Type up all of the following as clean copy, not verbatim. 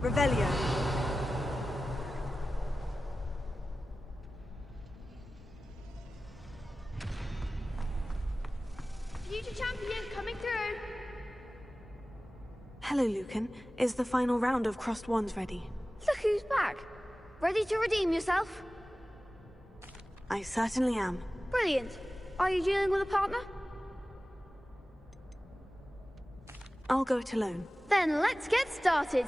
Revelio. Future champion coming through. Hello, Lucan. Is the final round of Crossed Wands ready? Look who's back. Ready to redeem yourself? I certainly am. Brilliant. Are you dealing with a partner? I'll go it alone. Then let's get started.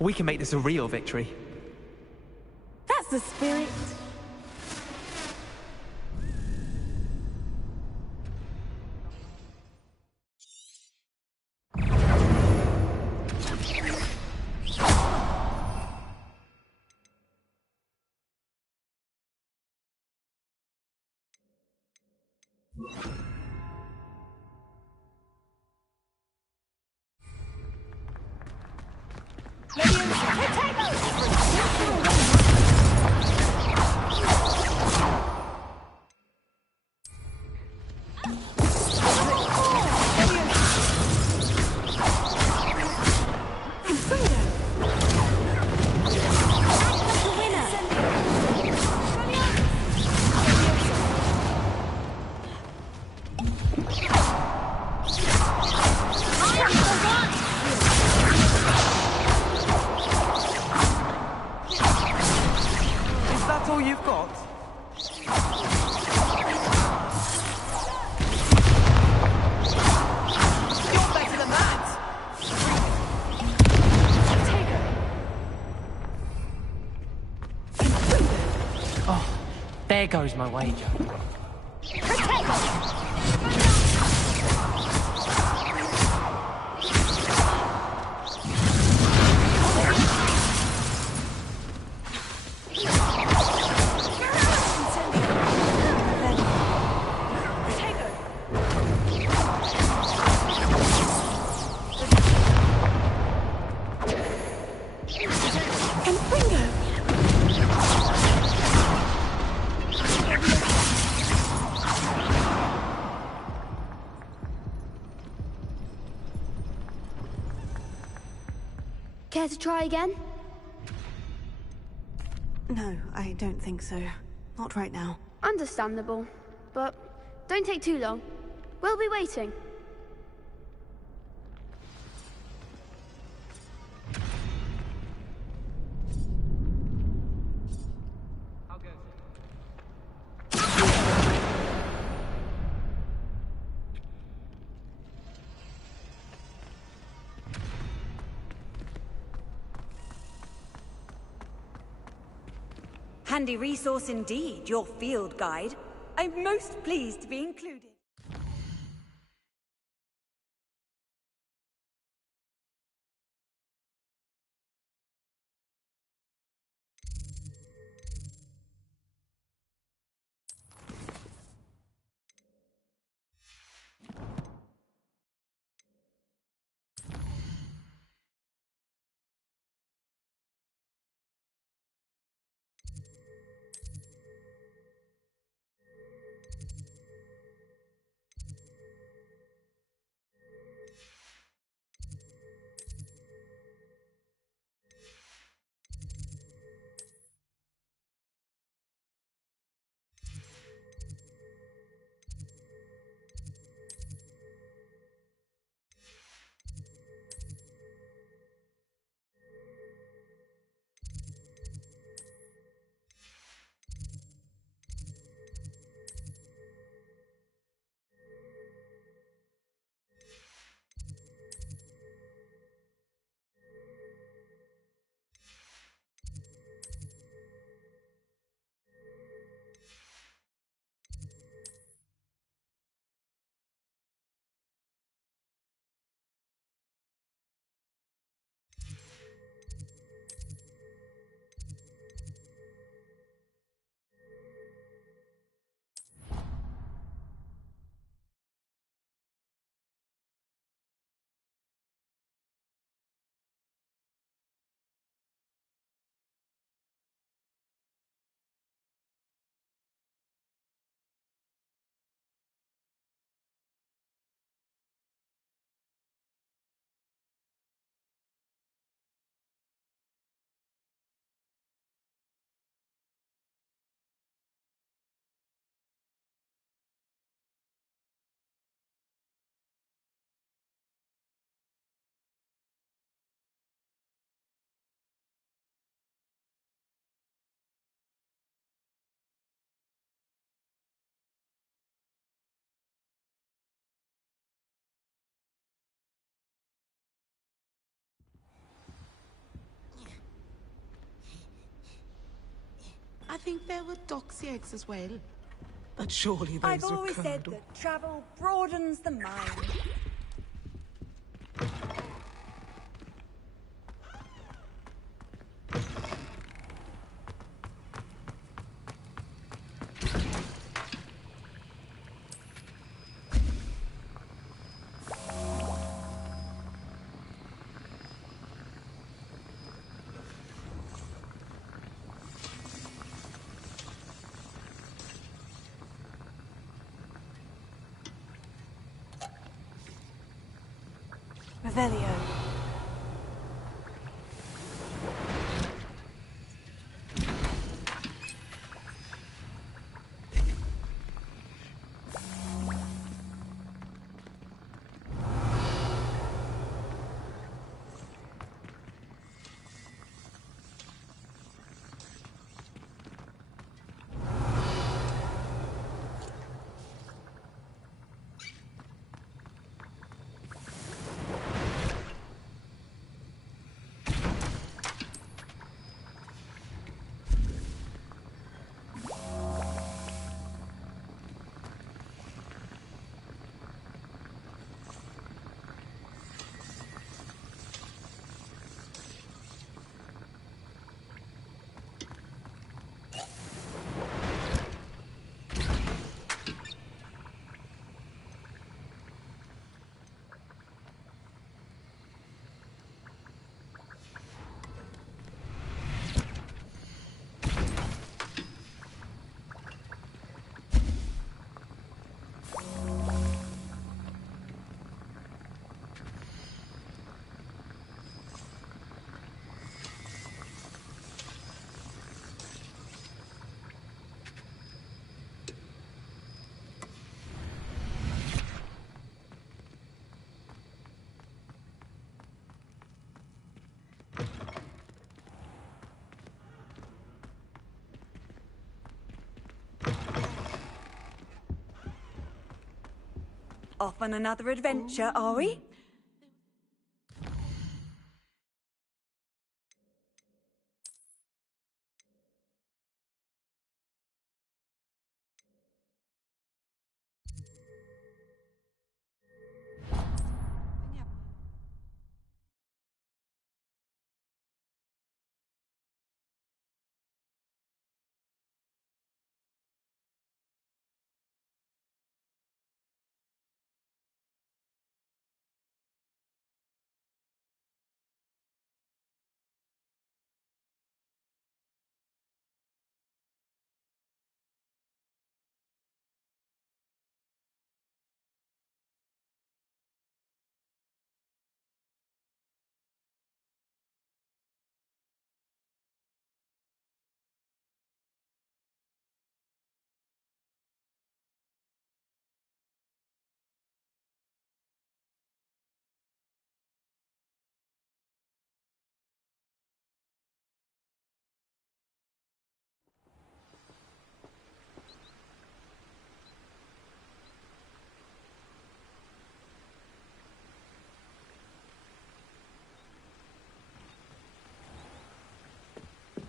We can make this a real victory. That's the spirit. All you've got? You're better than that! Oh, there goes my wager. Care to try again? No, I don't think so. Not right now. Understandable. But don't take too long. We'll be waiting. Handy resource indeed, your field guide. I'm most pleased to be included. think there were doxy eggs as well. But surely those I've were always said curdled. that travel broadens the mind. Revelio. Off on another adventure, are we?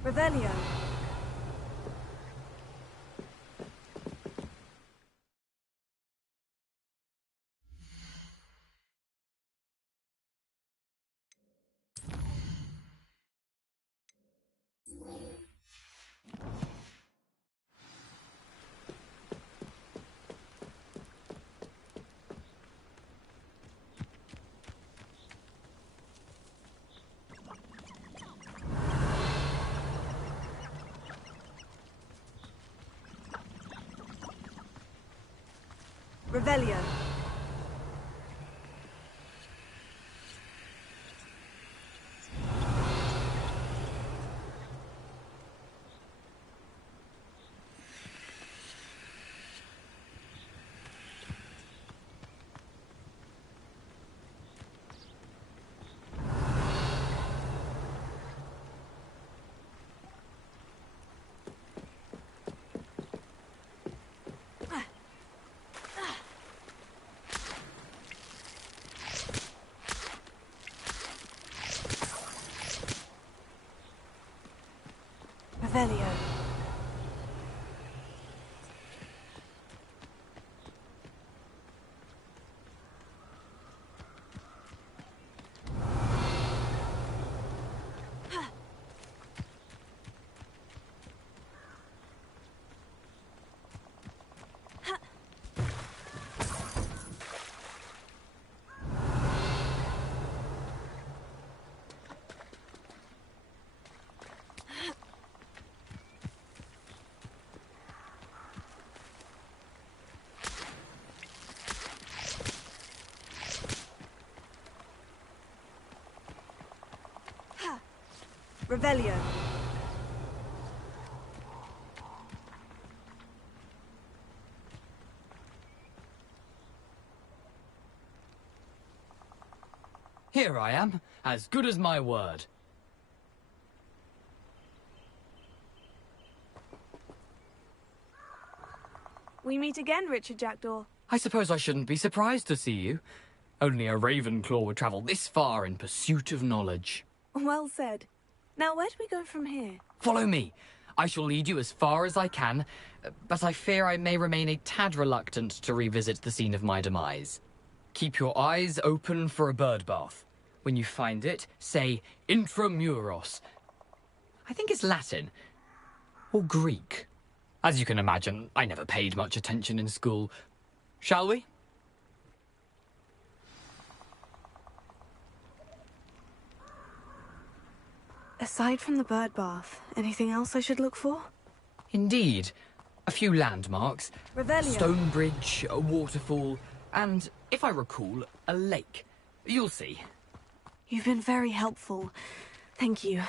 Revelio. Revelio. Revelio. Here I am, as good as my word. We meet again, Richard Jackdaw. I suppose I shouldn't be surprised to see you. Only a Ravenclaw would travel this far in pursuit of knowledge. Well said. Now, where do we go from here? Follow me. I shall lead you as far as I can, but I fear I may remain a tad reluctant to revisit the scene of my demise. Keep your eyes open for a bird bath. When you find it, say intramuros. I think it's Latin. Or Greek. As you can imagine, I never paid much attention in school. Shall we? Aside from the bird bath, anything else I should look for? Indeed. A few landmarks. Revelio. Stone bridge, a waterfall, and, if I recall, a lake. You'll see. You've been very helpful. Thank you.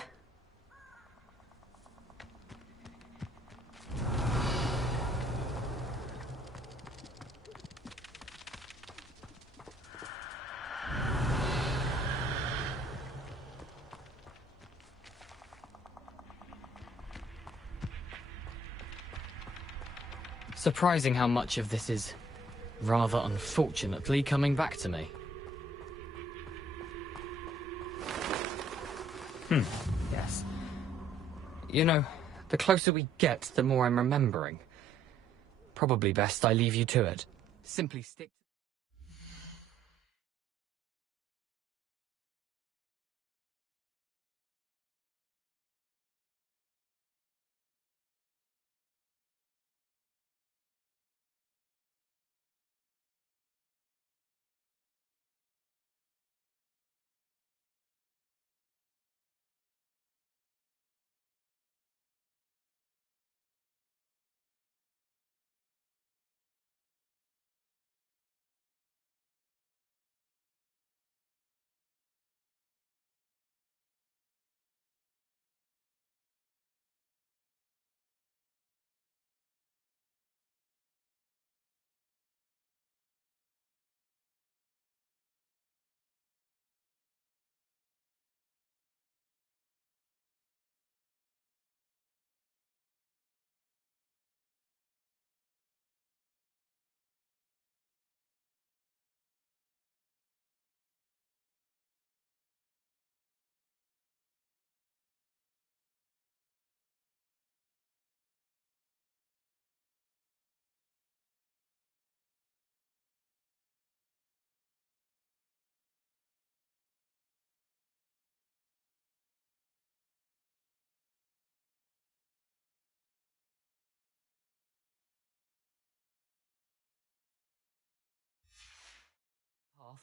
Surprising how much of this is, rather unfortunately, coming back to me. Yes. You know, the closer we get, the more I'm remembering. Probably best I leave you to it. Simply stick...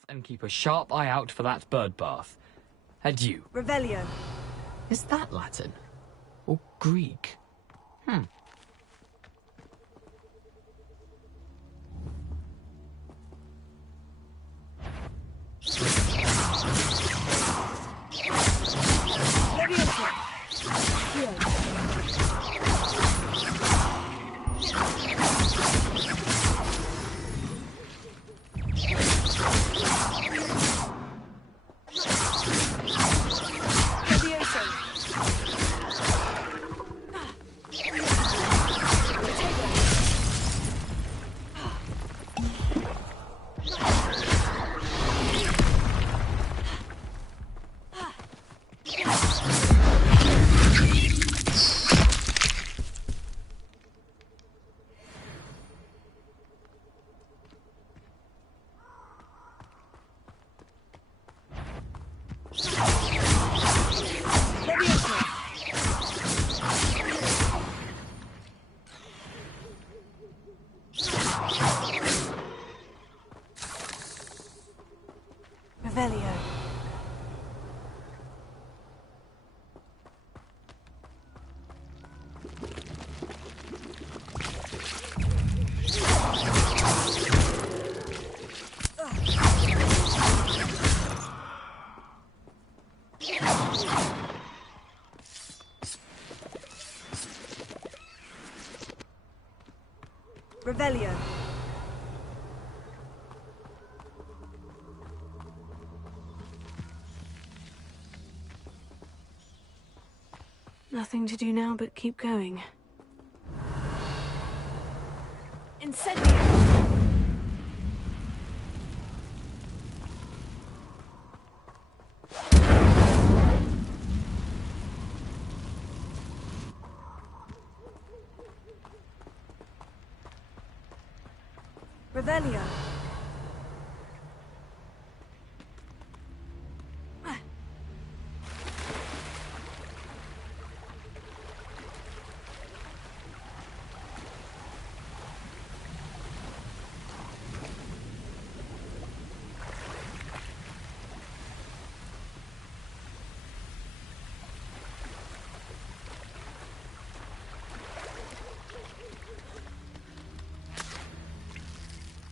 and keep a sharp eye out for that bird bath. Adieu. Revelio. Is that Latin? Or Greek? Revelio. Nothing to do now but keep going. Incendio. Revelio.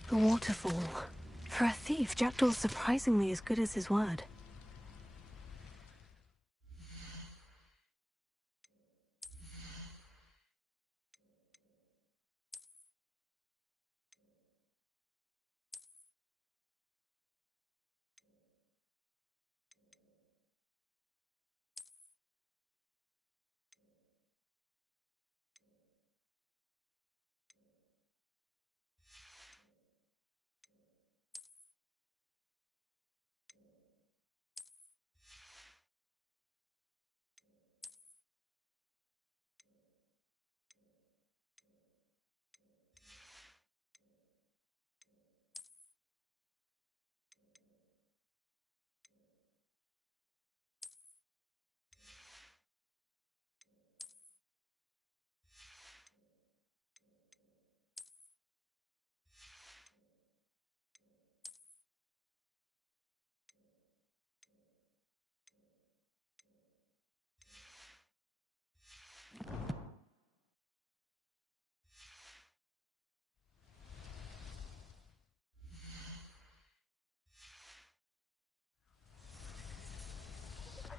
The waterfall. For a thief, Jackdaw's surprisingly as good as his word.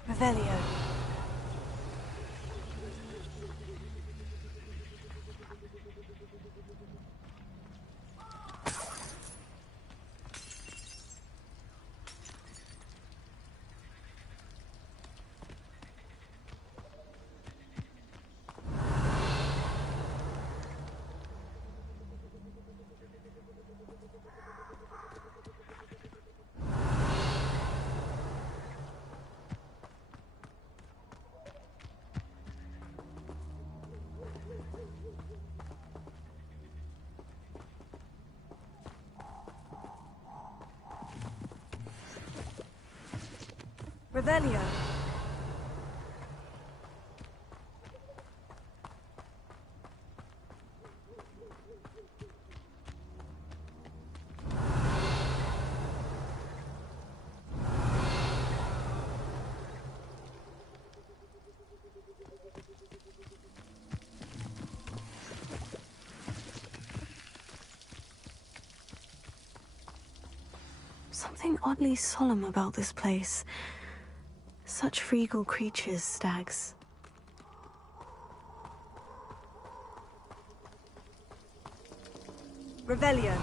Revelio. Revelio. Something oddly solemn about this place. Such regal creatures, stags. Revelio.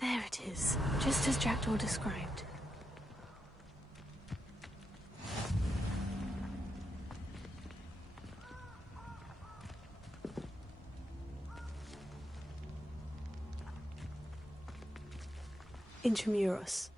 There it is, just as Jackdaw described. Intramuros.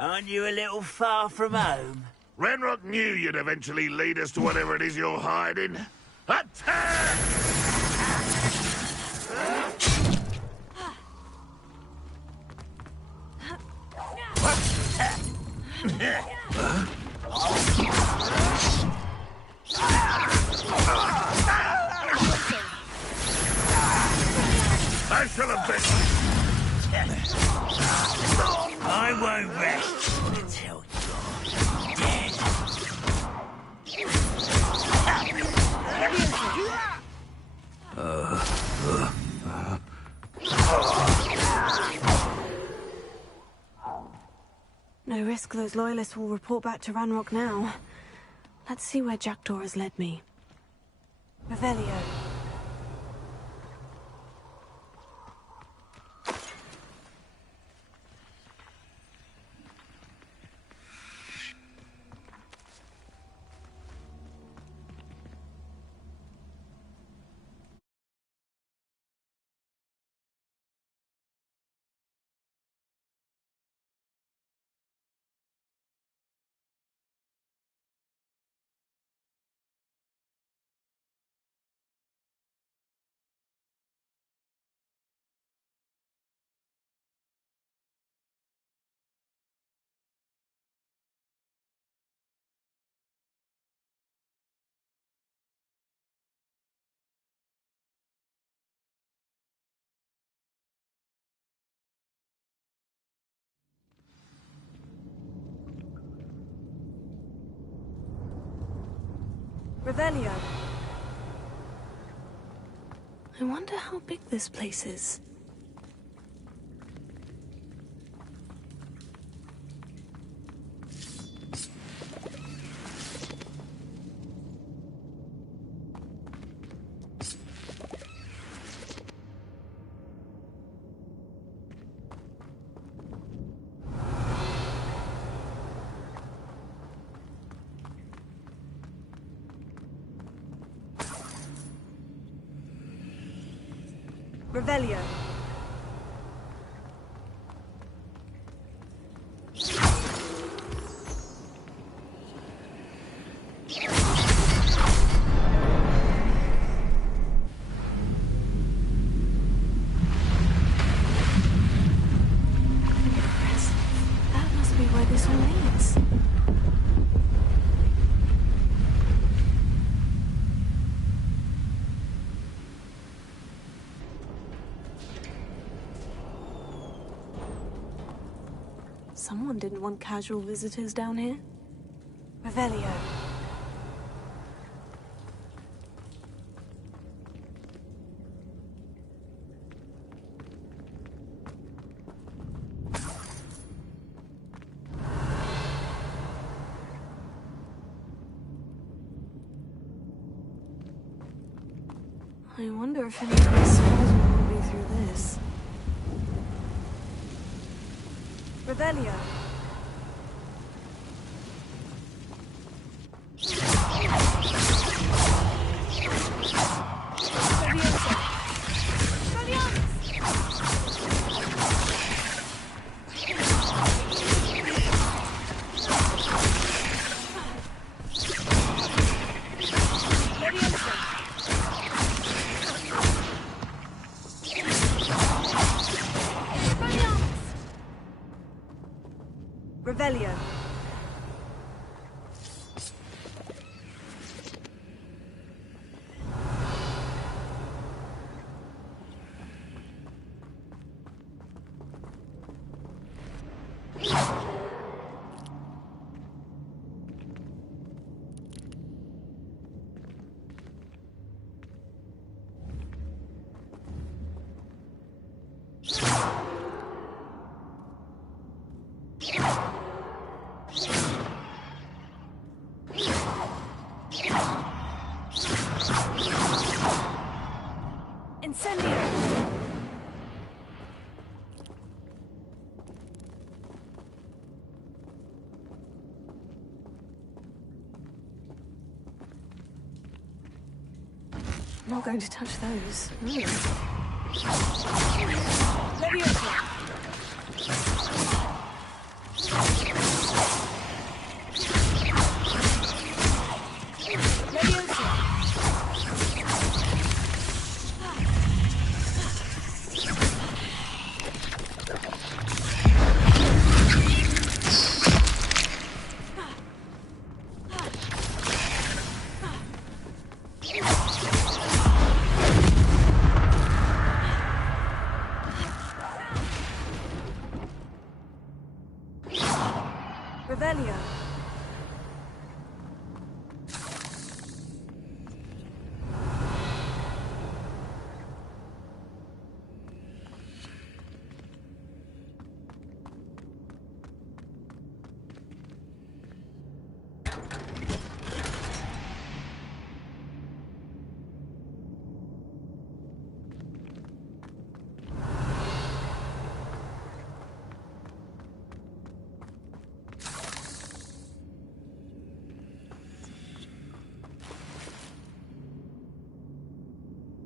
Aren't you a little far from home? Ranrock knew you'd eventually lead us to whatever it is you're hiding. Attack! I shall have been. I won't rest until you're dead. No risk those loyalists will report back to Ranrock now. Let's see where Jackdaw has led me. Revelio. Revelio. I wonder how big this place is. Revelio. That must be where this all leads. Someone didn't want casual visitors down here. Revelio. I wonder if any of these spells will be through this. Revelio. Revelio. I'm not going to touch those. Leviosa. Revelio.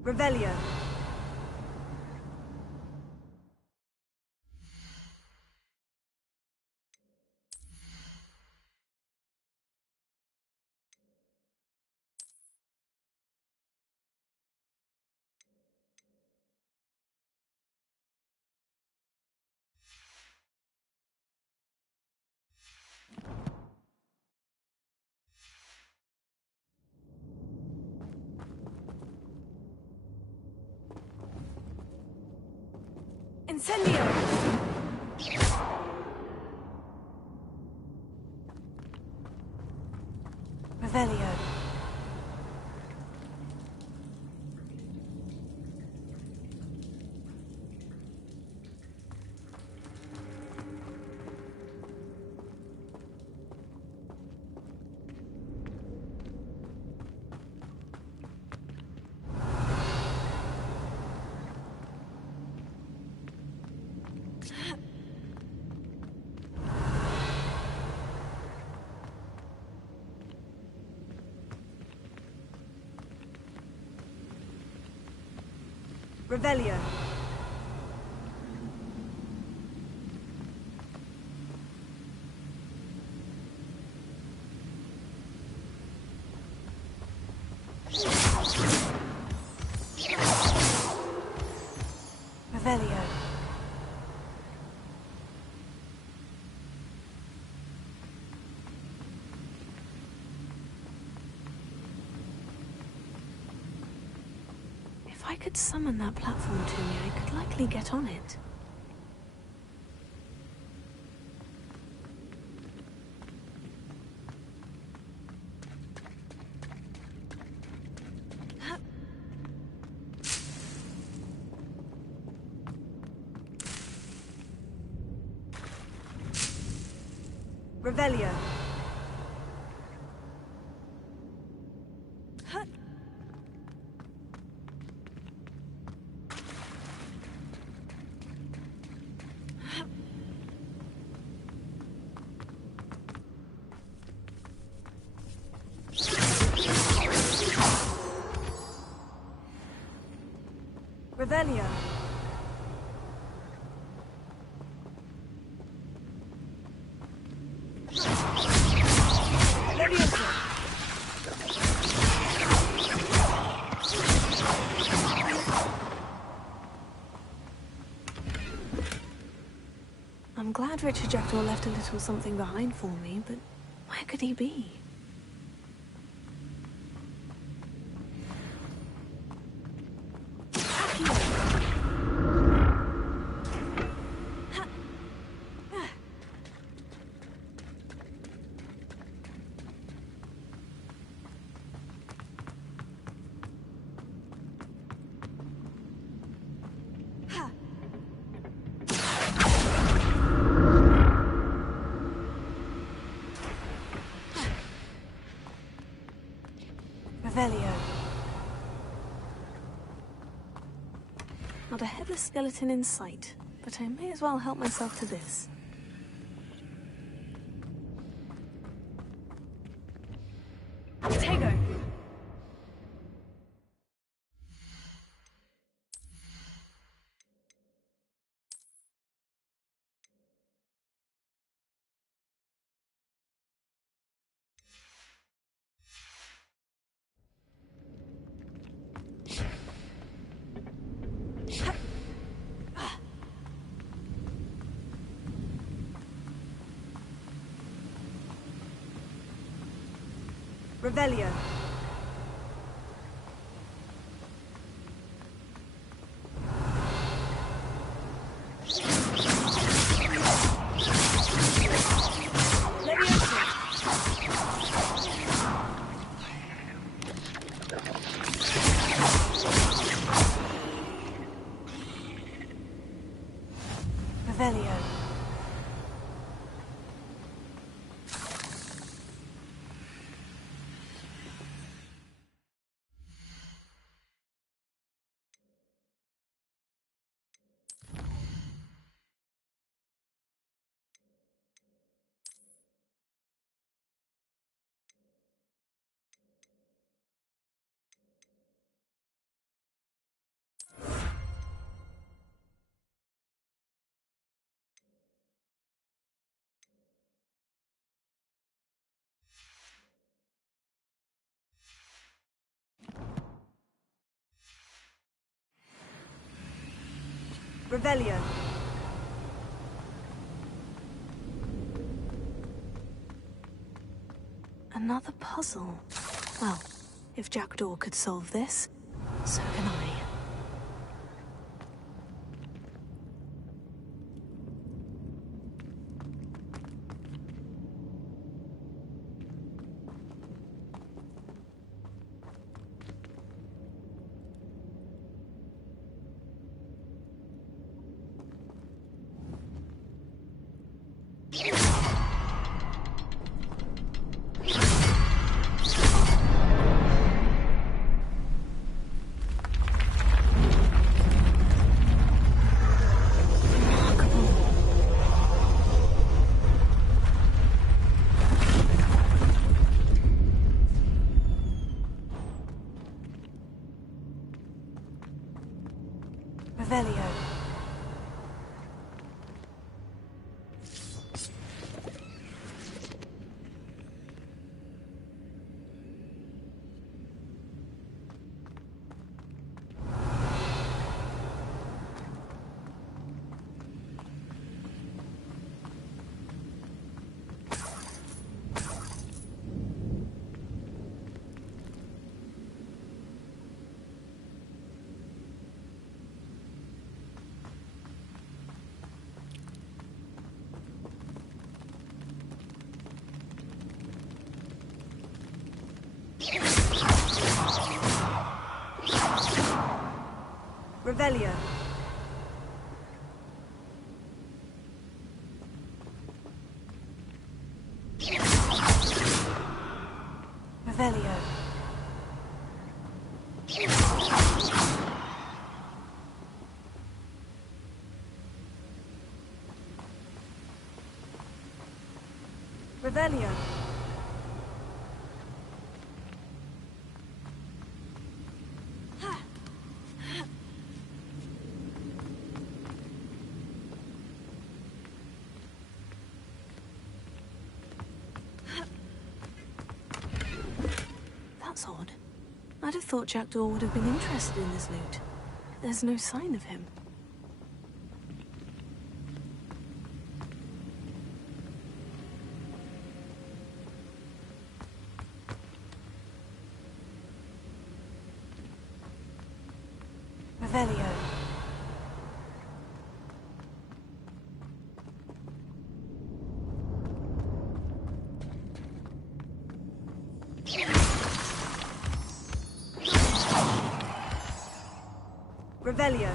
Revelio. Incendio! Revelio. Revelio. Revelio. If I could summon that platform to me, I could likely get on it. Revelio. Revelio. I'm glad Richard Jackdaw left a little something behind for me, but where could he be? Revelio. Not a headless skeleton in sight, but I may as well help myself to this. Tego! Revelio. Leviosa. Revelio. Revelio. Another puzzle. Well, if Jackdaw could solve this, so can I. Revelio. Revelio. Revelio. Revelio. That's odd. I'd have thought Jackdaw would have been interested in this loot. There's no sign of him. Revelio. Revelio.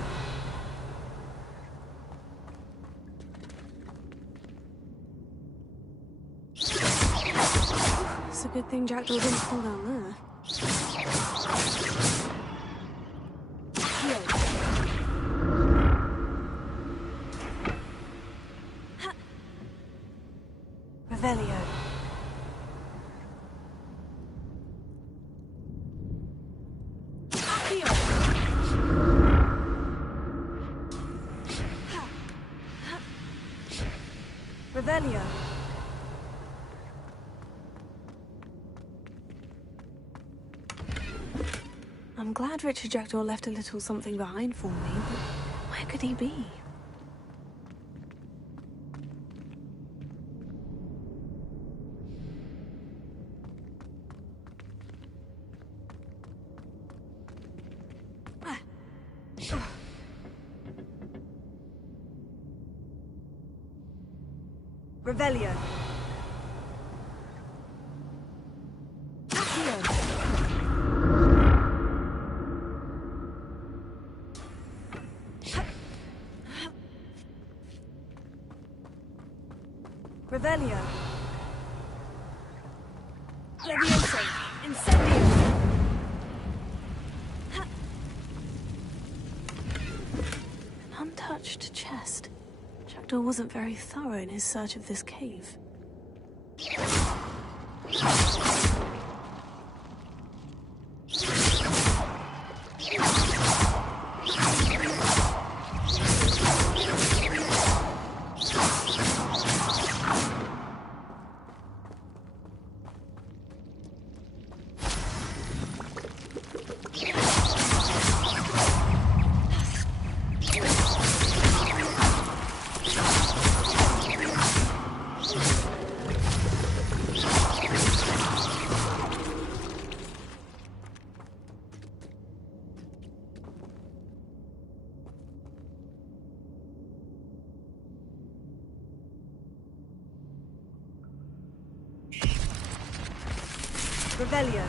It's a good thing Jackdaw didn't fall down there. Revelio. Revelio. I'm glad Richard Jackdaw left a little something behind for me, but where could he be? Revelio. Revelio. Levioso. Incendio. An untouched chest. Jackdaw wasn't very thorough in his search of this cave. Revelio.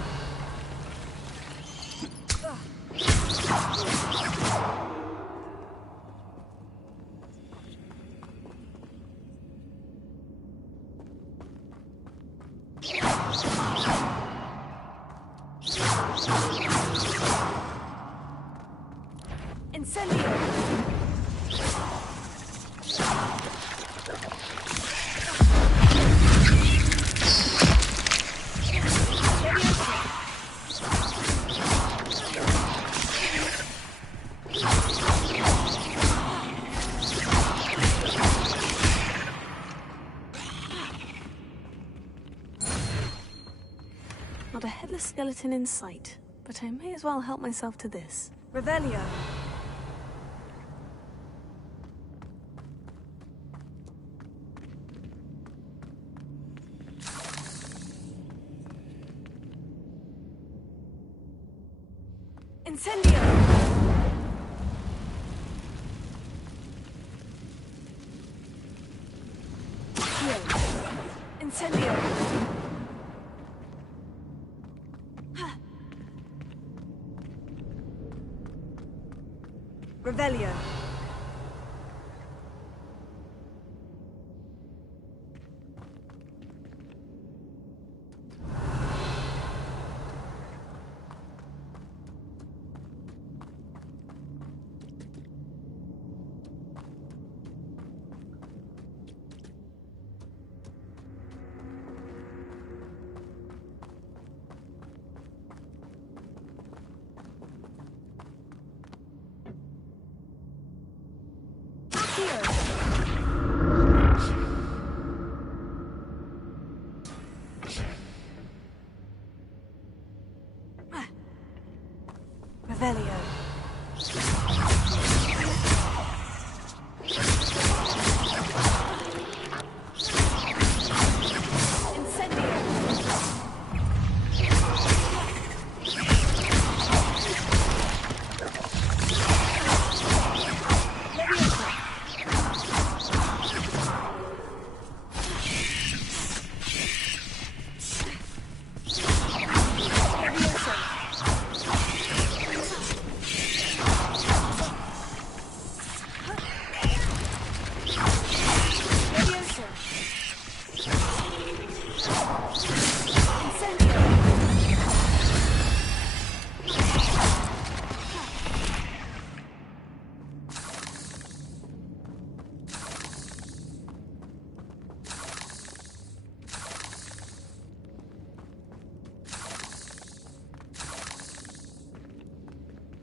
Incendio. Not a headless skeleton in sight, but I may as well help myself to this. Revelio. Incendio. Heal. Incendio. Revelio. Revelio.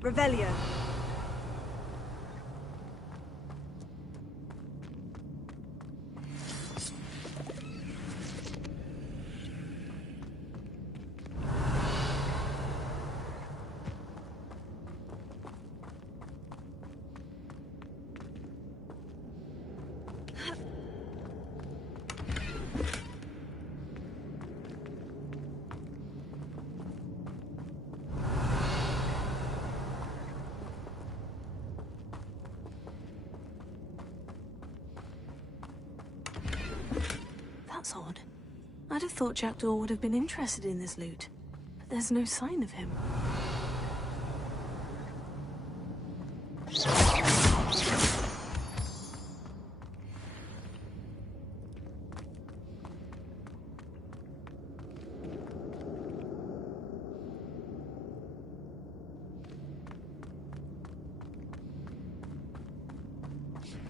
Revelio. That's odd. I'd have thought Jackdaw would have been interested in this loot, but there's no sign of him.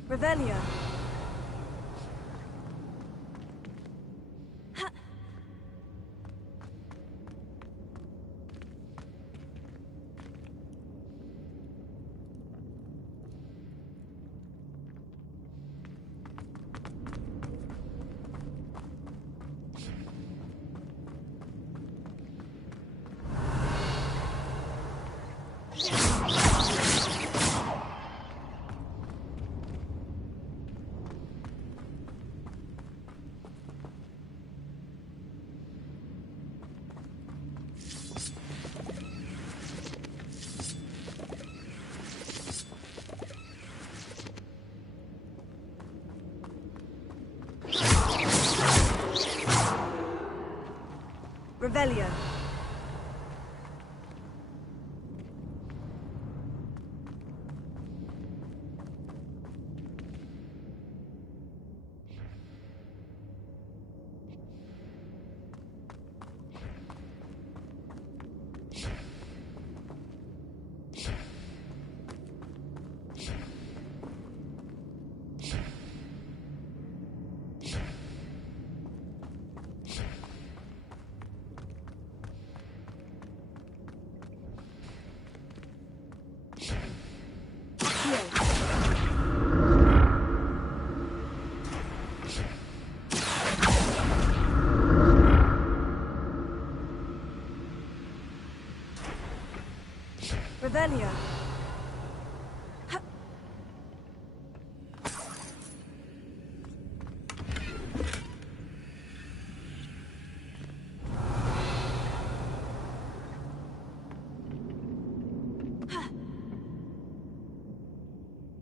Revelio. Revelio. Revelio.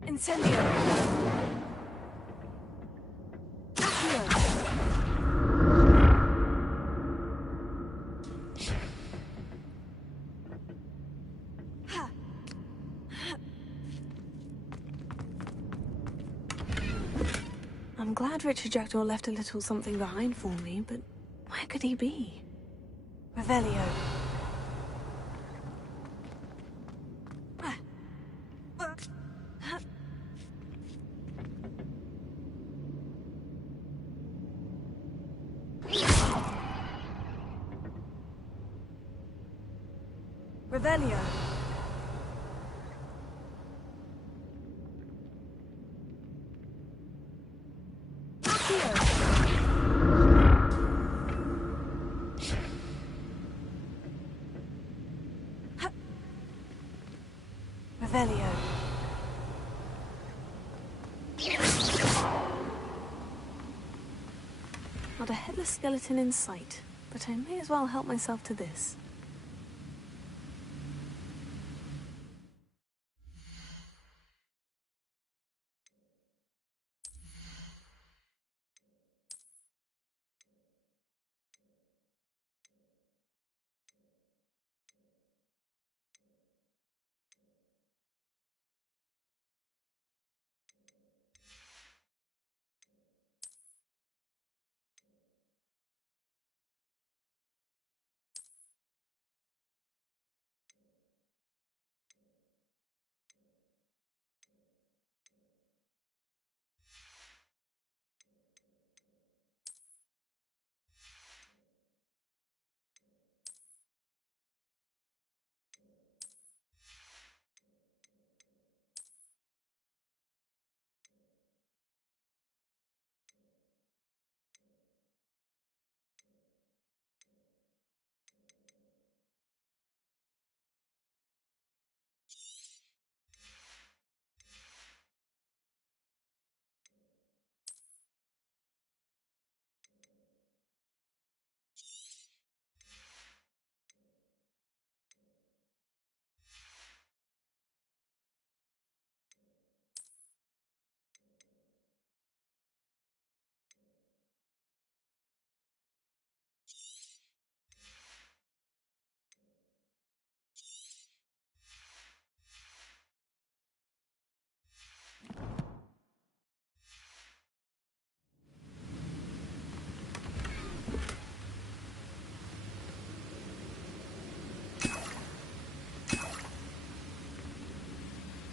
Incendio. I'm glad Richard Jackdaw left a little something behind for me, but where could he be? Revelio. Revelio. Revelio. Not a headless skeleton in sight, but I may as well help myself to this.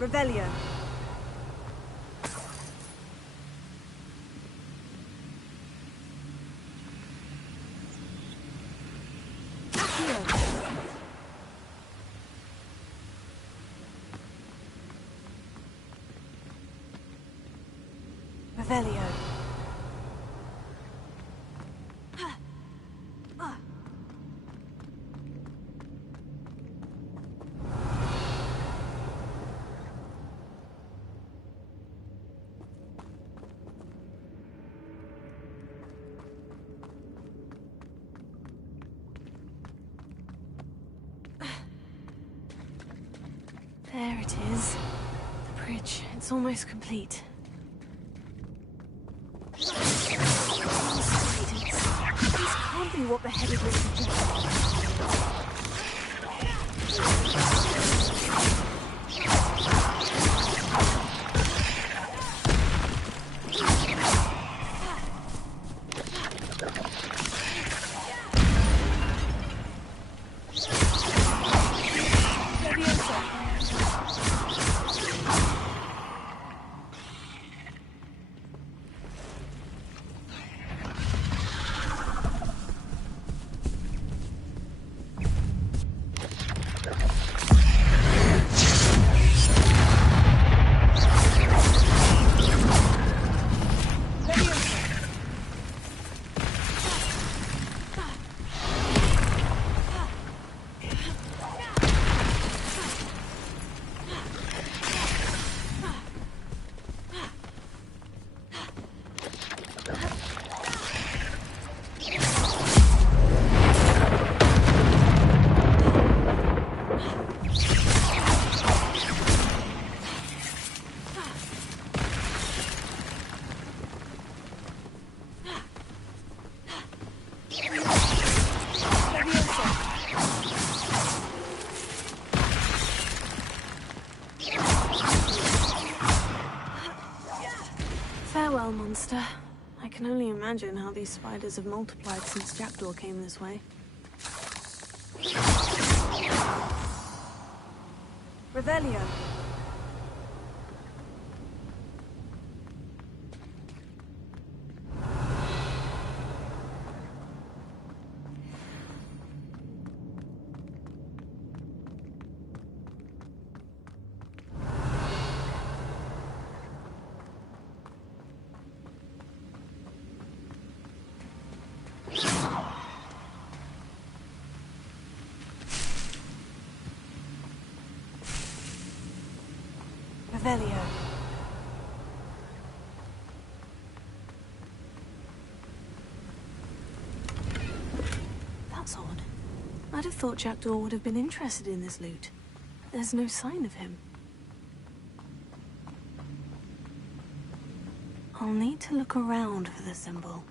Revelio. Revelio. There it is. The bridge. It's almost complete. This can't be what the headed was suggesting. Farewell, monster. I can only imagine how these spiders have multiplied since Jackdaw came this way. Revelio. Revelio. That's odd. I'd have thought Jackdaw would have been interested in this loot. There's no sign of him. I'll need to look around for the symbol.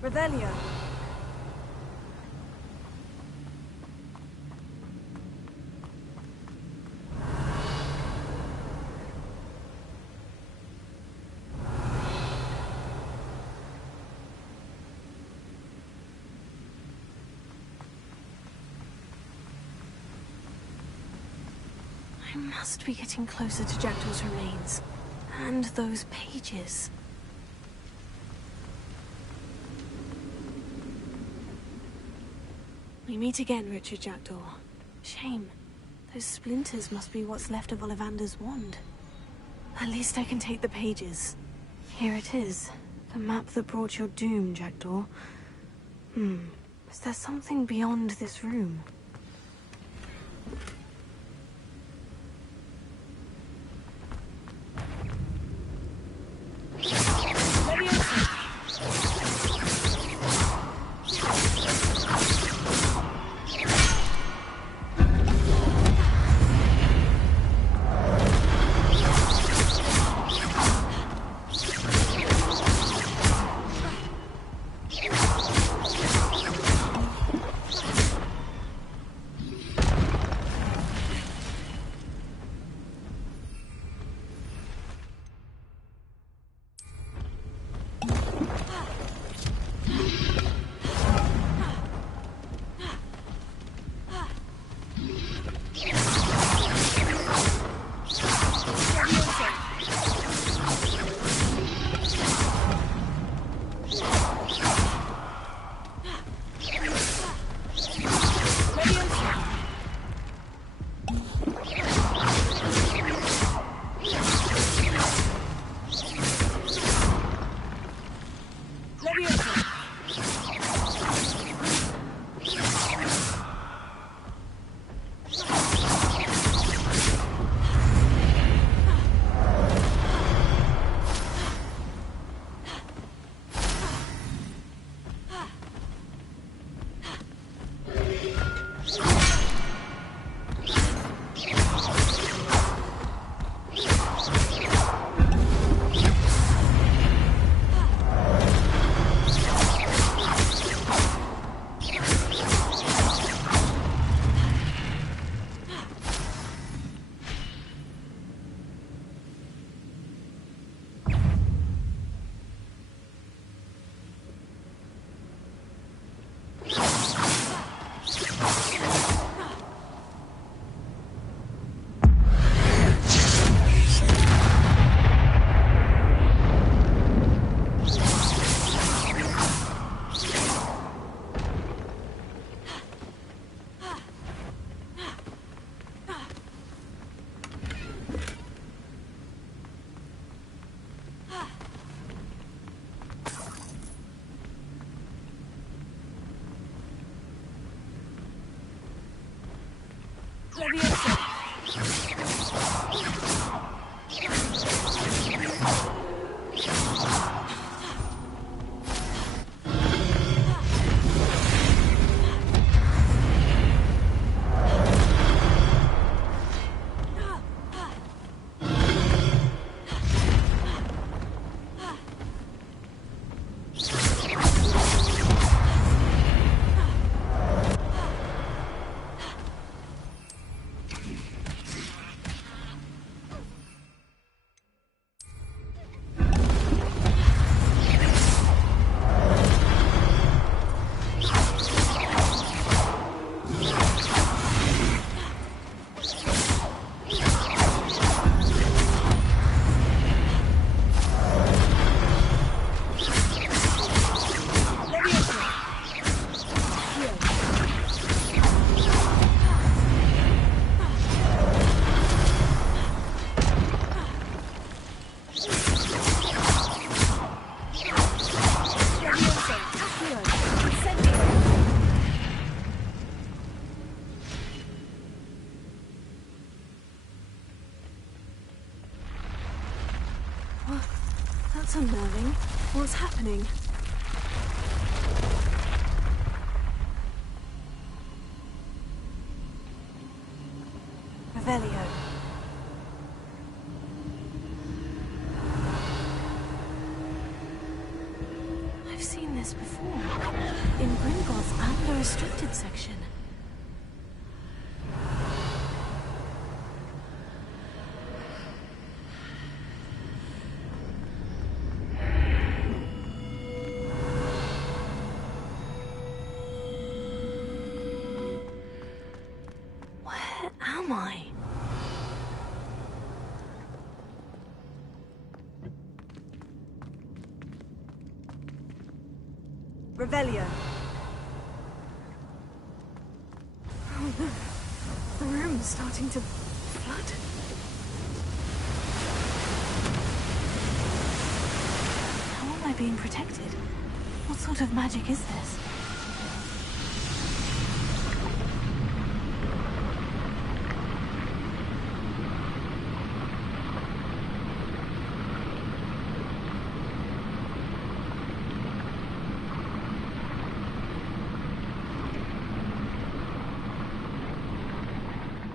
Revelio. I must be getting closer to Jackdaw's remains. And those pages. We meet again, Richard Jackdaw. Shame. Those splinters must be what's left of Ollivander's wand. At least I can take the pages. Here it is. The map that brought your doom, Jackdaw. Is there something beyond this room? That's unnerving. What's happening? Revelio. I've seen this before. In Gringotts and the restricted section. Revelio. Oh no. The room's starting to flood. How am I being protected? What sort of magic is this?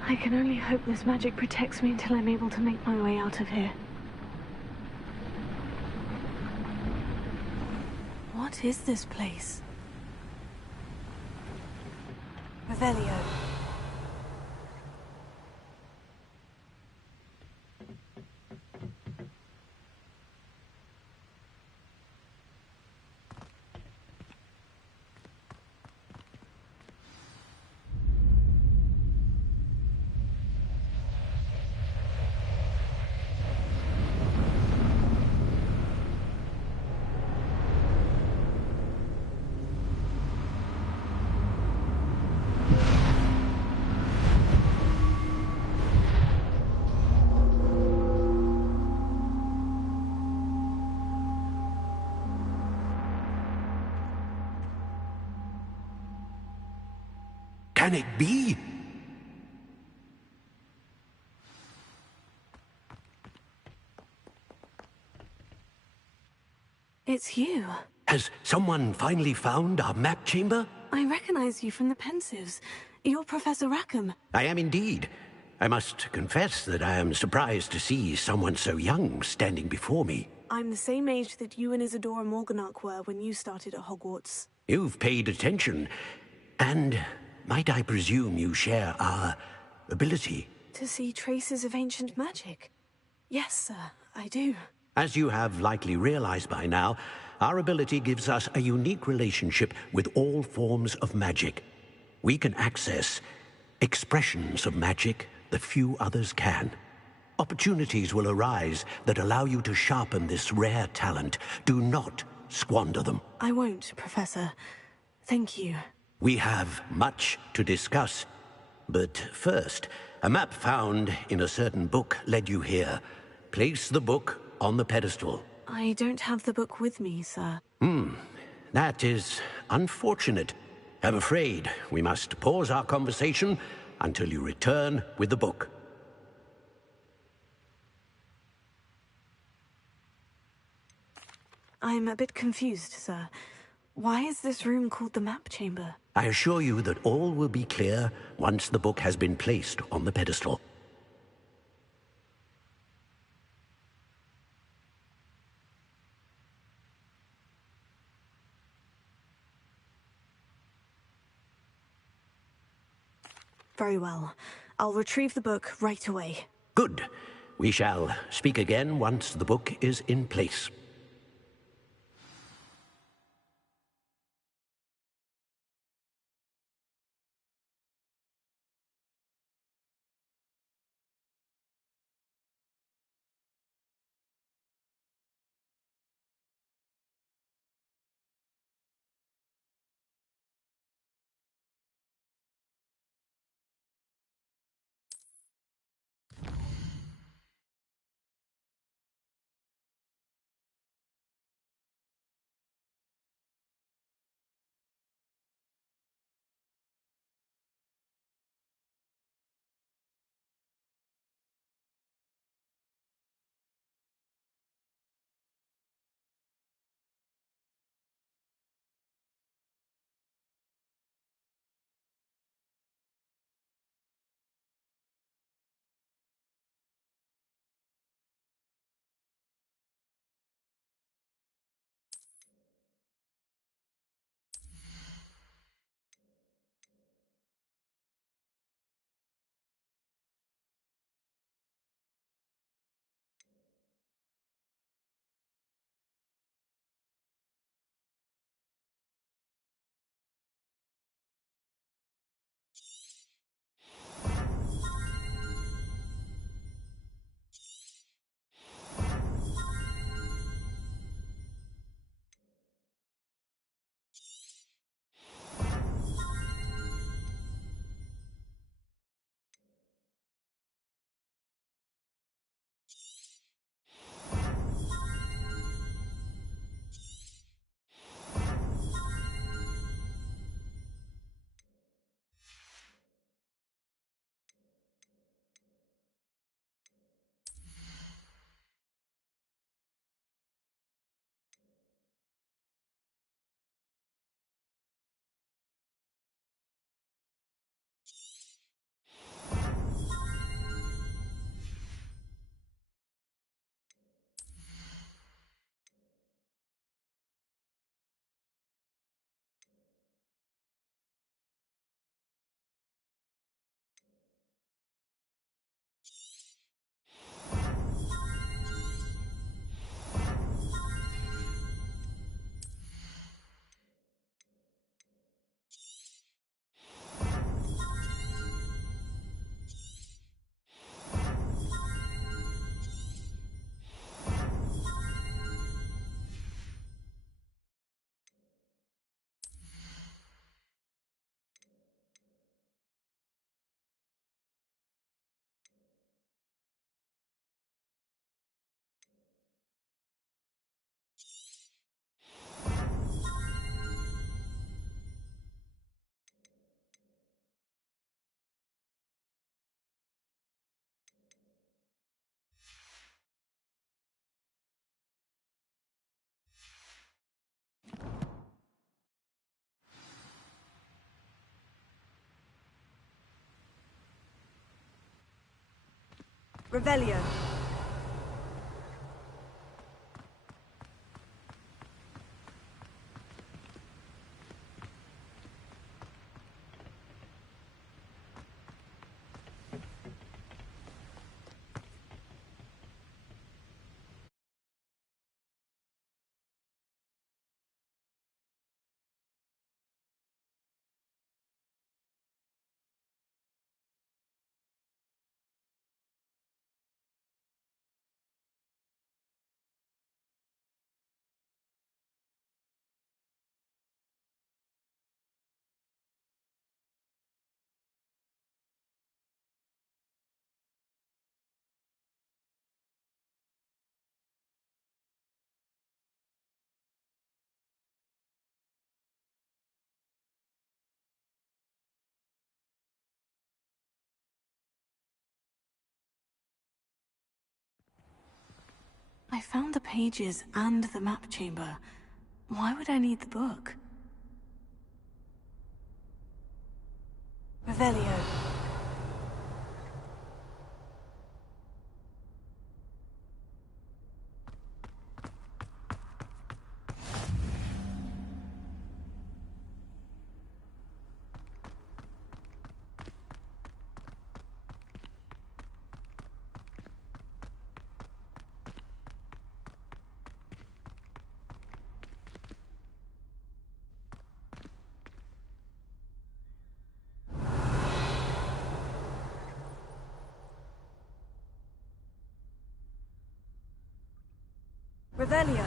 I can only hope this magic protects me until I'm able to make my way out of here. What is this place? Revelio. Can it be? It's you. Has someone finally found our map chamber? I recognize you from the Pensives. You're Professor Rackham. I am indeed. I must confess that I am surprised to see someone so young standing before me. I'm the same age that you and Isadora Morganach were when you started at Hogwarts. You've paid attention, and might I presume you share our ability? To see traces of ancient magic? Yes, sir, I do. As you have likely realized by now, our ability gives us a unique relationship with all forms of magic. We can access expressions of magic that few others can. Opportunities will arise that allow you to sharpen this rare talent. Do not squander them. I won't, Professor. Thank you. We have much to discuss. But first, a map found in a certain book led you here. Place the book on the pedestal. I don't have the book with me, sir. That is unfortunate. I'm afraid we must pause our conversation until you return with the book. I'm a bit confused, sir. Why is this room called the map chamber? I assure you that all will be clear once the book has been placed on the pedestal. Very well. I'll retrieve the book right away. Good. We shall speak again once the book is in place. Revelio. I found the pages and the map chamber. Why would I need the book? Revelio. Revelio.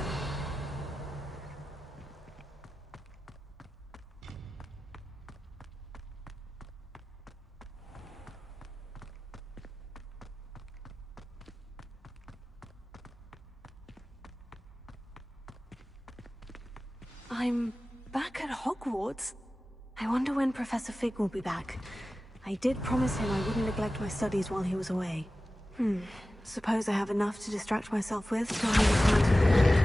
I'm back at Hogwarts. I wonder when Professor Fig will be back. I did promise him I wouldn't neglect my studies while he was away. Suppose I have enough to distract myself with till he returns.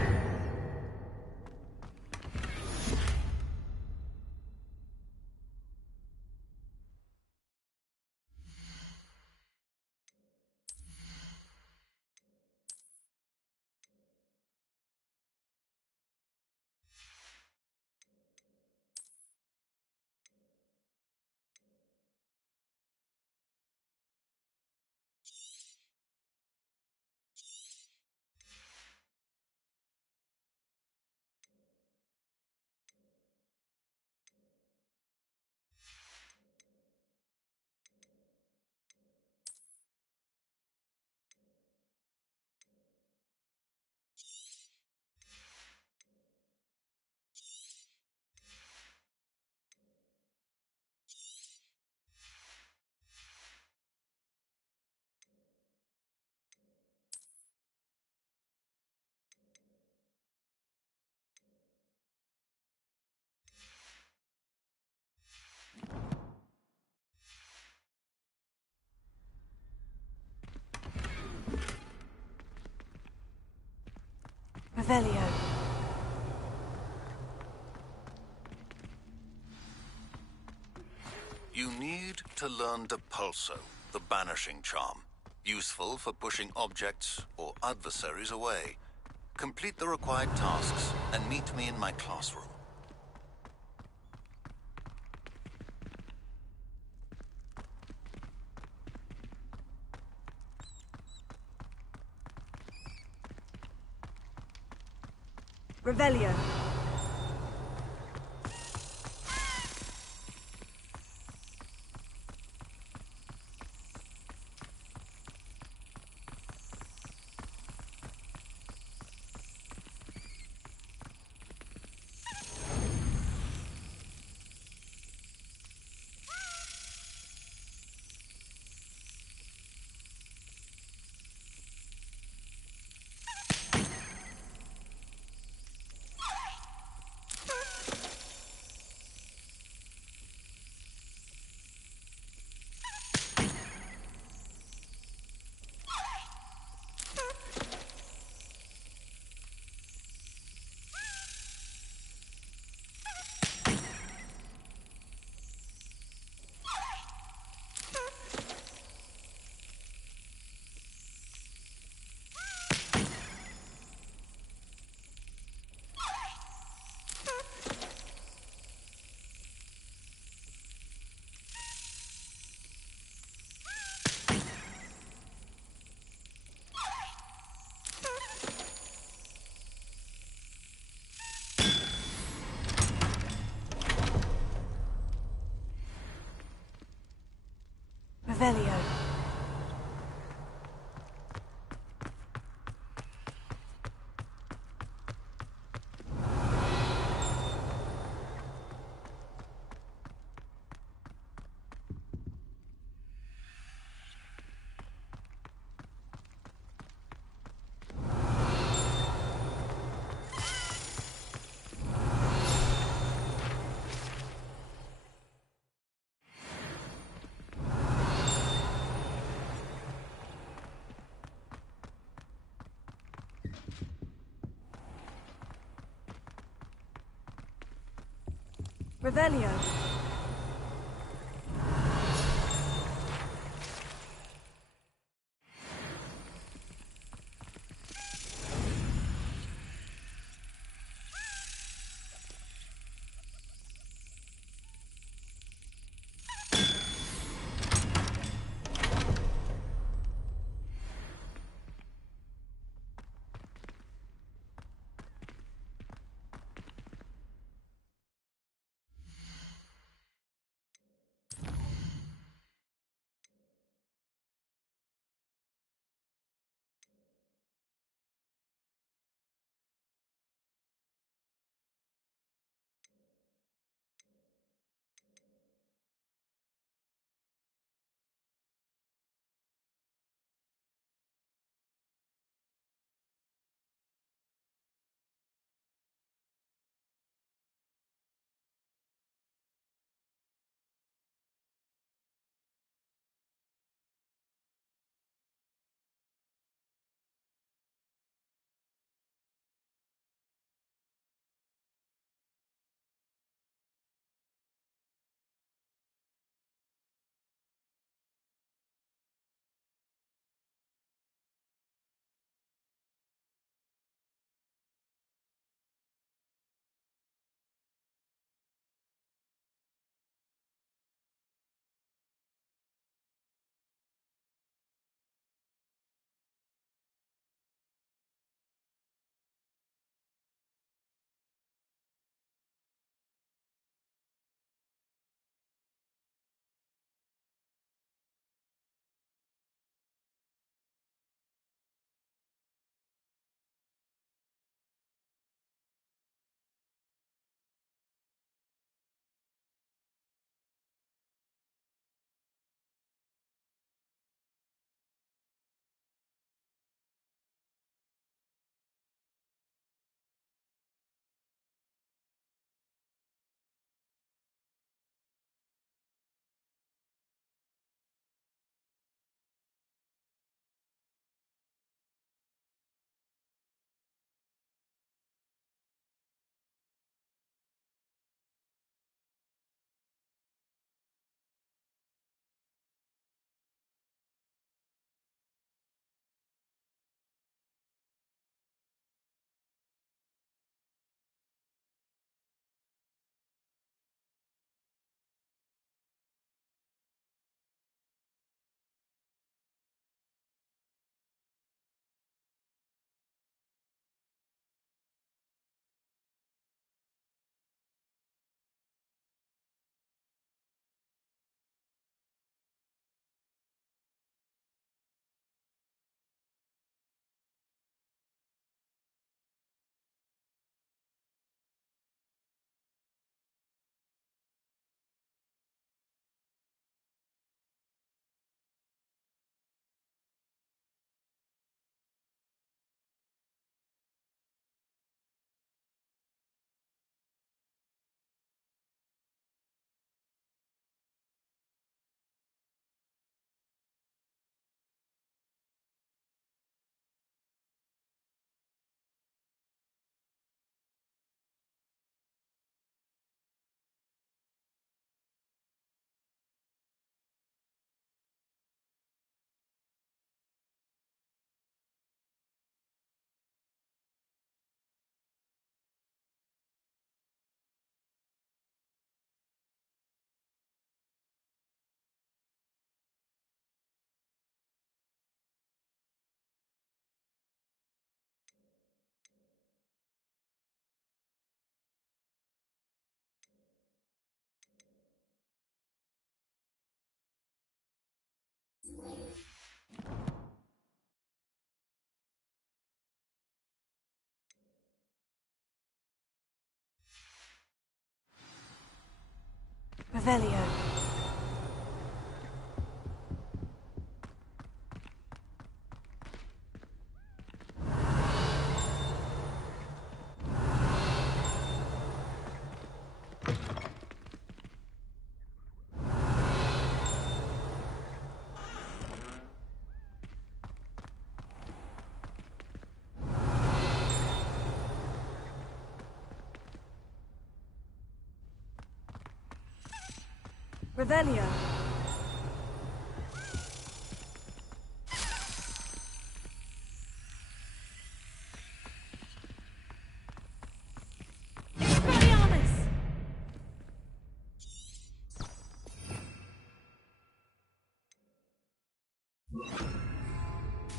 Revelio. You need to learn Depulso, the banishing charm. Useful for pushing objects or adversaries away. Complete the required tasks and meet me in my classroom. Revelio. Revelio. Revelio. Revelio. Expelliarmus!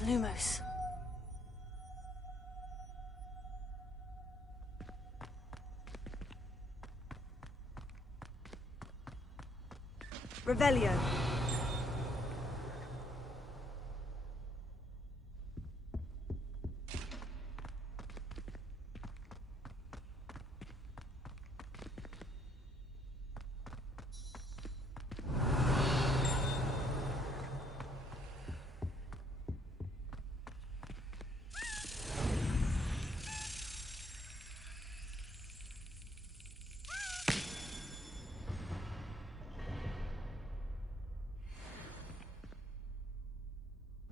Lumos. Revelio.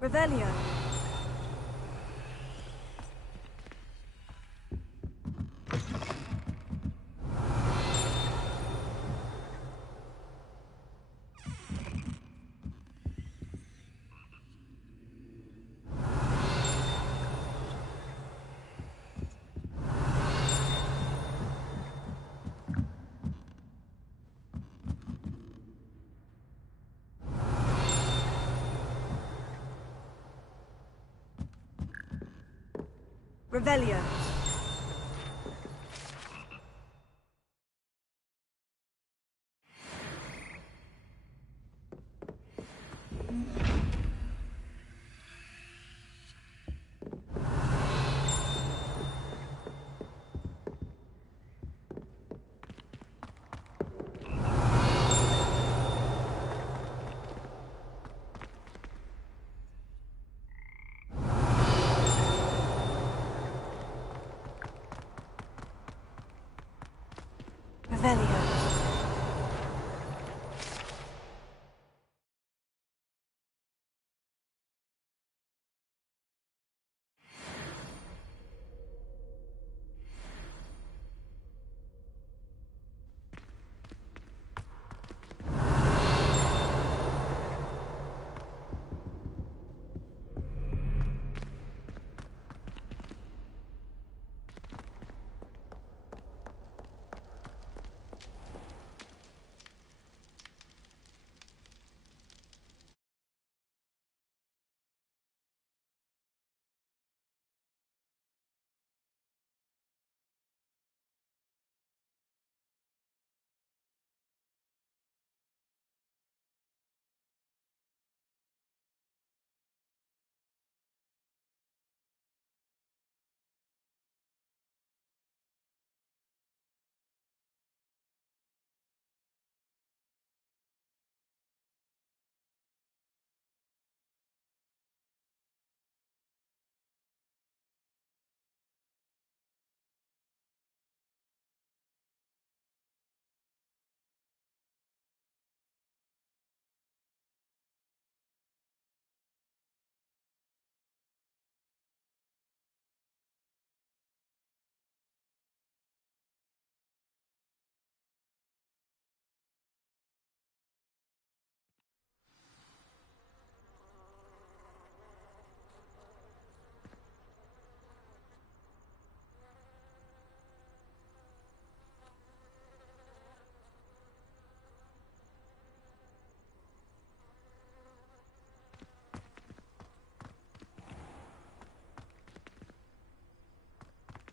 Revelio. Revelio. Revelio.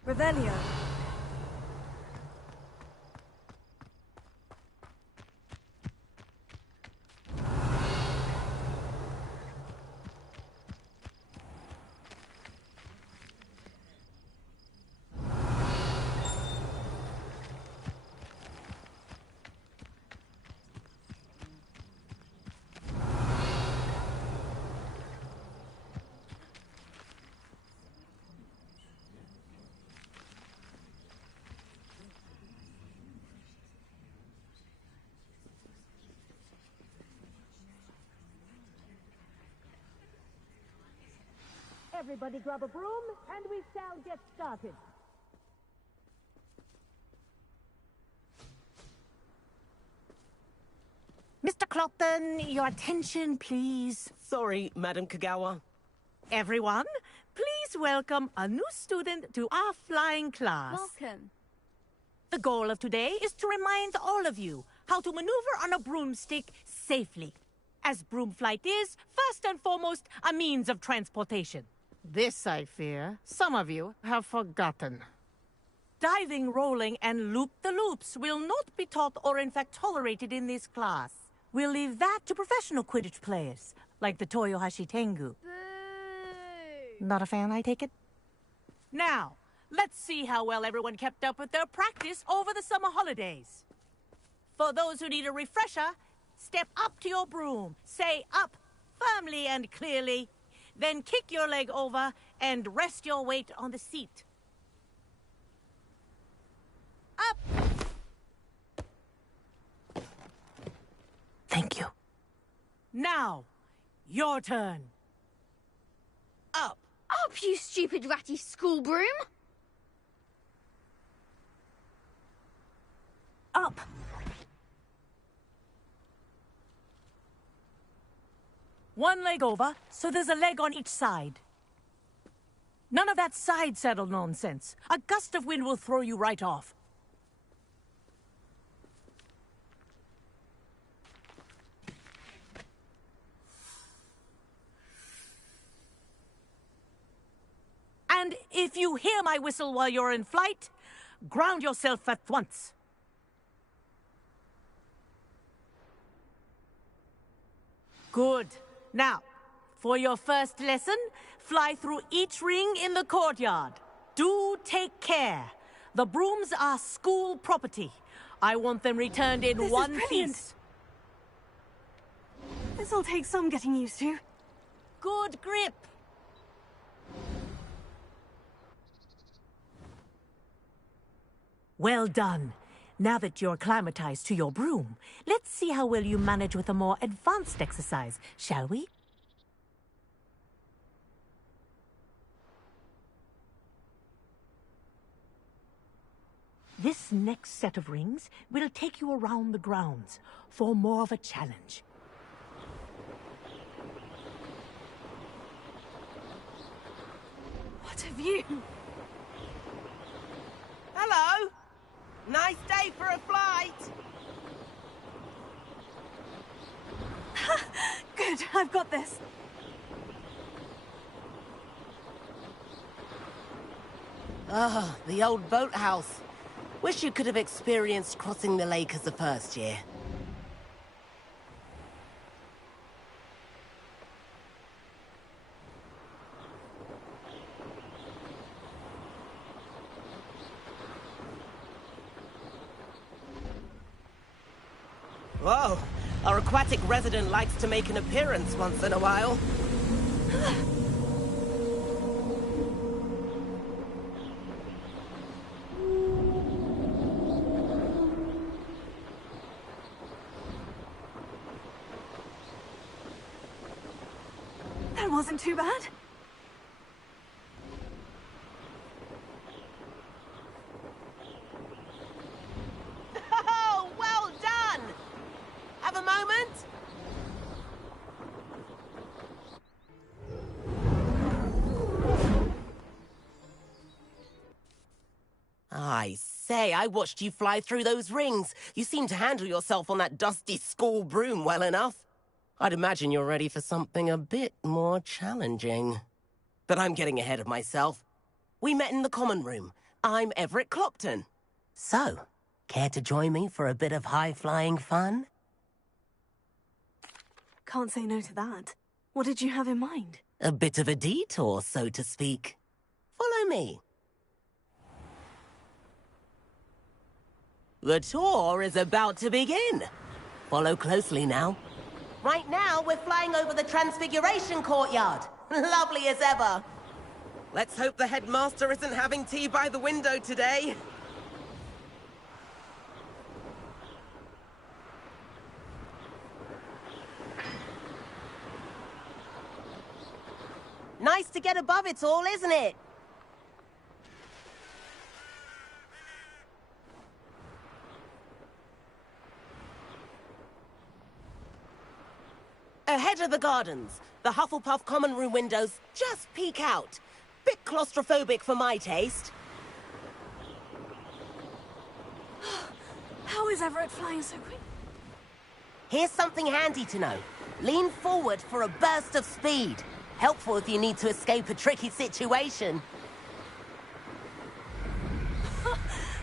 Revelio. Everybody grab a broom, and we shall get started. Clopton, your attention, please. Sorry, Madam Kagawa. Everyone, please welcome a new student to our flying class. Welcome. The goal of today is to remind all of you how to maneuver on a broomstick safely. As broom flight is, first and foremost, a means of transportation. This, I fear, some of you have forgotten. Diving, rolling, and loop-the-loops will not be taught or in fact tolerated in this class. We'll leave that to professional Quidditch players, like the Toyohashi Tengu. Not a fan, I take it? Now, let's see how well everyone kept up with their practice over the summer holidays. For those who need a refresher, step up to your broom, say up firmly and clearly, then kick your leg over and rest your weight on the seat. Up! Thank you. Now, your turn. Up! Up, you stupid ratty school broom! Up! One leg over, so there's a leg on each side. None of that side saddle nonsense. A gust of wind will throw you right off. And if you hear my whistle while you're in flight, ground yourself at once. Good. Now, for your first lesson, fly through each ring in the courtyard. Do take care. The brooms are school property. I want them returned in one piece. This'll take some getting used to. Good grip. Well done. Now that you're acclimatized to your broom, let's see how well you manage with a more advanced exercise, shall we? This next set of rings will take you around the grounds for more of a challenge. What have you? Hello! Nice day for a flight! Good, I've got this. Ah, the old boathouse. Wish you could have experienced crossing the lake as a first year. Whoa, our aquatic resident likes to make an appearance once in a while. That wasn't too bad. Oh, well done! Have a moment? I say, I watched you fly through those rings. You seem to handle yourself on that dusty school broom well enough. I'd imagine you're ready for something a bit more challenging. But I'm getting ahead of myself. We met in the common room. I'm Everett Clopton. So, care to join me for a bit of high-flying fun? Can't say no to that. What did you have in mind? A bit of a detour, so to speak. Follow me. The tour is about to begin. Follow closely now. Right now, we're flying over the Transfiguration Courtyard. Lovely as ever. Let's hope the headmaster isn't having tea by the window today. Nice to get above it all, isn't it? Ahead of the gardens. The Hufflepuff common room windows just peek out. Bit claustrophobic for my taste. How is Everett flying so quick? Here's something handy to know. Lean forward for a burst of speed. Helpful if you need to escape a tricky situation.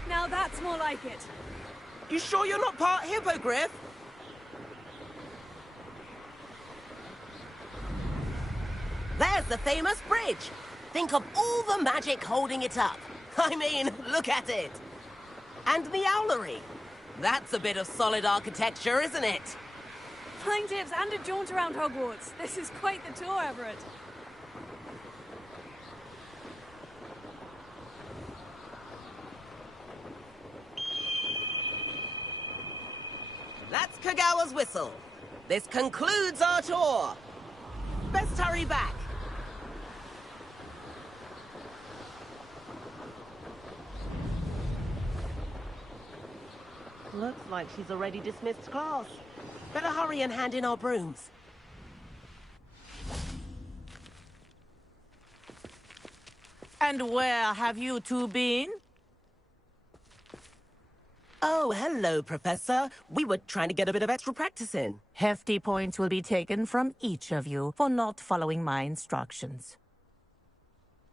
Now that's more like it. You sure you're not part hippogriff? There's the famous bridge. Think of all the magic holding it up. I mean, look at it. And the owlery. That's a bit of solid architecture, isn't it? Flying tips and a jaunt around Hogwarts. This is quite the tour, Everett. That's Kagawa's whistle. This concludes our tour. Best hurry back. Looks like she's already dismissed class. Better hurry and hand in our brooms. And where have you two been? Oh, hello, Professor. We were trying to get a bit of extra practice in. Hefty points will be taken from each of you for not following my instructions.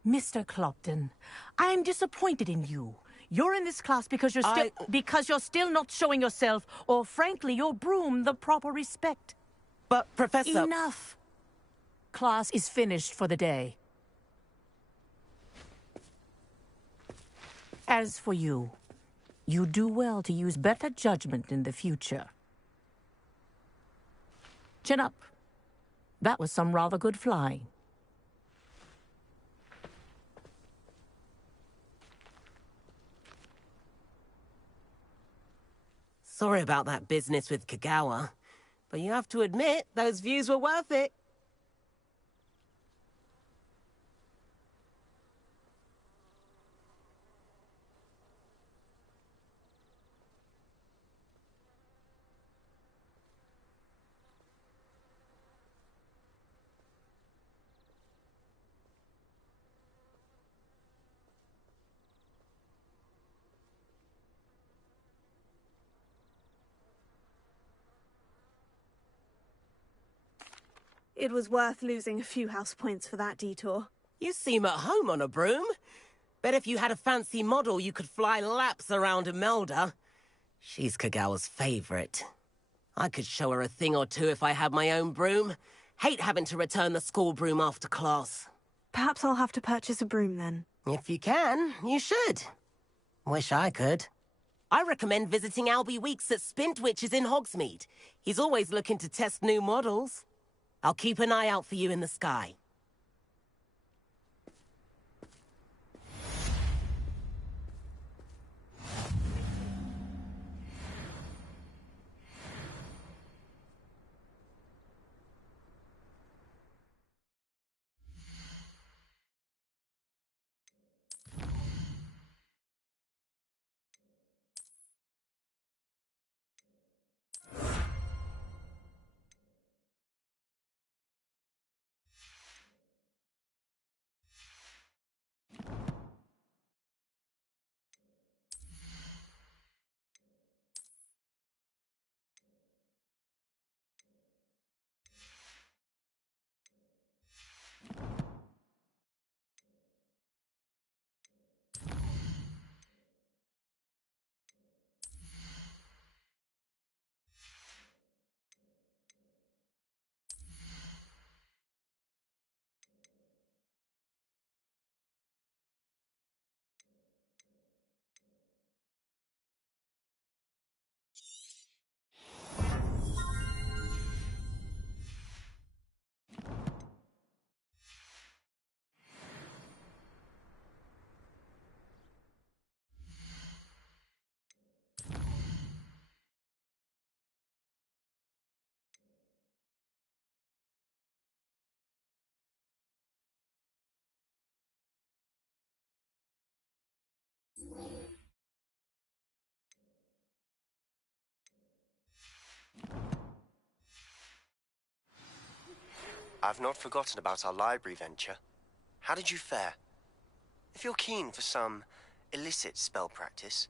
Mr. Clopton, I am disappointed in you. You're in this class because you're still not showing yourself, or frankly, your broom the proper respect. But, Professor... Enough! Class is finished for the day. As for you, you do well to use better judgment in the future. Chin up. That was some rather good flying. Sorry about that business with Kagawa, but you have to admit, those views were worth it. It was worth losing a few house points for that detour. You seem at home on a broom. Bet if you had a fancy model, you could fly laps around Imelda. She's Kagawa's favorite. I could show her a thing or two if I had my own broom. Hate having to return the school broom after class. Perhaps I'll have to purchase a broom then. If you can, you should. Wish I could. I recommend visiting Albie Weeks at Spintwitches in Hogsmeade. He's always looking to test new models. I'll keep an eye out for you in the sky. I've not forgotten about our library venture. How did you fare? If you're keen for some illicit spell practice,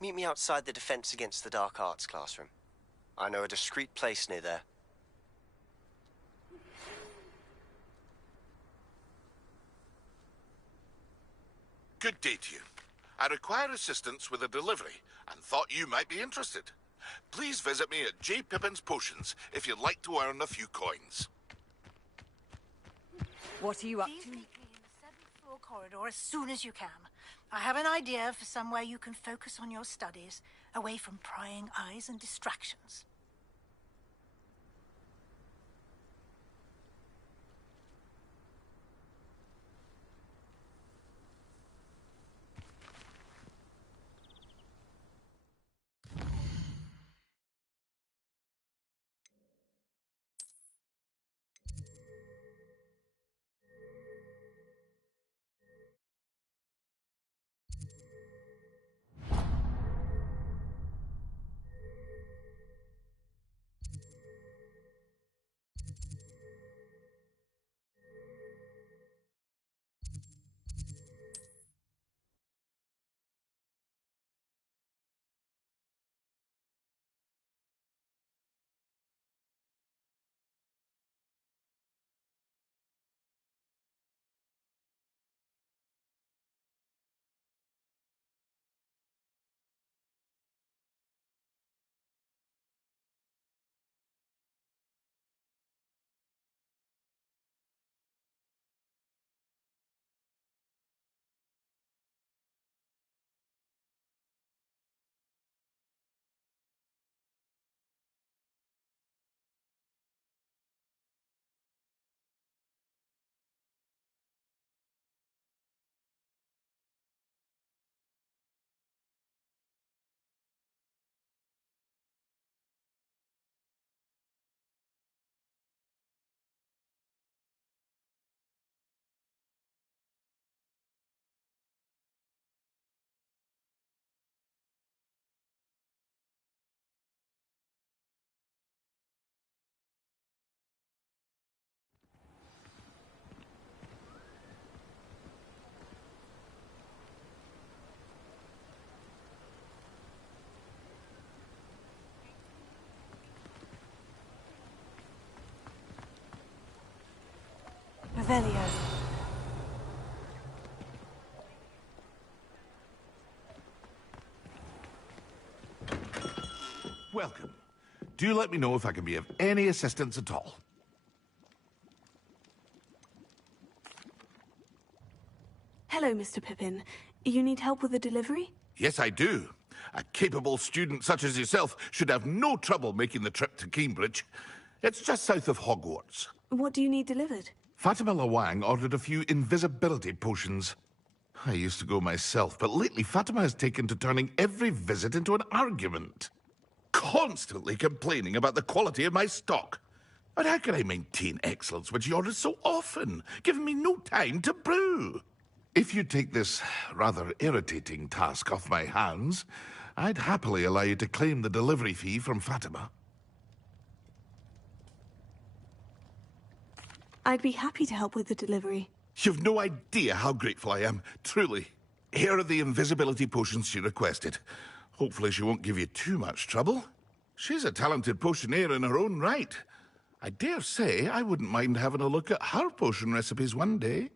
meet me outside the Defense Against the Dark Arts classroom. I know a discreet place near there. Good day to you. I require assistance with a delivery and thought you might be interested. Please visit me at J. Pippin's Potions if you'd like to earn a few coins. What are you up Please to? meet me in the 7th floor corridor as soon as you can. I have an idea for somewhere you can focus on your studies, away from prying eyes and distractions. Revelio. Welcome. Do let me know if I can be of any assistance at all. Hello, Mr. Pippin. You need help with a delivery? Yes, I do. A capable student such as yourself should have no trouble making the trip to Cambridge. It's just south of Hogwarts. What do you need delivered? Fatima Lawang ordered a few invisibility potions. I used to go myself, but lately Fatima has taken to turning every visit into an argument. Constantly complaining about the quality of my stock. But how can I maintain excellence when she orders so often, giving me no time to brew? If you take this rather irritating task off my hands, I'd happily allow you to claim the delivery fee from Fatima. I'd be happy to help with the delivery. You've no idea how grateful I am, truly. Here are the invisibility potions she requested. Hopefully she won't give you too much trouble. She's a talented potioneer in her own right. I dare say I wouldn't mind having a look at her potion recipes one day.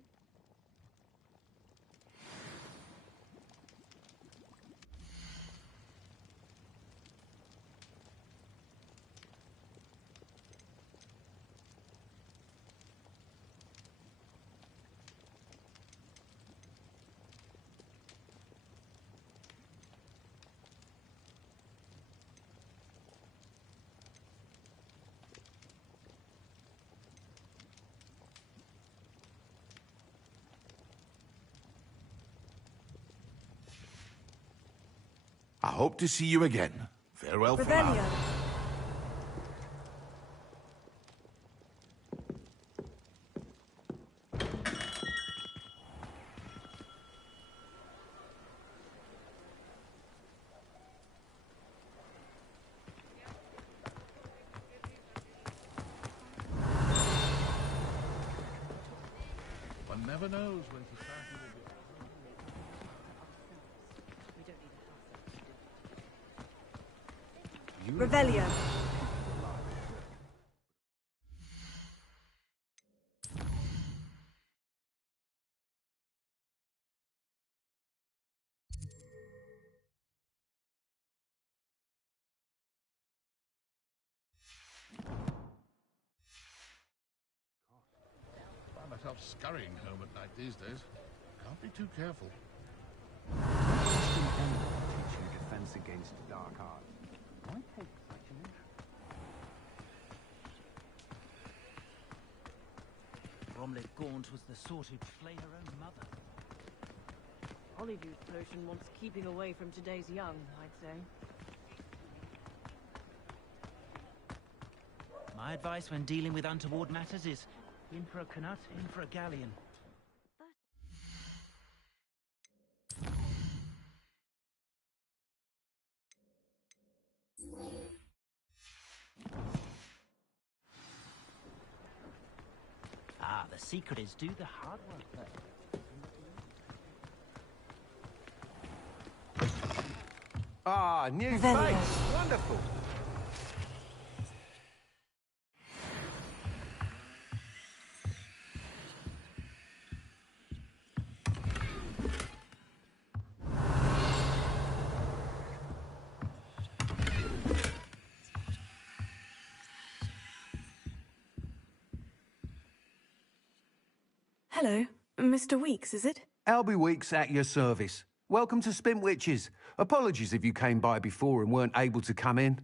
I hope to see you again. Farewell for now. Revelio. never knows when society will be. Revelio. Find myself scurrying home at night these days. Can't be too careful. Teach you defense against dark arts. Why take such an interest? Bromley Gaunt was the sort who'd slay her own mother. Polyjuice potion wants keeping away from today's young, I'd say. My advice when dealing with untoward matters is in for a Canut, in for a galleon. Ah, the secret is do the hard work first. Ah, new face! Wonderful! Hello, Mr. Weeks, is it? Albie Weeks at your service. Welcome to Spintwitches. Apologies if you came by before and weren't able to come in.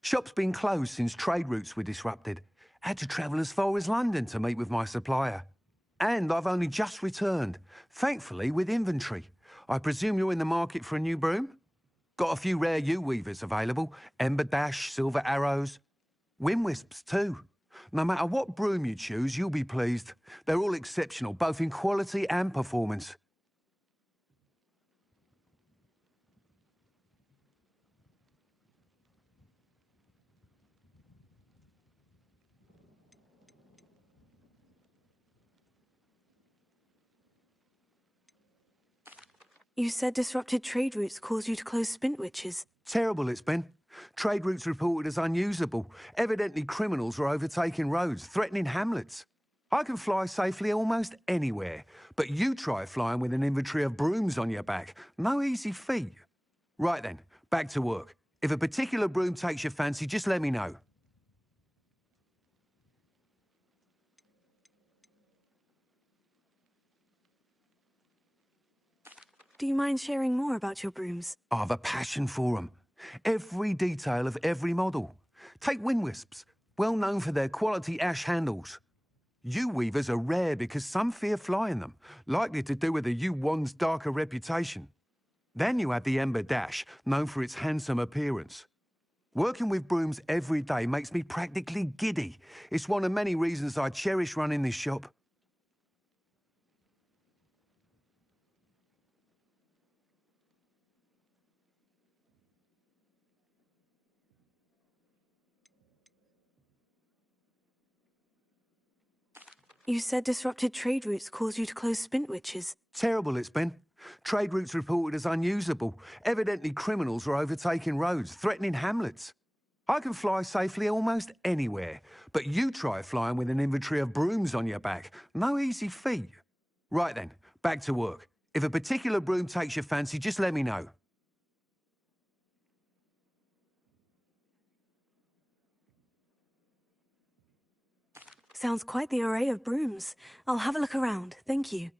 Shop's been closed since trade routes were disrupted. Had to travel as far as London to meet with my supplier. And I've only just returned, thankfully with inventory. I presume you're in the market for a new broom? Got a few rare U-weavers available. Ember Dash, Silver Arrows. Wind Wisps too. No matter what broom you choose, you'll be pleased. They're all exceptional, both in quality and performance. You said disrupted trade routes caused you to close Spintwitches. Terrible it's been. Trade routes reported as unusable. Evidently criminals were overtaking roads, threatening hamlets. I can fly safely almost anywhere, but you try flying with an inventory of brooms on your back. No easy feat. Right then, back to work. If a particular broom takes your fancy, just let me know. Do you mind sharing more about your brooms? I've a passion for them. Every detail of every model. Take Wind Wisps, well known for their quality ash handles. U-weavers are rare because some fear flying them, likely to do with the U-wand's darker reputation. Then you have the Ember Dash, known for its handsome appearance. Working with brooms every day makes me practically giddy. It's one of many reasons I cherish running this shop. You said disrupted trade routes caused you to close Spintwitches. Terrible it's been. Trade routes reported as unusable. Evidently criminals were overtaking roads, threatening hamlets. I can fly safely almost anywhere, but you try flying with an inventory of brooms on your back. No easy feat. Right then, back to work. If a particular broom takes your fancy, just let me know. Sounds quite the array of brooms. I'll have a look around, thank you.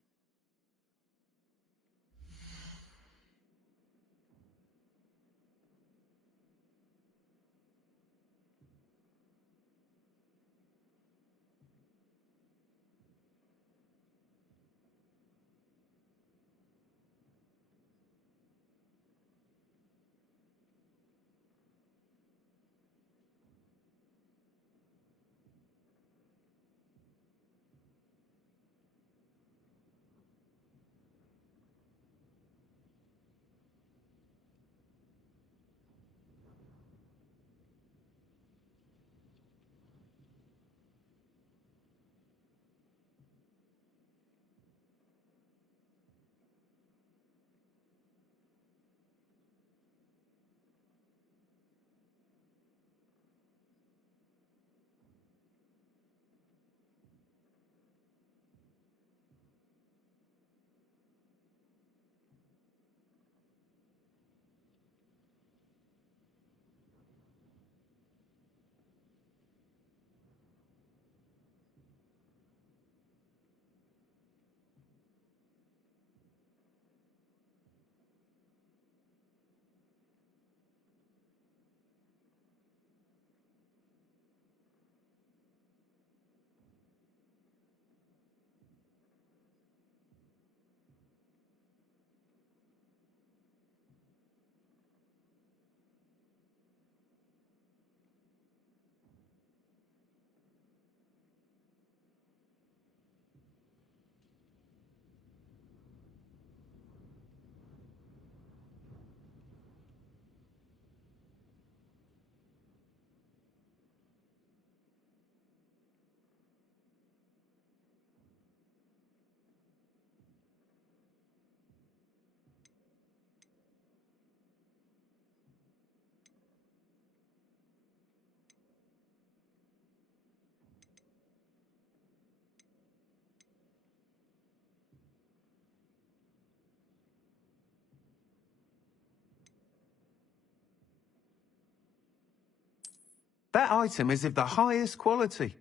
That item is of the highest quality.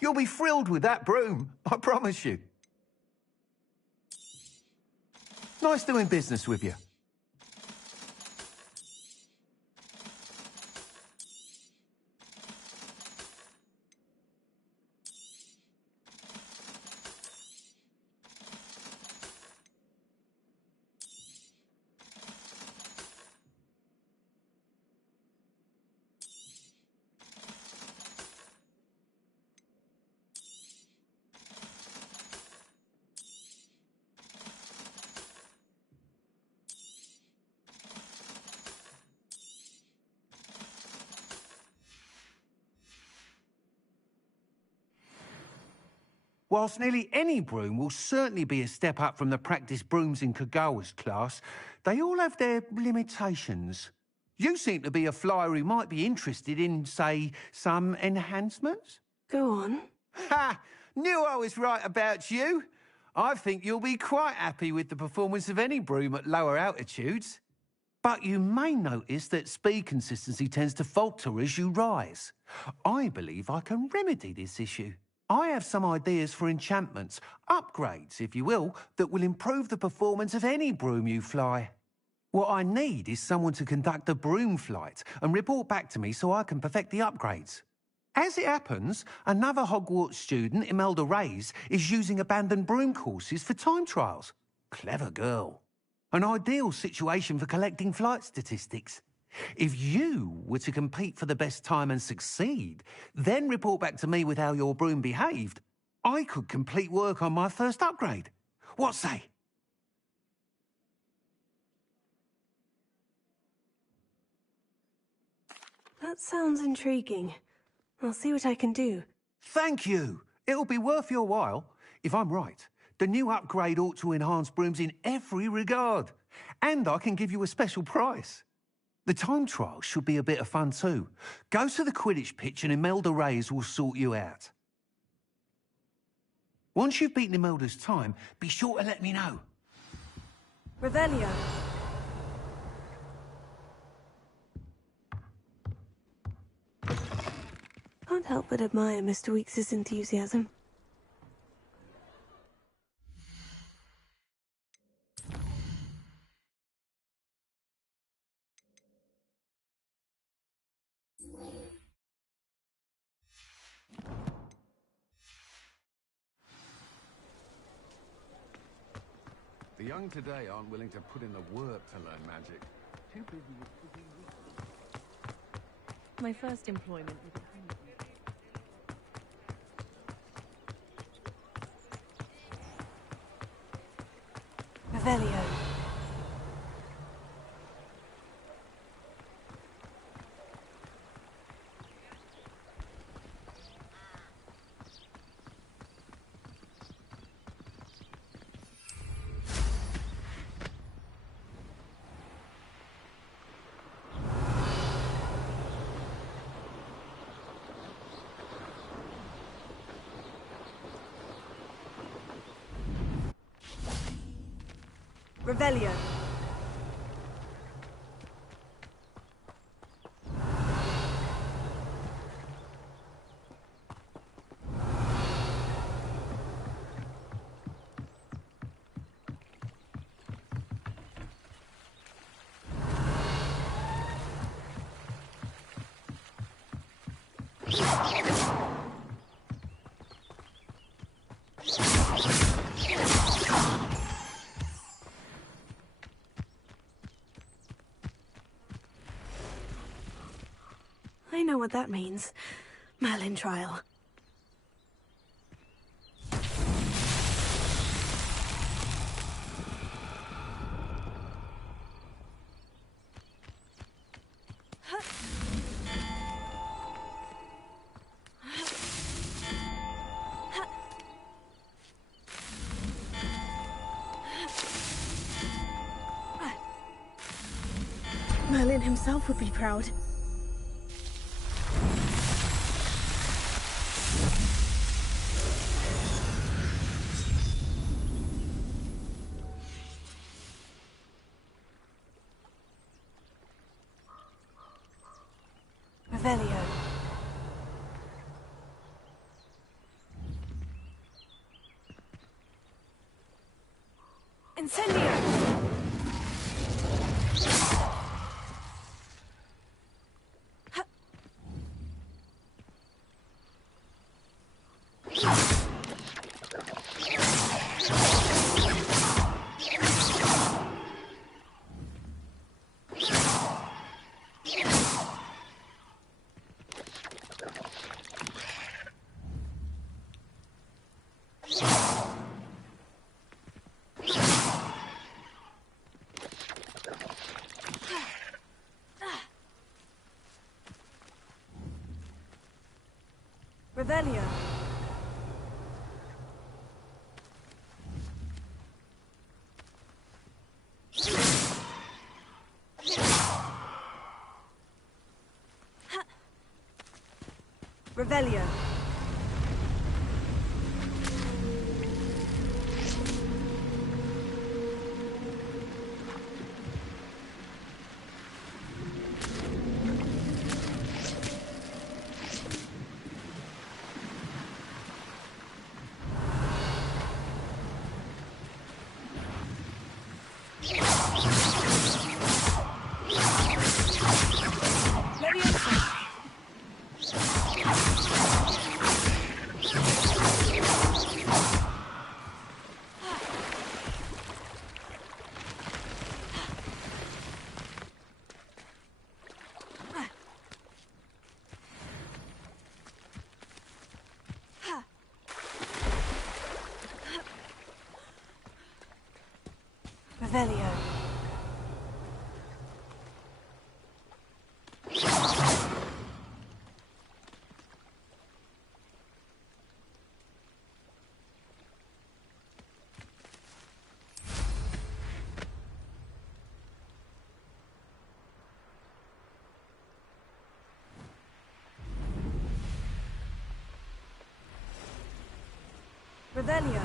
You'll be thrilled with that broom, I promise you. Nice doing business with you. Whilst nearly any broom will certainly be a step up from the practice brooms in Kagawa's class, they all have their limitations. You seem to be a flyer who might be interested in, say, some enhancements? Go on. Ha! Knew I was right about you. I think you'll be quite happy with the performance of any broom at lower altitudes. But you may notice that speed consistency tends to falter as you rise. I believe I can remedy this issue. I have some ideas for enchantments, upgrades, if you will, that will improve the performance of any broom you fly. What I need is someone to conduct a broom flight and report back to me so I can perfect the upgrades. As it happens, another Hogwarts student, Imelda Reyes, is using abandoned broom courses for time trials. Clever girl. An ideal situation for collecting flight statistics. If you were to compete for the best time and succeed, then report back to me with how your broom behaved, I could complete work on my first upgrade. What say? That sounds intriguing. I'll see what I can do. Thank you. It'll be worth your while. If I'm right, the new upgrade ought to enhance brooms in every regard. And I can give you a special price. The time trial should be a bit of fun too. Go to the Quidditch pitch and Imelda Reyes will sort you out. Once you've beaten Imelda's time, be sure to let me know. Revelio. Can't help but admire Mr. Weekes' enthusiasm. The young today aren't willing to put in the work to learn magic. Too busy with My first employment with a Revelio. Revelio. I know what that means. Merlin trial. Merlin himself would be proud. Revelio. Incendio! Revelio. Revelio. Revelio. Revelio.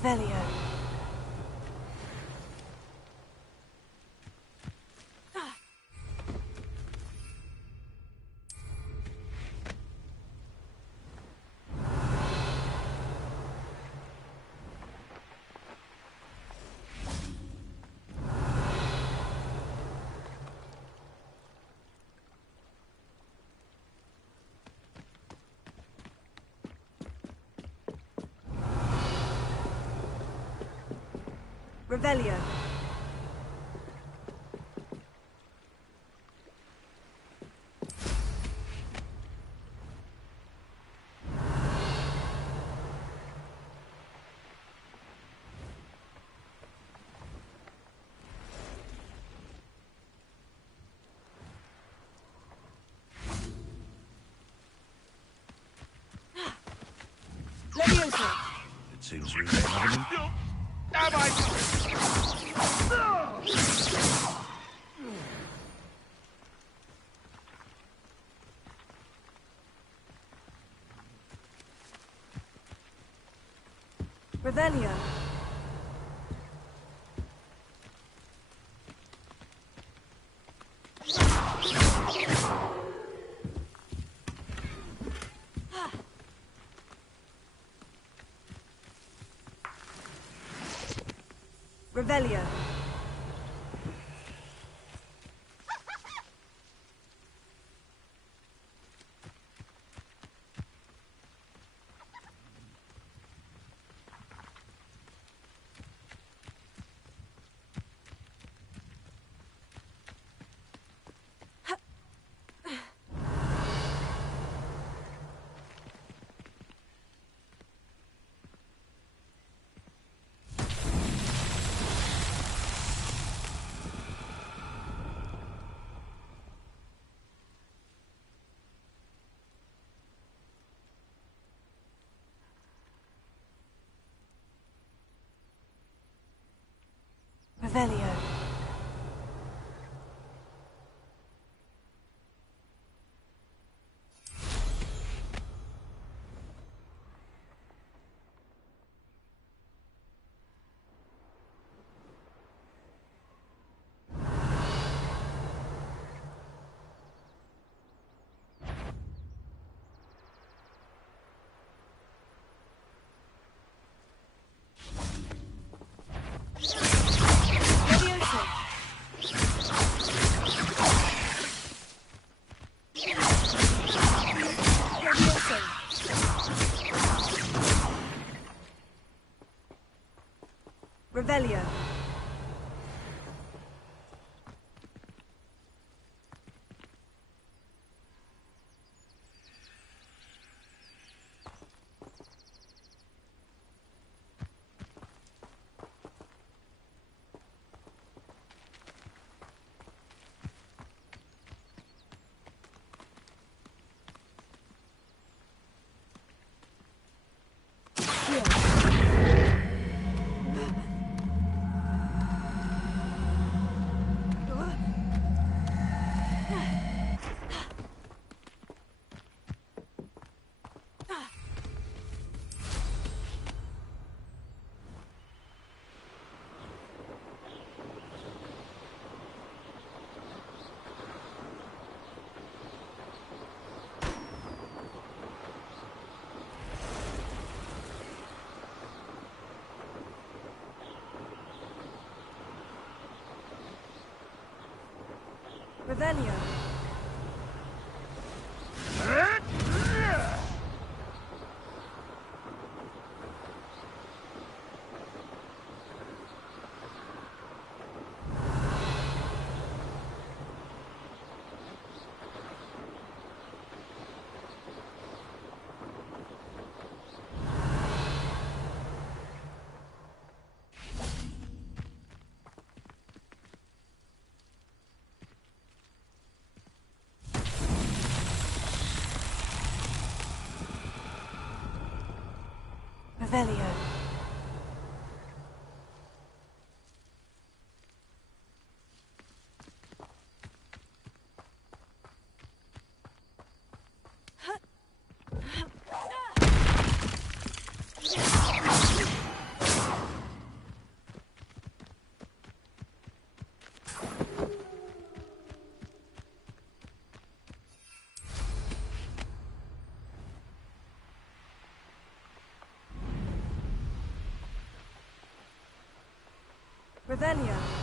Revelio. Revelio. It seems we may have an... Am I? Revelio. Revelio. Revelio. Revelio. Revelio. Revelio. Revelio.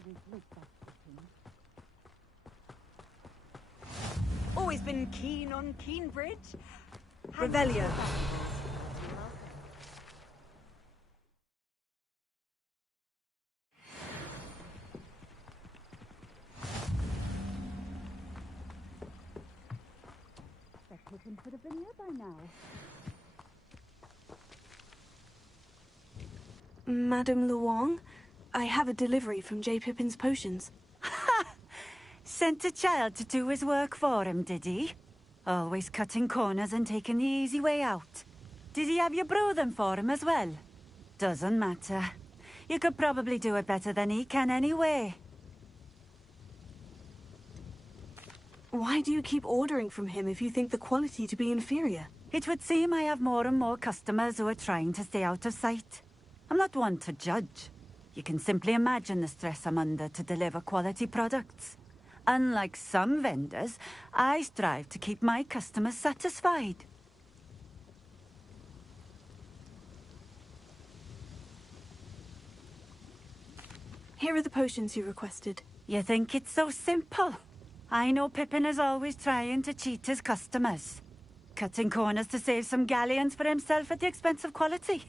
always look that fitting. Always been keen on Keenbridge. Revelio. That Pippin could have been here by now. Madame Luong, I have a delivery from J. Pippin's Potions. Ha! Sent a child to do his work for him, did he? Always cutting corners and taking the easy way out. Did he have you brew them for him as well? Doesn't matter. You could probably do it better than he can anyway. Why do you keep ordering from him if you think the quality to be inferior? It would seem I have more and more customers who are trying to stay out of sight. I'm not one to judge. You can simply imagine the stress I'm under to deliver quality products. Unlike some vendors, I strive to keep my customers satisfied. Here are the potions you requested. You think it's so simple? I know Pippin is always trying to cheat his customers. Cutting corners to save some galleons for himself at the expense of quality.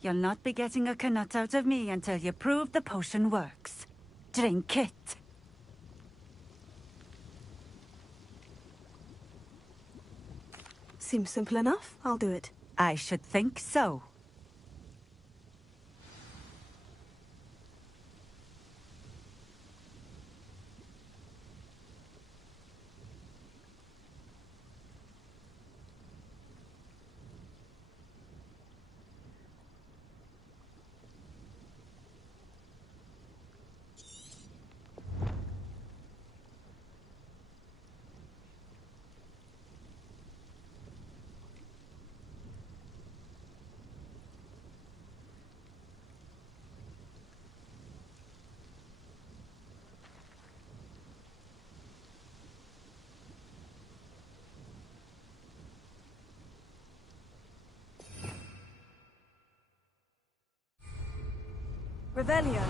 You'll not be getting a canut out of me until you prove the potion works. Drink it. Seems simple enough. I'll do it. I should think so. Revelio.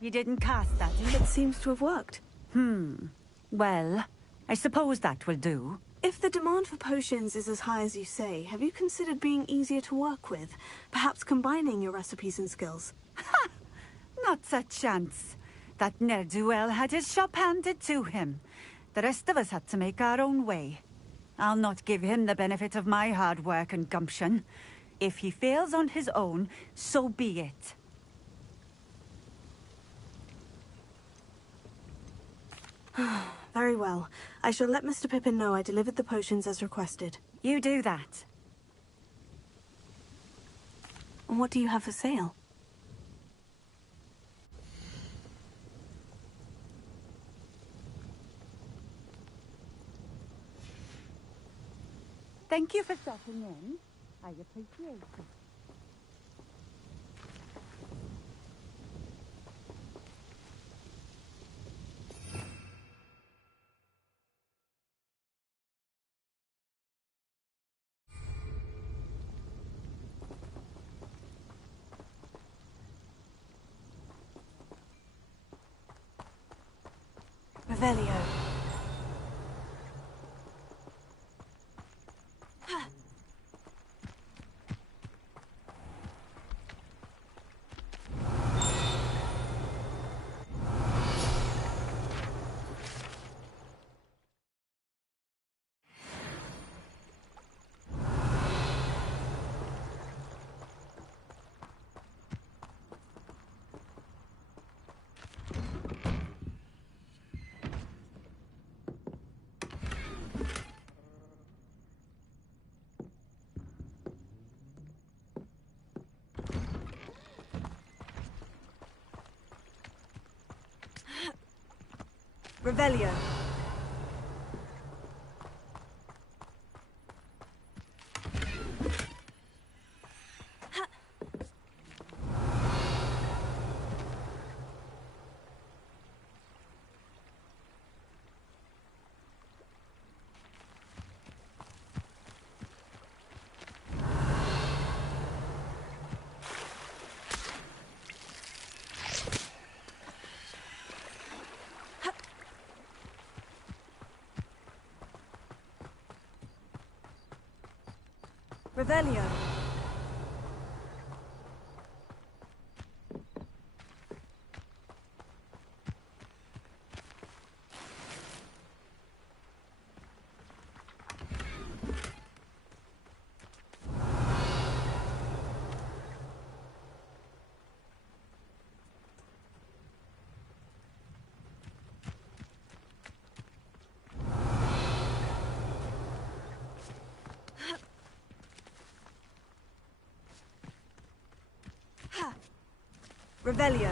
You didn't cast that, did you? It seems to have worked. Well, I suppose that will do. If the demand for potions is as high as you say, have you considered being easier to work with? Perhaps combining your recipes and skills? Ha! Not a chance. That ne'er-do-well had his shop handed to him. The rest of us had to make our own way. I'll not give him the benefit of my hard work and gumption. If he fails on his own, so be it. Very well. I shall let Mr. Pippin know I delivered the potions as requested. You do that. What do you have for sale? Thank you for stopping in. I appreciate it. Revelio. Revelio. Revelio. Revelio.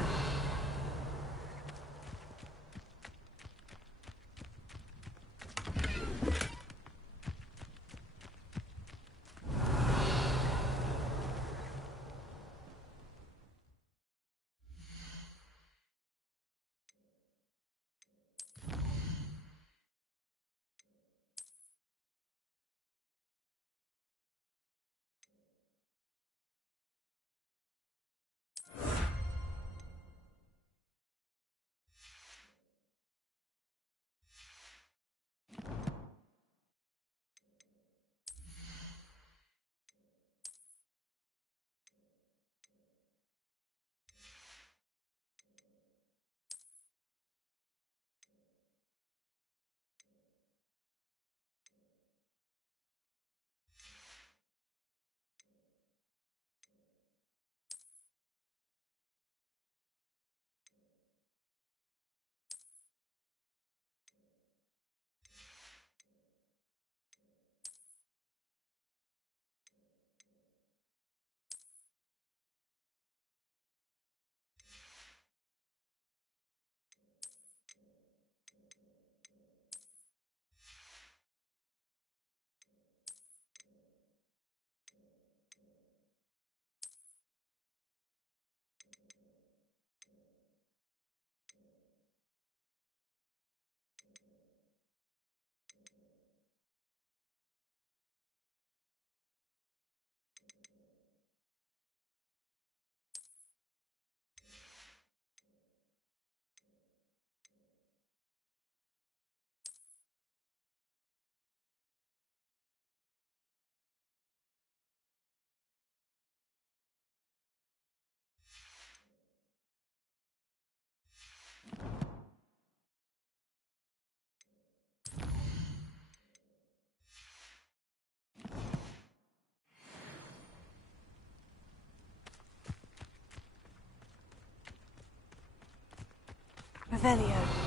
Revelio.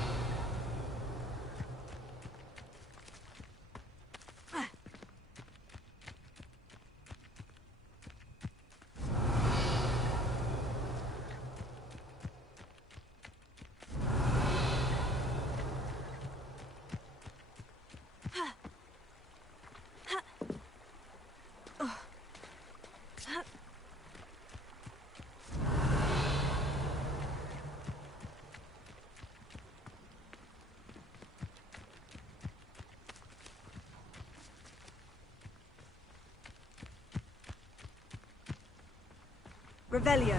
Revelio.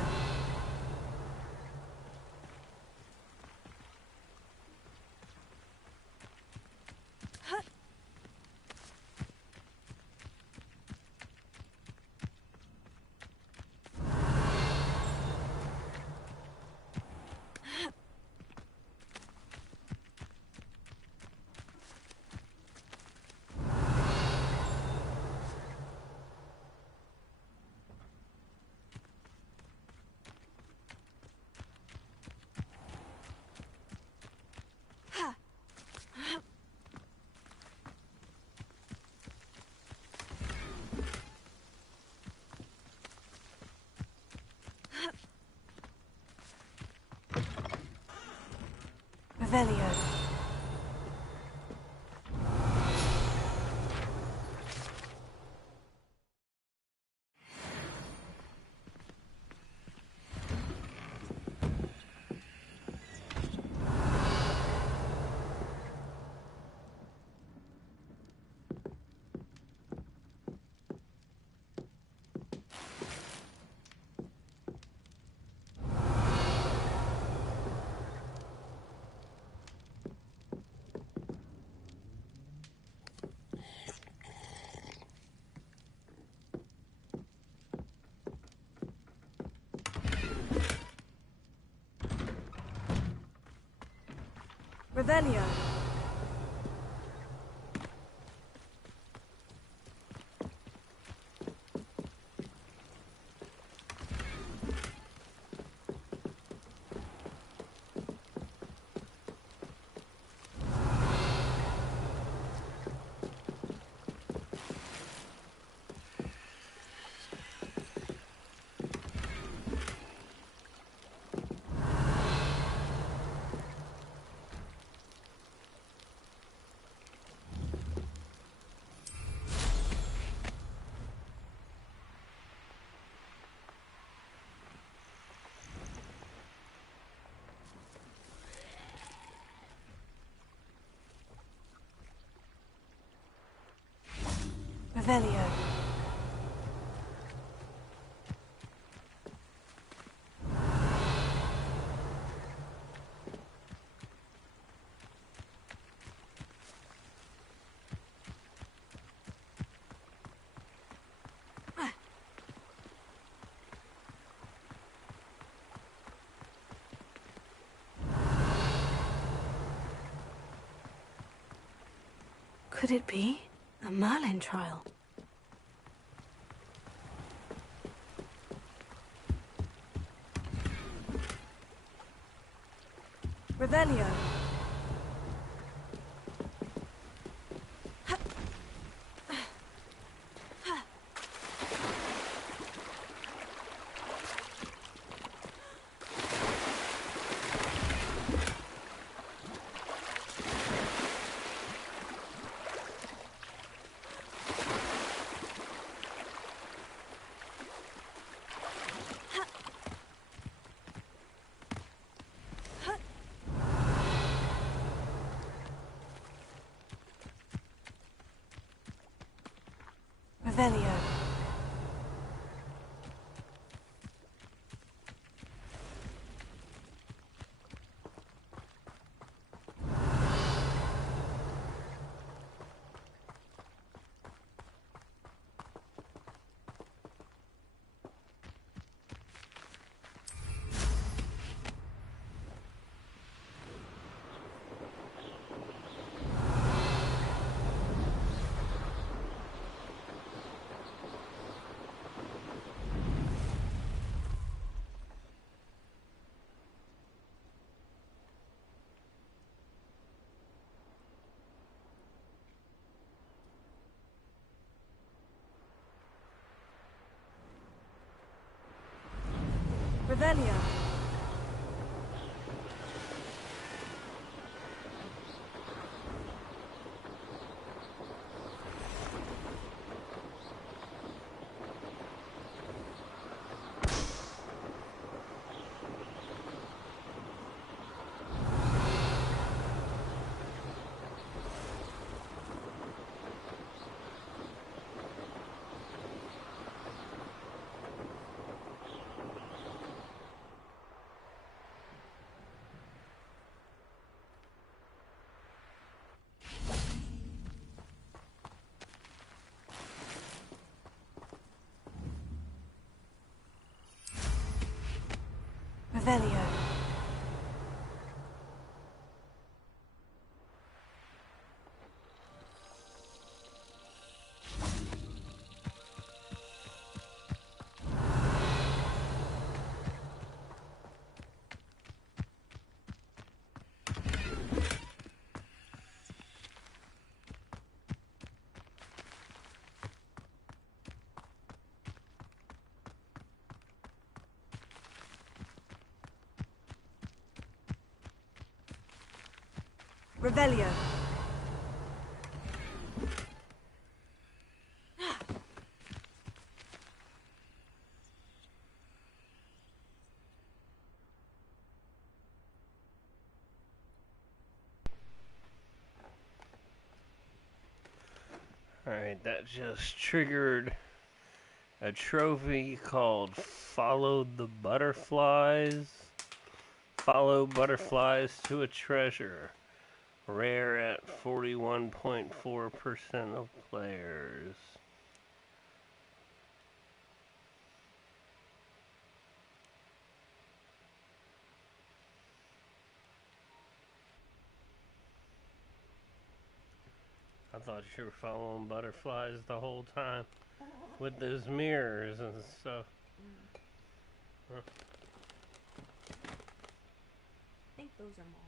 Revelio. Revelio. Revelio. Could it be a Merlin trial? Revelio. Revelio. Revelio. Revelio. Revelio. Alright, that just triggered a trophy called Follow the Butterflies. Follow butterflies to a treasure. Rare at 41.4% of players. I thought you were following butterflies the whole time with those mirrors and stuff. Huh. I think those are moths.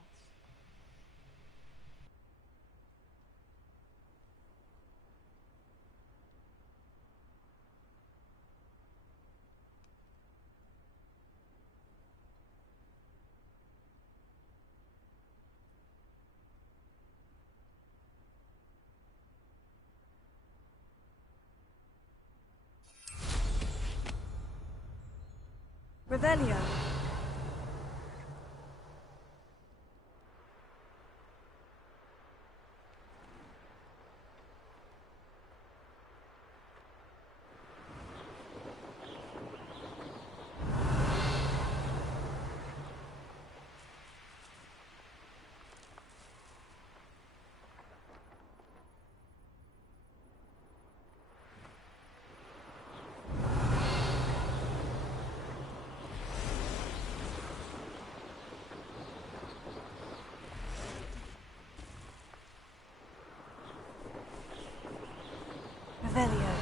Revelio. Revelio.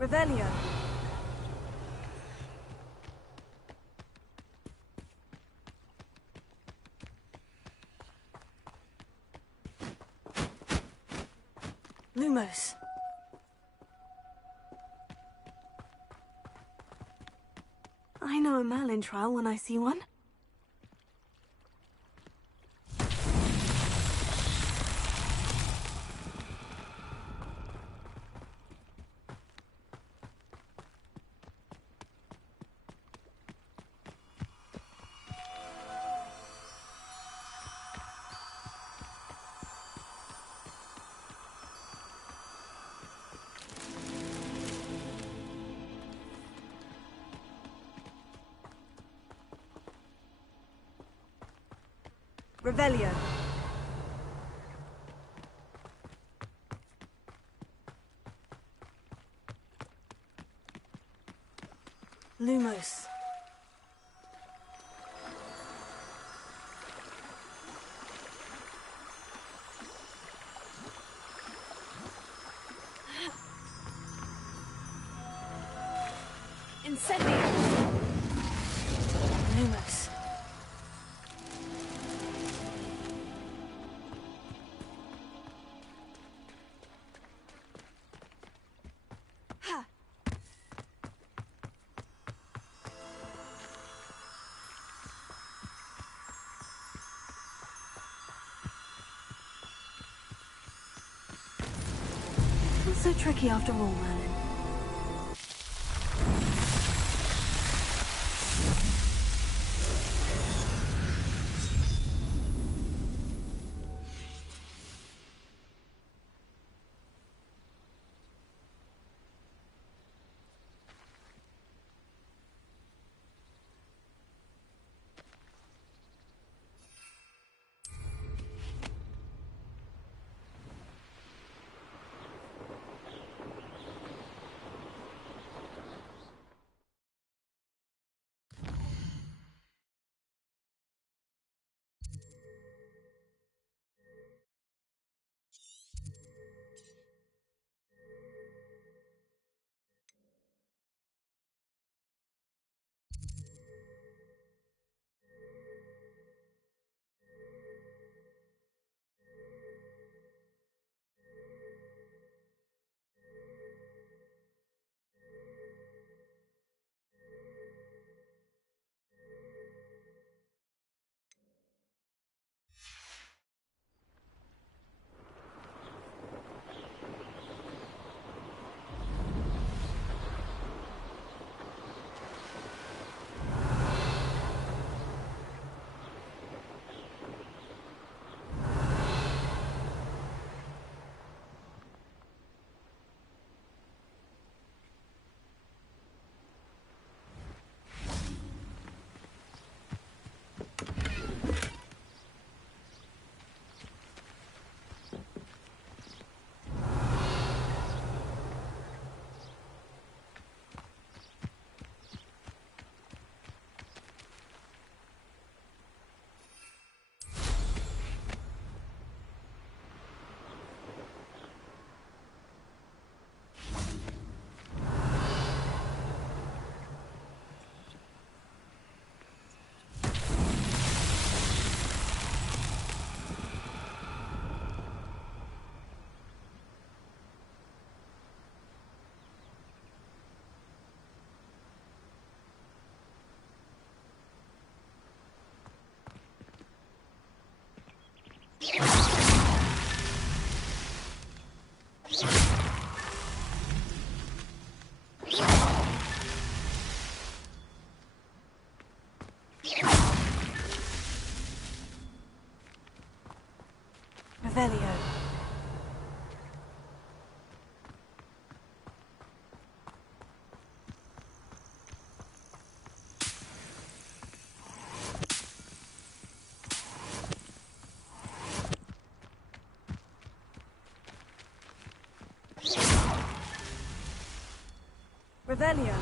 Revelio. Lumos. I know a Merlin trial when I see one. Revelio. Lumos. Incendio. Lumos. Not so tricky after all, Merlin. Revelio. Revelio.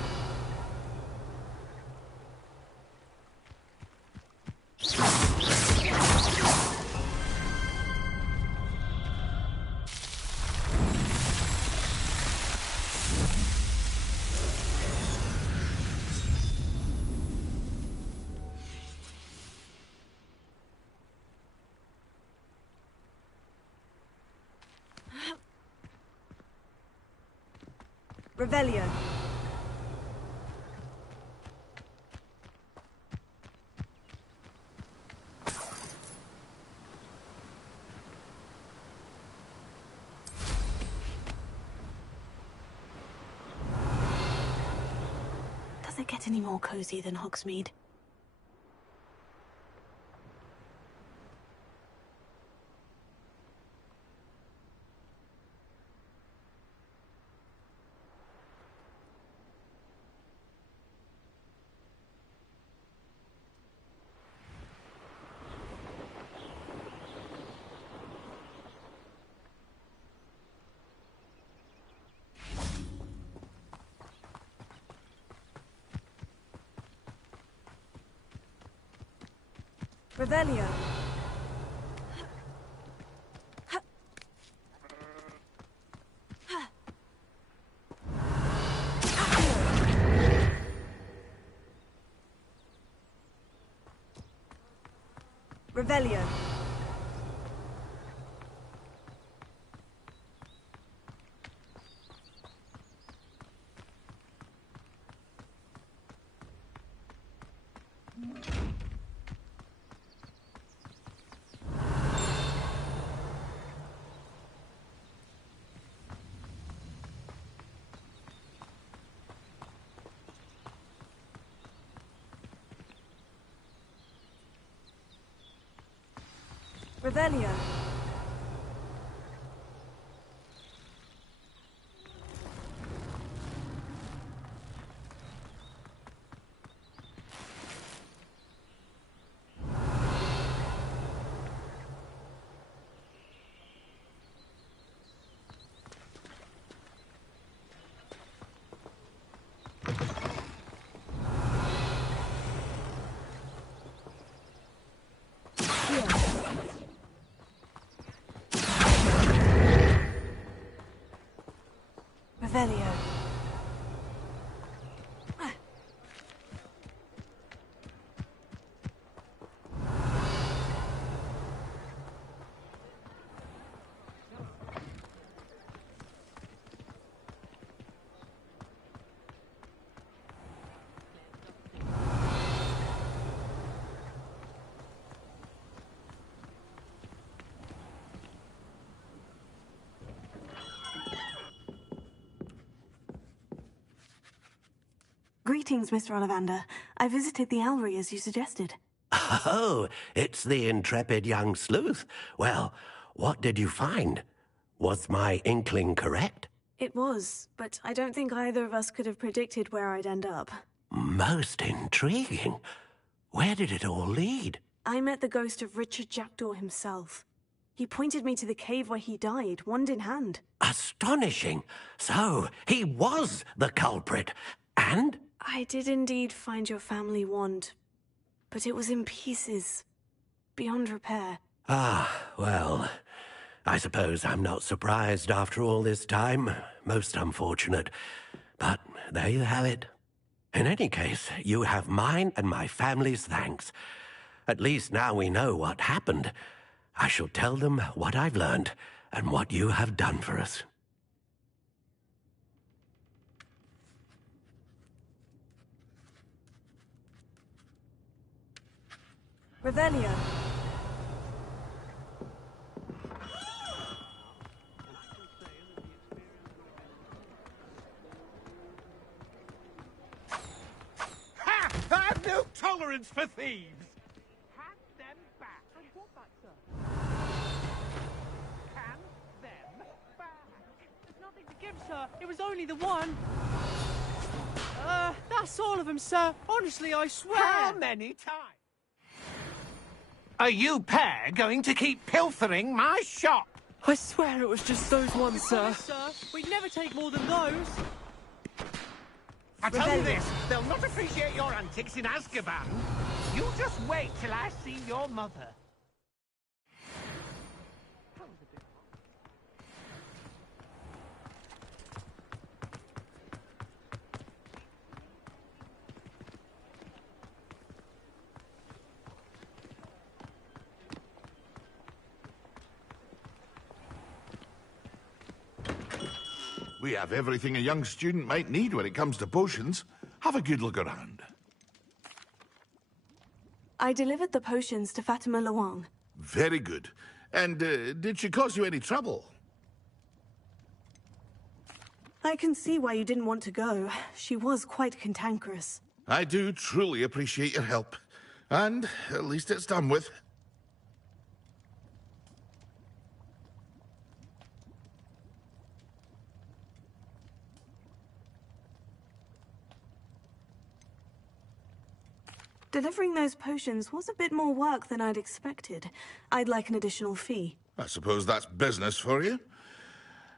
Revelio. Does it get any more cozy than Hogsmeade? Revelio. Revelio. Revelio. Revelio. Greetings, Mr. Ollivander. I visited the Alry as you suggested. Oh, it's the intrepid young sleuth. Well, what did you find? Was my inkling correct? It was, but I don't think either of us could have predicted where I'd end up. Most intriguing. Where did it all lead? I met the ghost of Richard Jackdaw himself. He pointed me to the cave where he died, wand in hand. Astonishing. So, he was the culprit. And? I did indeed find your family wand, but it was in pieces, beyond repair. Ah, well, I suppose I'm not surprised after all this time. Most unfortunate. But there you have it. In any case, you have mine and my family's thanks. At least now we know what happened. I shall tell them what I've learned and what you have done for us. Revelio. insurance for thieves. Hand them back. And what back, sir? Hand them back. There's nothing to give, sir. It was only the one. That's all of them, sir. Honestly, I swear. How many times? Are you pair going to keep pilfering my shop? I swear it was just those ones, sir. Sir, we'd never take more than those. I tell you this, they'll not appreciate your antics in Azkaban. You just wait till I see your mother. We have everything a young student might need when it comes to potions. Have a good look around. I delivered the potions to Fatima Luang. Very good. And did she cause you any trouble? I can see why you didn't want to go. She was quite cantankerous. I do truly appreciate your help. And at least it's done with. Delivering those potions was a bit more work than I'd expected. I'd like an additional fee. I suppose that's business for you.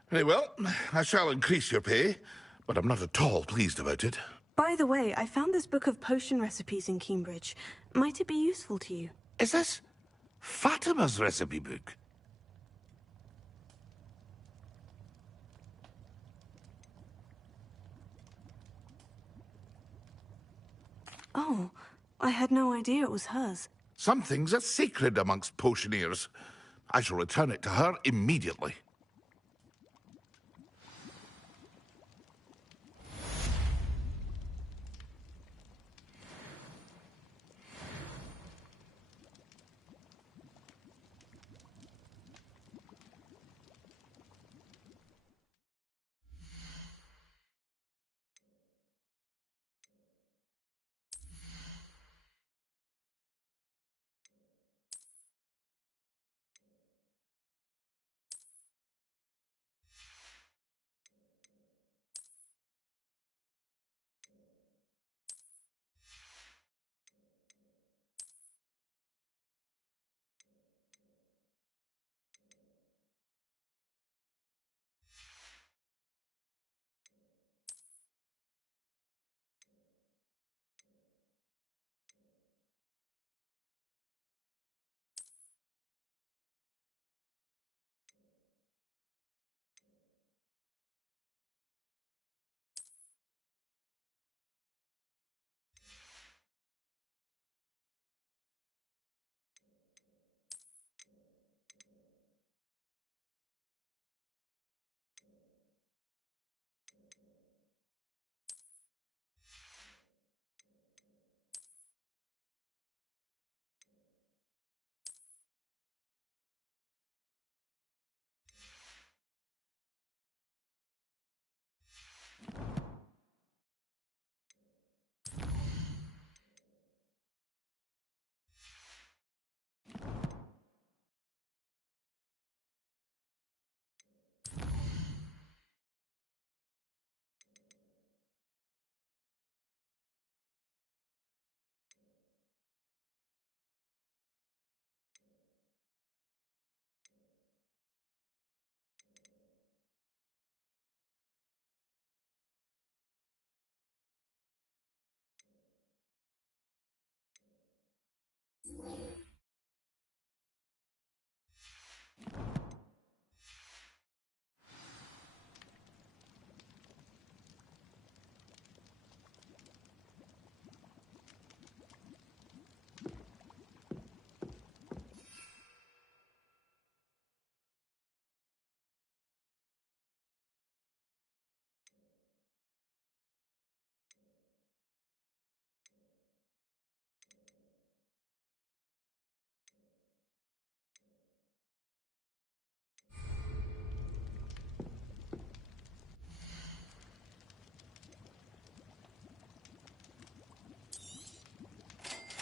Very well, I shall increase your pay, but I'm not at all pleased about it. By the way, I found this book of potion recipes in Cambridge. Might it be useful to you? Is this Fatima's recipe book? Oh, I had no idea it was hers. Some things are sacred amongst potioneers. I shall return it to her immediately.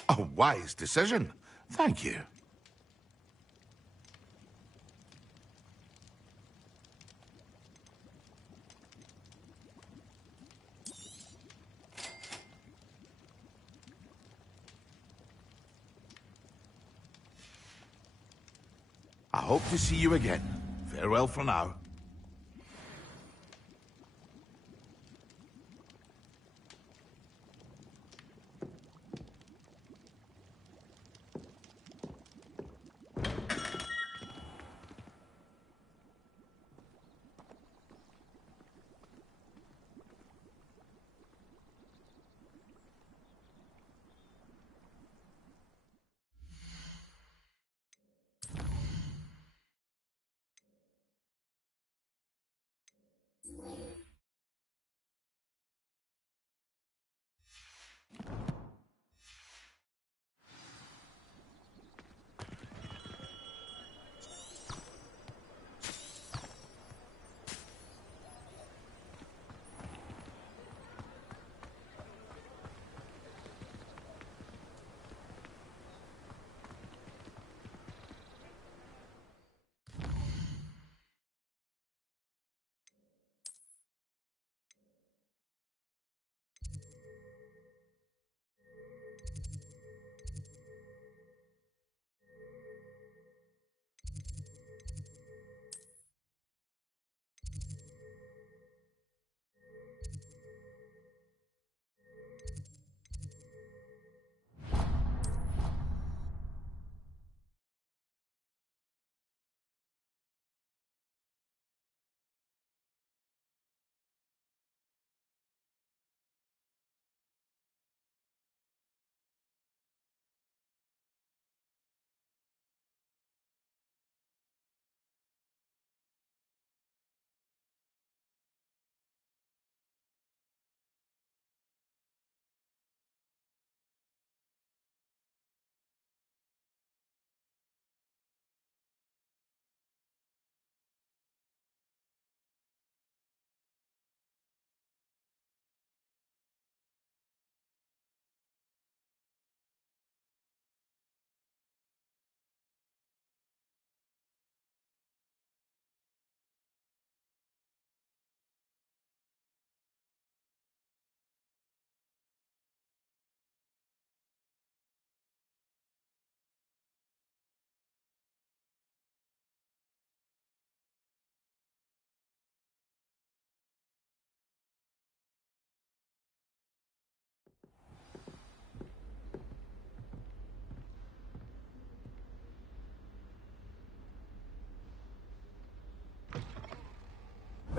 A wise decision. Thank you. I hope to see you again. Farewell for now.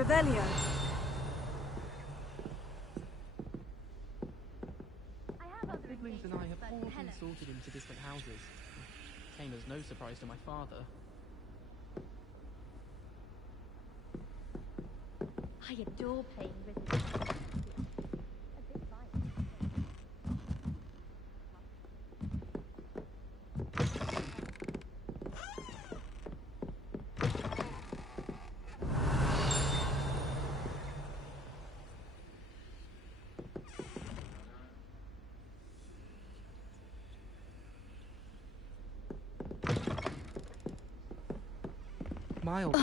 Revelio. Siblings and I have all been sorted into different houses. Came as no surprise to my father. I adore playing with Miles.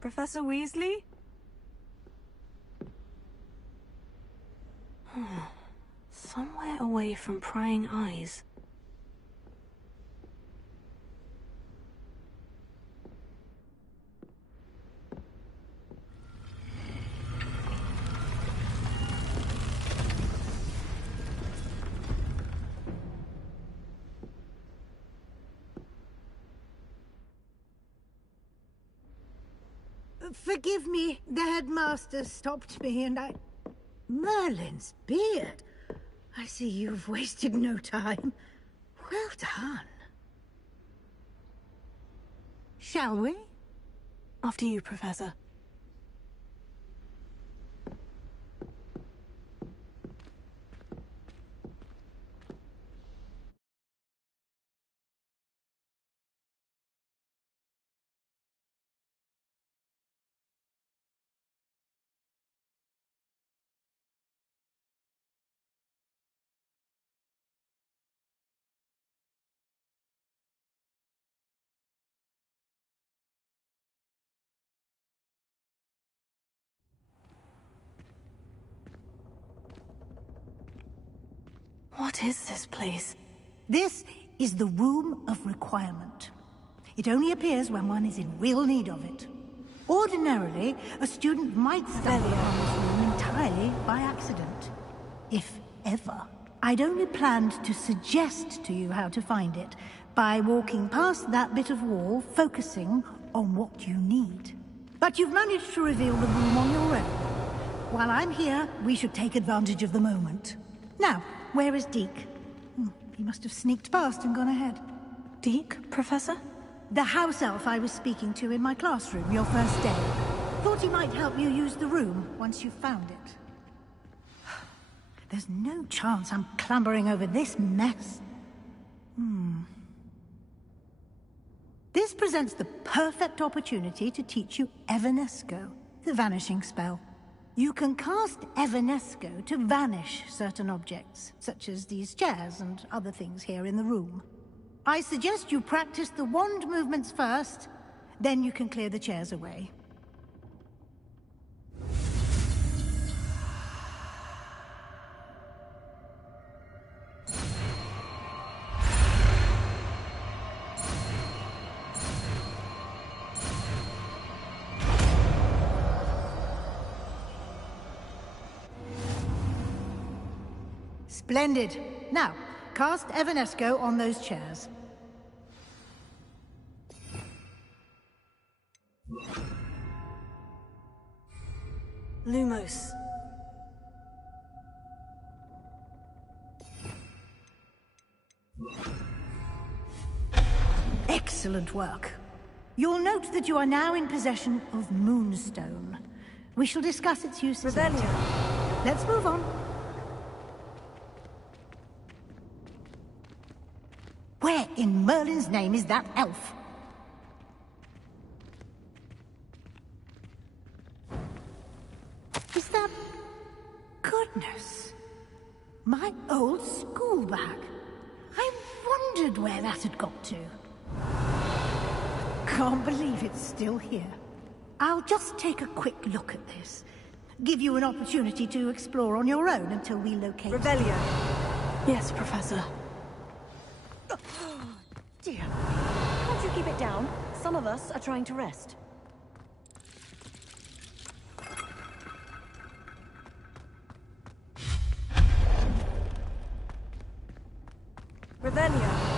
Professor Weasley? Somewhere away from prying eyes. Forgive me, the headmaster stopped me and I... Merlin's beard. I see you've wasted no time. Well done. Shall we? After you, Professor. What is this place? This is the Room of Requirement. It only appears when one is in real need of it. Ordinarily, a student might stumble upon this room entirely by accident. If ever. I'd only planned to suggest to you how to find it by walking past that bit of wall, focusing on what you need. But you've managed to reveal the room on your own. While I'm here, we should take advantage of the moment. Now, where is Deke? He must have sneaked past and gone ahead. Deke, Professor? The house elf I was speaking to in my classroom your first day. Thought he might help you use the room once you've found it. There's no chance I'm clambering over this mess. This presents the perfect opportunity to teach you Evanesco, the vanishing spell. You can cast Evanesco to vanish certain objects, such as these chairs and other things here in the room. I suggest you practice the wand movements first, then you can clear the chairs away. Splendid. Now, cast Evanesco on those chairs. Lumos. Excellent work. You'll note that you are now in possession of Moonstone. We shall discuss its uses later. Let's move on. Where in Merlin's name is that elf? Is that... Goodness. My old school bag. I wondered where that had got to. Can't believe it's still here. I'll just take a quick look at this. Give you an opportunity to explore on your own until we locate... Revelio. Yes, Professor. Dear, can't you keep it down? Some of us are trying to rest. Revelio.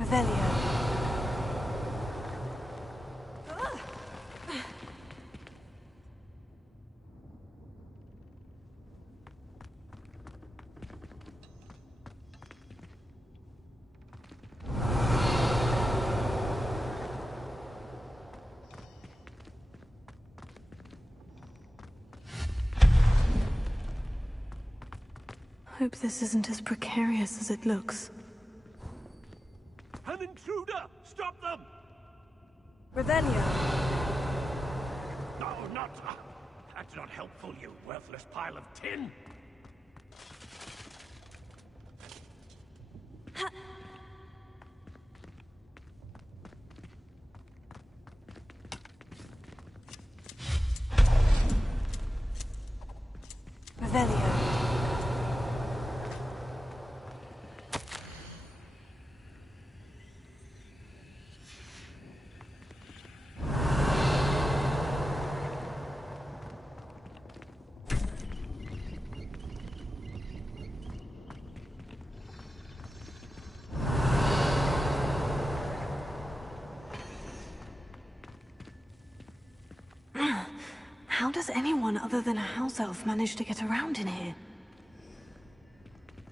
Revelio. Hope this isn't as precarious as it looks. An intruder! Stop them! Revelio. No, not... That's not helpful, you worthless pile of tin! Revelio. How does anyone other than a house elf manage to get around in here?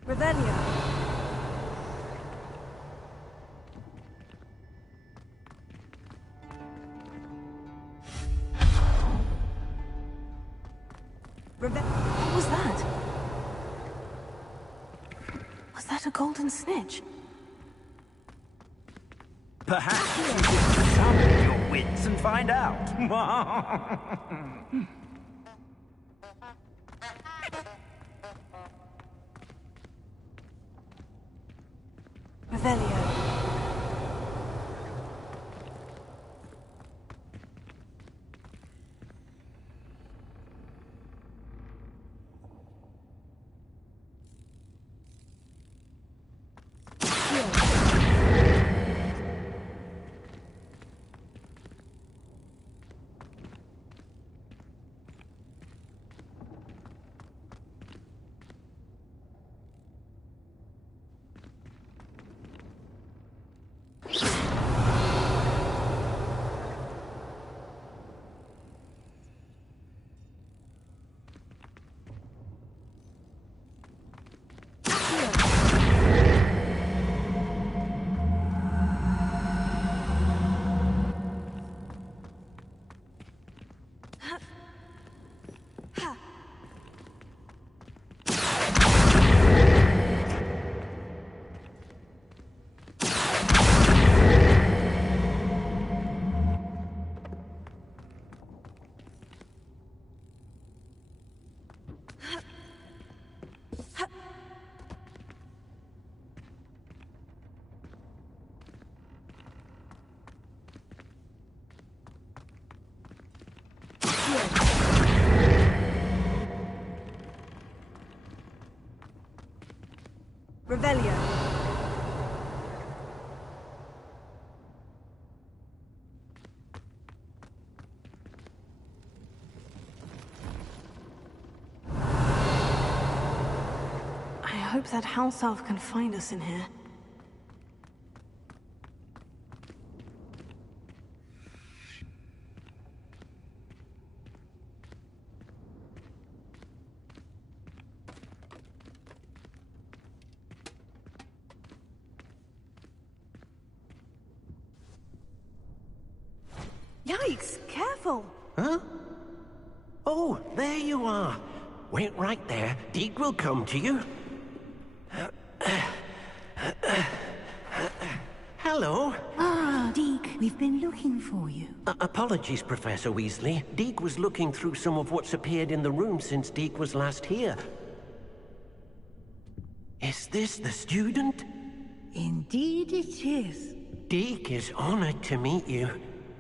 Revelio. What was that? Was that a golden snitch? Perhaps you should summon your wits and find out. Revelio. Revelio. I hope that house elf can find us in here. Yikes! Careful! Huh? Oh, there you are. Wait right there. Deke will come to you. Hello. Ah, Deke, we've been looking for you. Apologies, Professor Weasley. Deke was looking through some of what's appeared in the room since Deke was last here. Is this the student? Indeed it is. Deke is honored to meet you.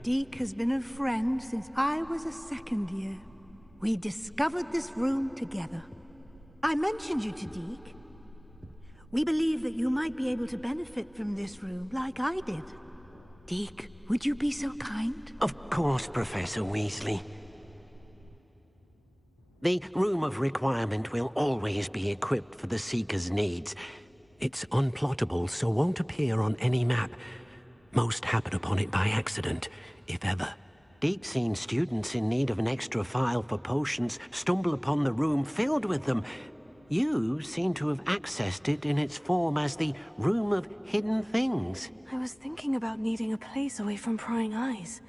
Deke has been a friend since I was a second year. We discovered this room together. I mentioned you to Deke. We believe that you might be able to benefit from this room like I did. Deke, would you be so kind? Of course, Professor Weasley. The Room of Requirement will always be equipped for the Seeker's needs. It's unplottable, so won't appear on any map. Most happen upon it by accident, if ever. Deke's seen students in need of an extra file for potions stumble upon the room filled with them. You seem to have accessed it in its form as the Room of Hidden Things. I was thinking about needing a place away from prying eyes.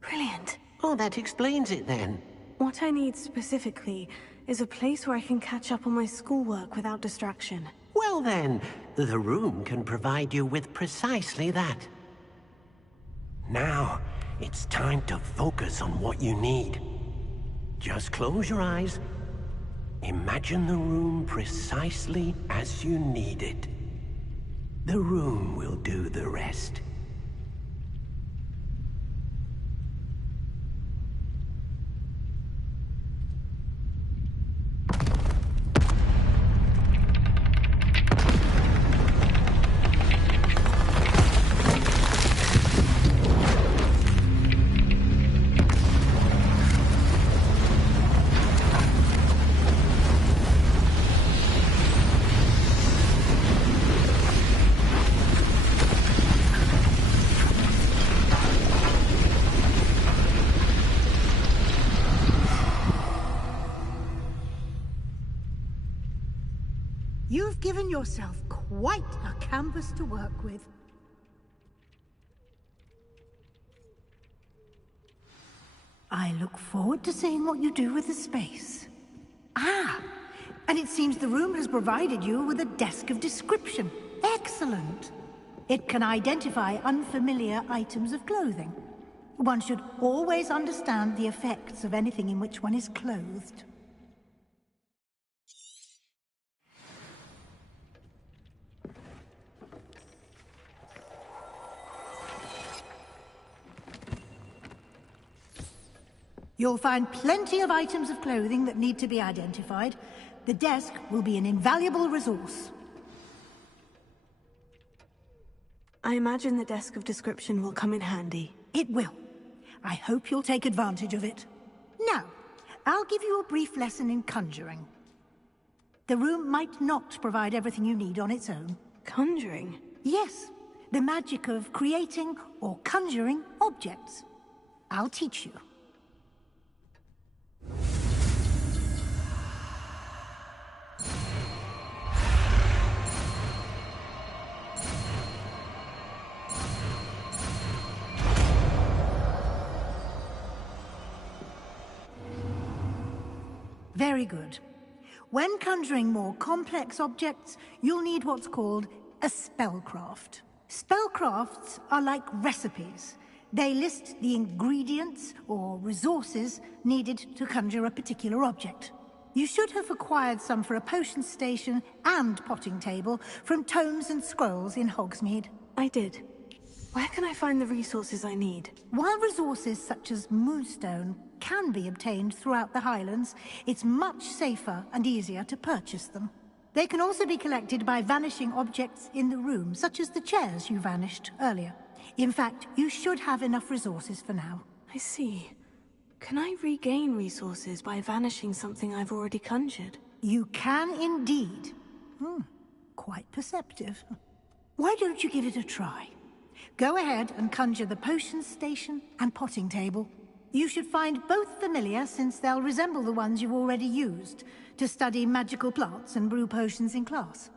Brilliant. Oh, that explains it then. What I need specifically is a place where I can catch up on my schoolwork without distraction. Well then, the room can provide you with precisely that. Now, it's time to focus on what you need. Just close your eyes. Imagine the room precisely as you need it. The room will do the rest. You've given yourself quite a canvas to work with. I look forward to seeing what you do with the space. Ah, and it seems the room has provided you with a desk of description. Excellent. It can identify unfamiliar items of clothing. One should always understand the effects of anything in which one is clothed. You'll find plenty of items of clothing that need to be identified. The desk will be an invaluable resource. I imagine the desk of description will come in handy. It will. I hope you'll take advantage of it. Now, I'll give you a brief lesson in conjuring. The room might not provide everything you need on its own. Conjuring? Yes, the magic of creating or conjuring objects. I'll teach you. Very good. When conjuring more complex objects, you'll need what's called a spellcraft. Spellcrafts are like recipes. They list the ingredients or resources needed to conjure a particular object. You should have acquired some for a potion station and potting table from tomes and scrolls in Hogsmeade. I did. Where can I find the resources I need? While resources such as moonstone can be obtained throughout the Highlands, it's much safer and easier to purchase them. They can also be collected by vanishing objects in the room, such as the chairs you vanished earlier. In fact, you should have enough resources for now. I see. Can I regain resources by vanishing something I've already conjured? You can indeed. Quite perceptive. Why don't you give it a try? Go ahead and conjure the potion station and potting table. You should find both familiar, since they'll resemble the ones you've already used to study magical plants and brew potions in class.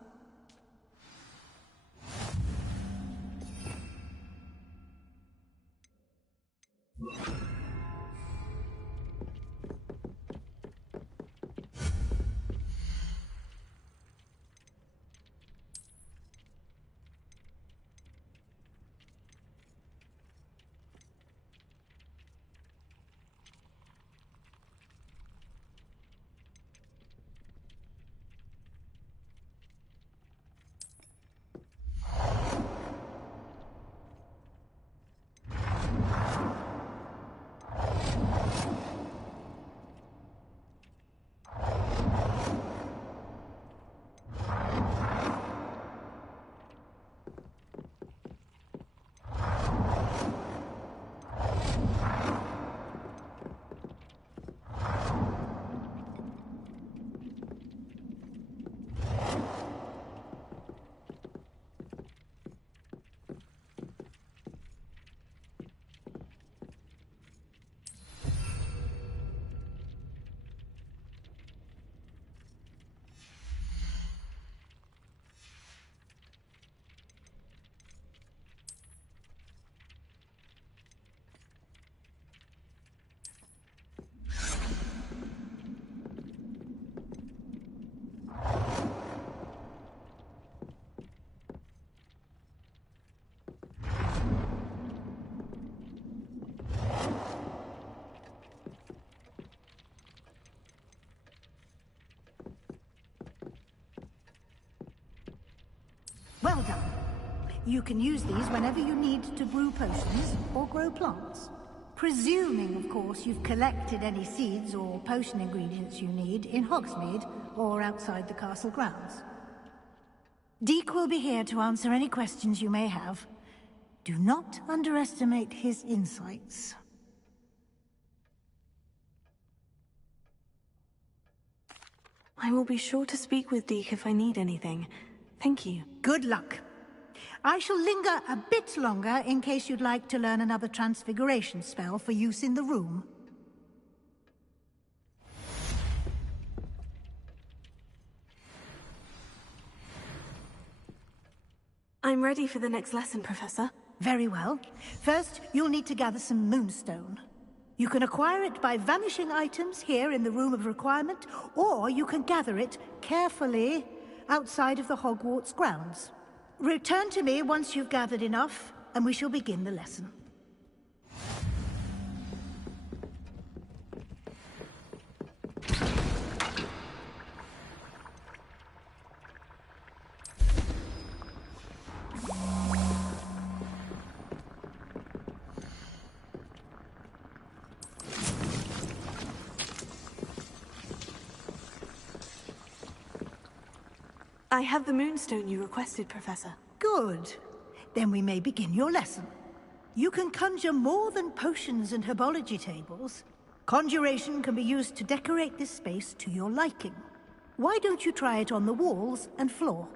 Well done. You can use these whenever you need to brew potions or grow plants. Presuming, of course, you've collected any seeds or potion ingredients you need in Hogsmeade or outside the castle grounds. Deke will be here to answer any questions you may have. Do not underestimate his insights. I will be sure to speak with Deke if I need anything. Thank you. Good luck. I shall linger a bit longer in case you'd like to learn another transfiguration spell for use in the room. I'm ready for the next lesson, Professor. Very well. First, you'll need to gather some moonstone. You can acquire it by vanishing items here in the Room of Requirement, or you can gather it carefully outside of the Hogwarts grounds. Return to me once you've gathered enough, and we shall begin the lesson. I have the moonstone you requested, Professor. Good. Then we may begin your lesson. You can conjure more than potions and herbology tables. Conjuration can be used to decorate this space to your liking. Why don't you try it on the walls and floor?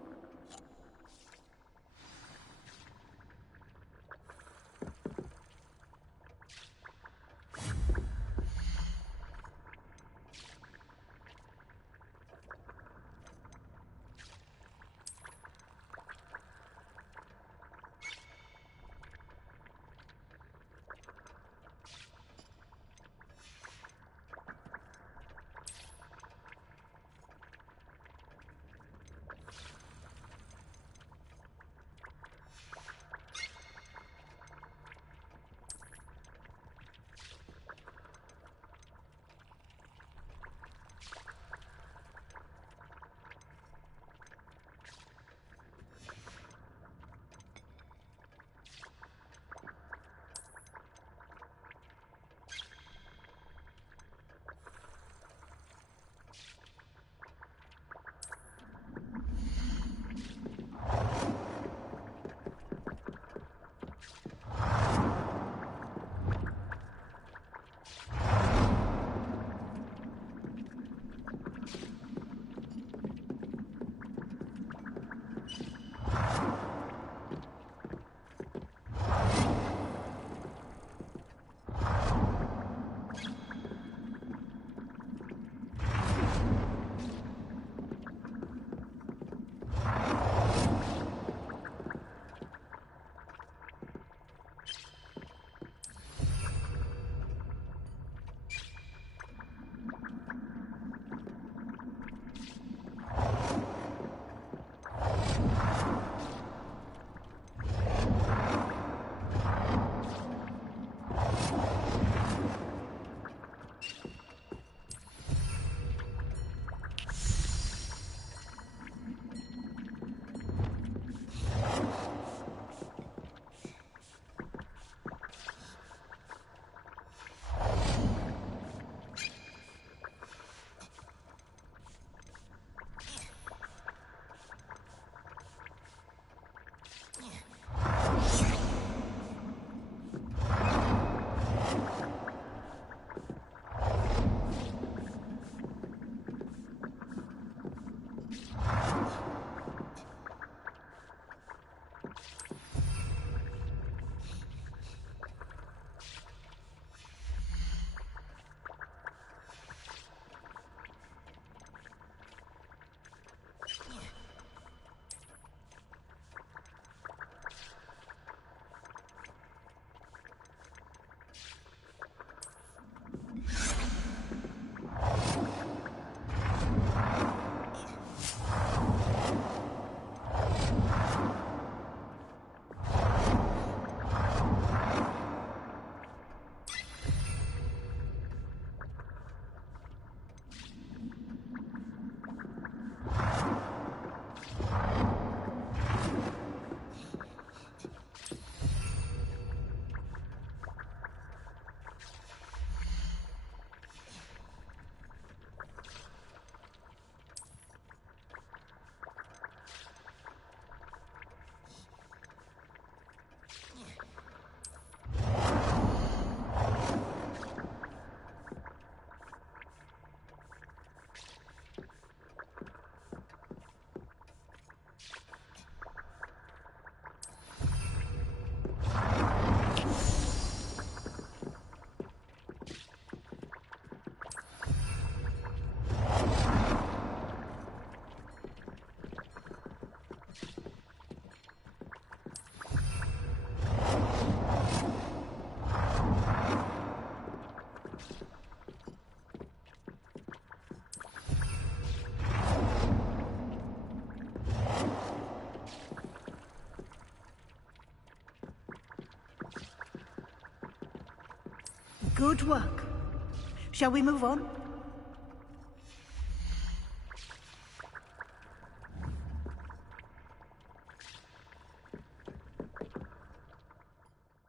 Good work. Shall we move on?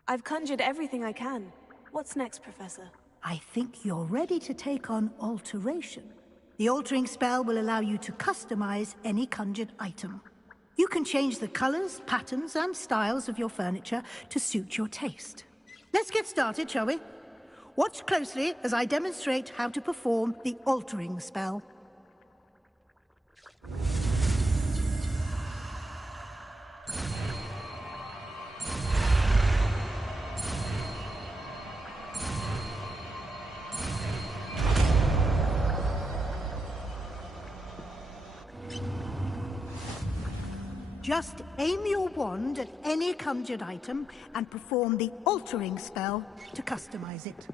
I've conjured everything I can. What's next, Professor? I think you're ready to take on alteration. The altering spell will allow you to customize any conjured item. You can change the colors, patterns, and styles of your furniture to suit your taste. Let's get started, shall we? Watch closely as I demonstrate how to perform the altering spell. Just aim your wand at any conjured item and perform the altering spell to customize it.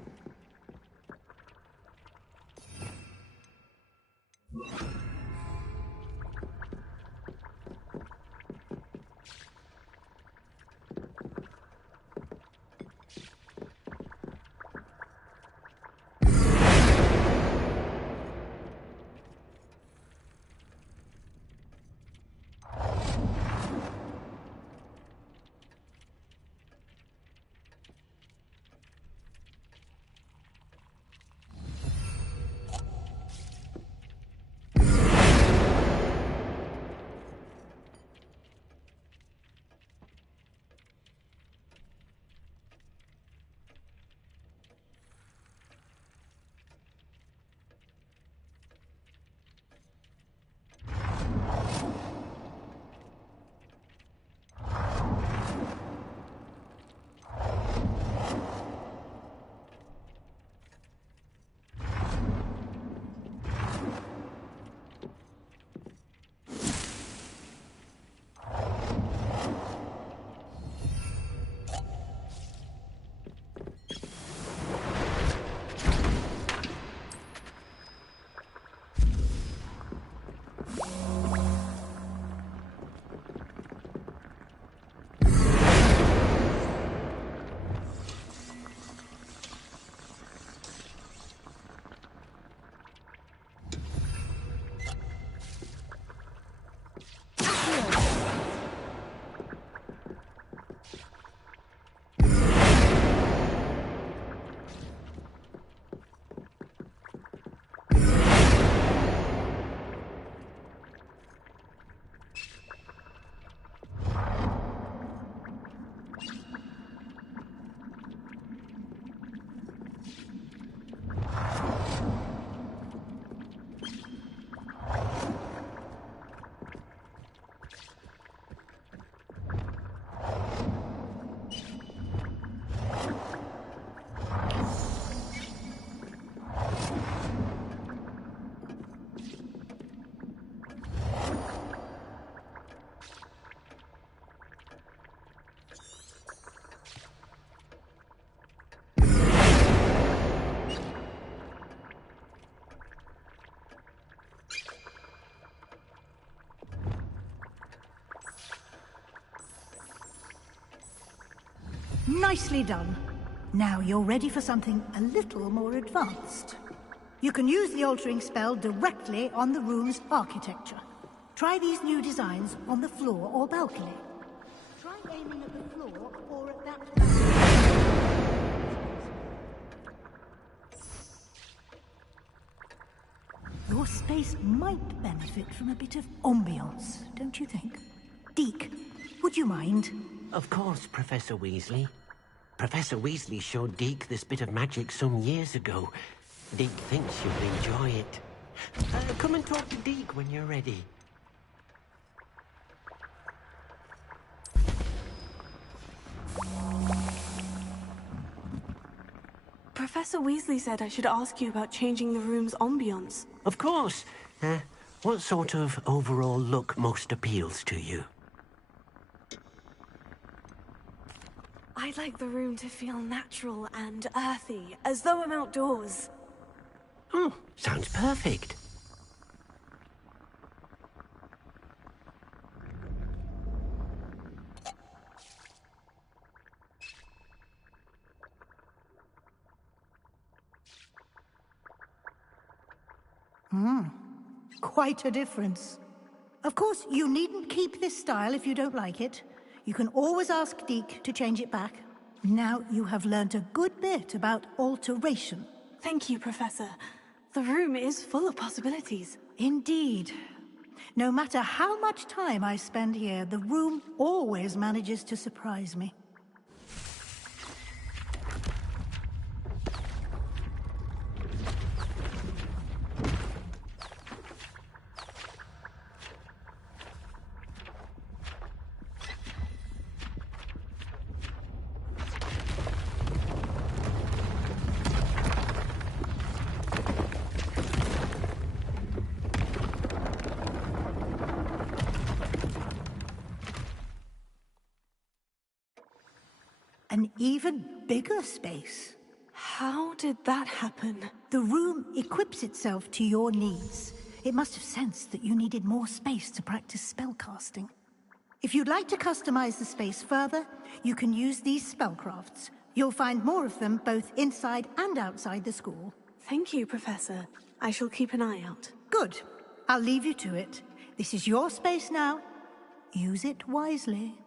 Nicely done. Now you're ready for something a little more advanced. You can use the altering spell directly on the room's architecture. Try these new designs on the floor or balcony. Try aiming at the floor or at that balcony. Your space might benefit from a bit of ambiance, don't you think? Deke, would you mind? Of course, Professor Weasley. Professor Weasley showed Deke this bit of magic some years ago. Deke thinks you'll enjoy it. Come and talk to Deke when you're ready. Professor Weasley said I should ask you about changing the room's ambiance. Of course. What sort of overall look most appeals to you? I'd like the room to feel natural and earthy, as though I'm outdoors. Oh, sounds perfect. Quite a difference. Of course, you needn't keep this style if you don't like it. You can always ask Deke to change it back. Now you have learnt a good bit about alteration. Thank you, Professor. The room is full of possibilities. Indeed. No matter how much time I spend here, the room always manages to surprise me. An even bigger space. How did that happen? The room equips itself to your needs. It must have sensed that you needed more space to practice spellcasting. If you'd like to customize the space further, you can use these spellcrafts. You'll find more of them both inside and outside the school. Thank you, Professor. I shall keep an eye out. Good. I'll leave you to it. This is your space now. Use it wisely.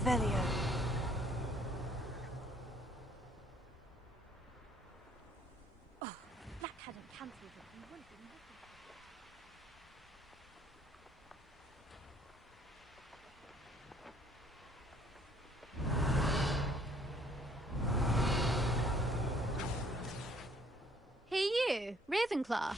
Revelio. Oh, that hadn't cancelled it. You wouldn't be looking. Hey you, Ravenclaw.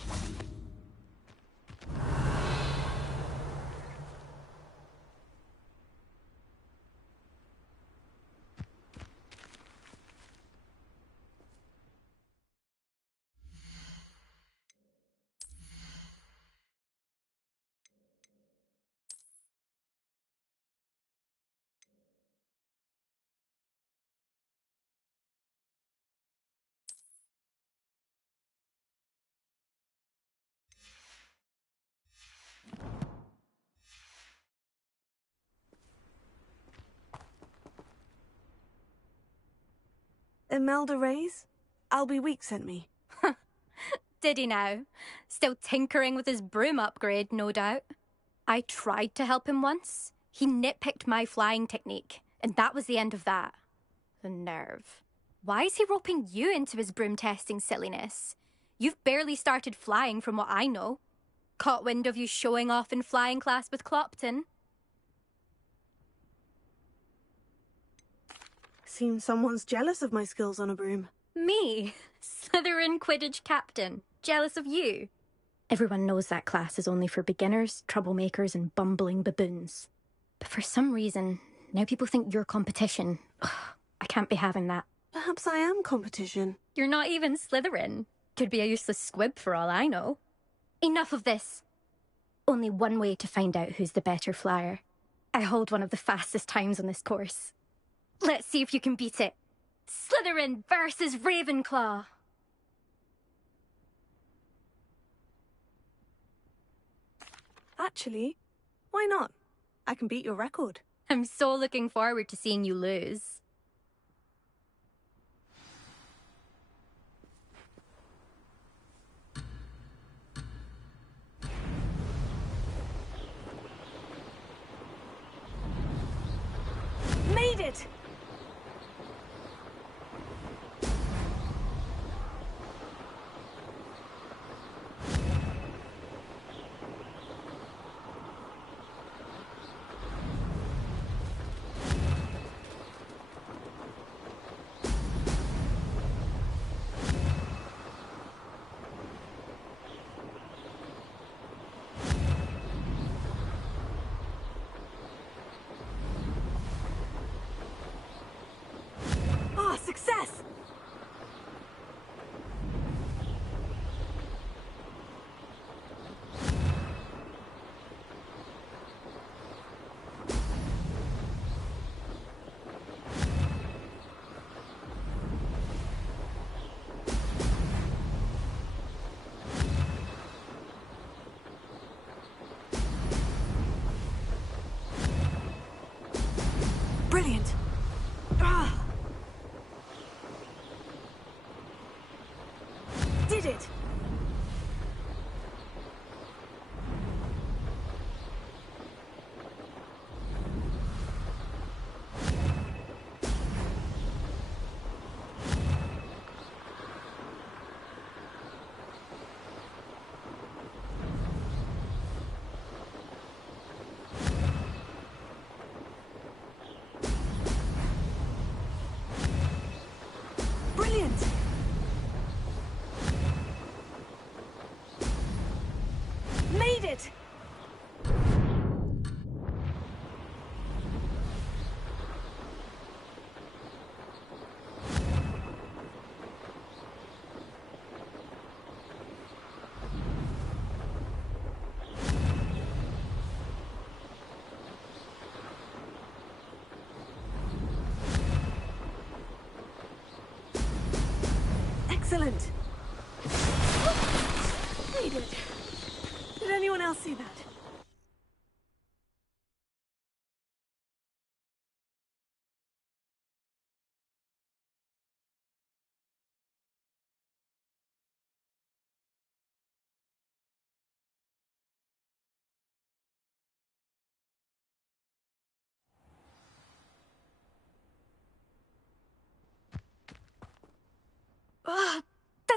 Imelda Reyes? Albie Week sent me. Did he now? Still tinkering with his broom upgrade, no doubt. I tried to help him once. He nitpicked my flying technique, and that was the end of that. The nerve. Why is he roping you into his broom testing silliness? You've barely started flying from what I know. Caught wind of you showing off in flying class with Clopton. Seems someone's jealous of my skills on a broom. Me? Slytherin Quidditch captain. Jealous of you? Everyone knows that class is only for beginners, troublemakers, and bumbling baboons. But for some reason, now people think you're competition. Ugh, I can't be having that. Perhaps I am competition. You're not even Slytherin. Could be a useless squib for all I know. Enough of this. Only one way to find out who's the better flyer. I hold one of the fastest times on this course. Let's see if you can beat it. Slytherin versus Ravenclaw. Actually, why not? I can beat your record. I'm so looking forward to seeing you lose. Made it! Success! Brilliant! Ah! Did it! Brilliant! Made it! Excellent! Made it! Did anyone else see that?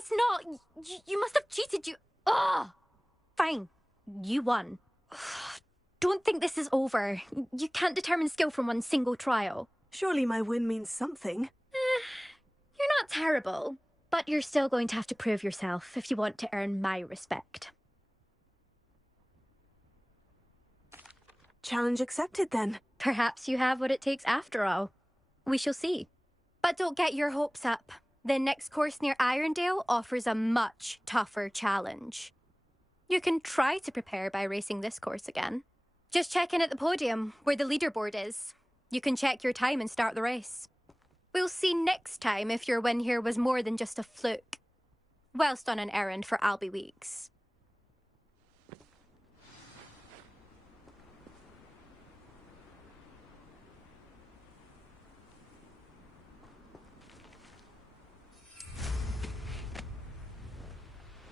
That's not... You must have cheated, you... Ugh! Fine. You won. Don't think this is over. You can't determine skill from one single trial. Surely my win means something. You're not terrible, but you're still going to have to prove yourself if you want to earn my respect. Challenge accepted, then. Perhaps you have what it takes after all. We shall see. But don't get your hopes up. The next course near Irondale offers a much tougher challenge. You can try to prepare by racing this course again. Just check in at the podium, where the leaderboard is. You can check your time and start the race. We'll see next time if your win here was more than just a fluke. Whilst on an errand for Albie Weeks.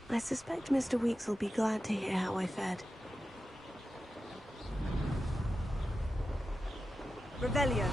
I suspect Mr. Weeks will be glad to hear how I fared. Revelio.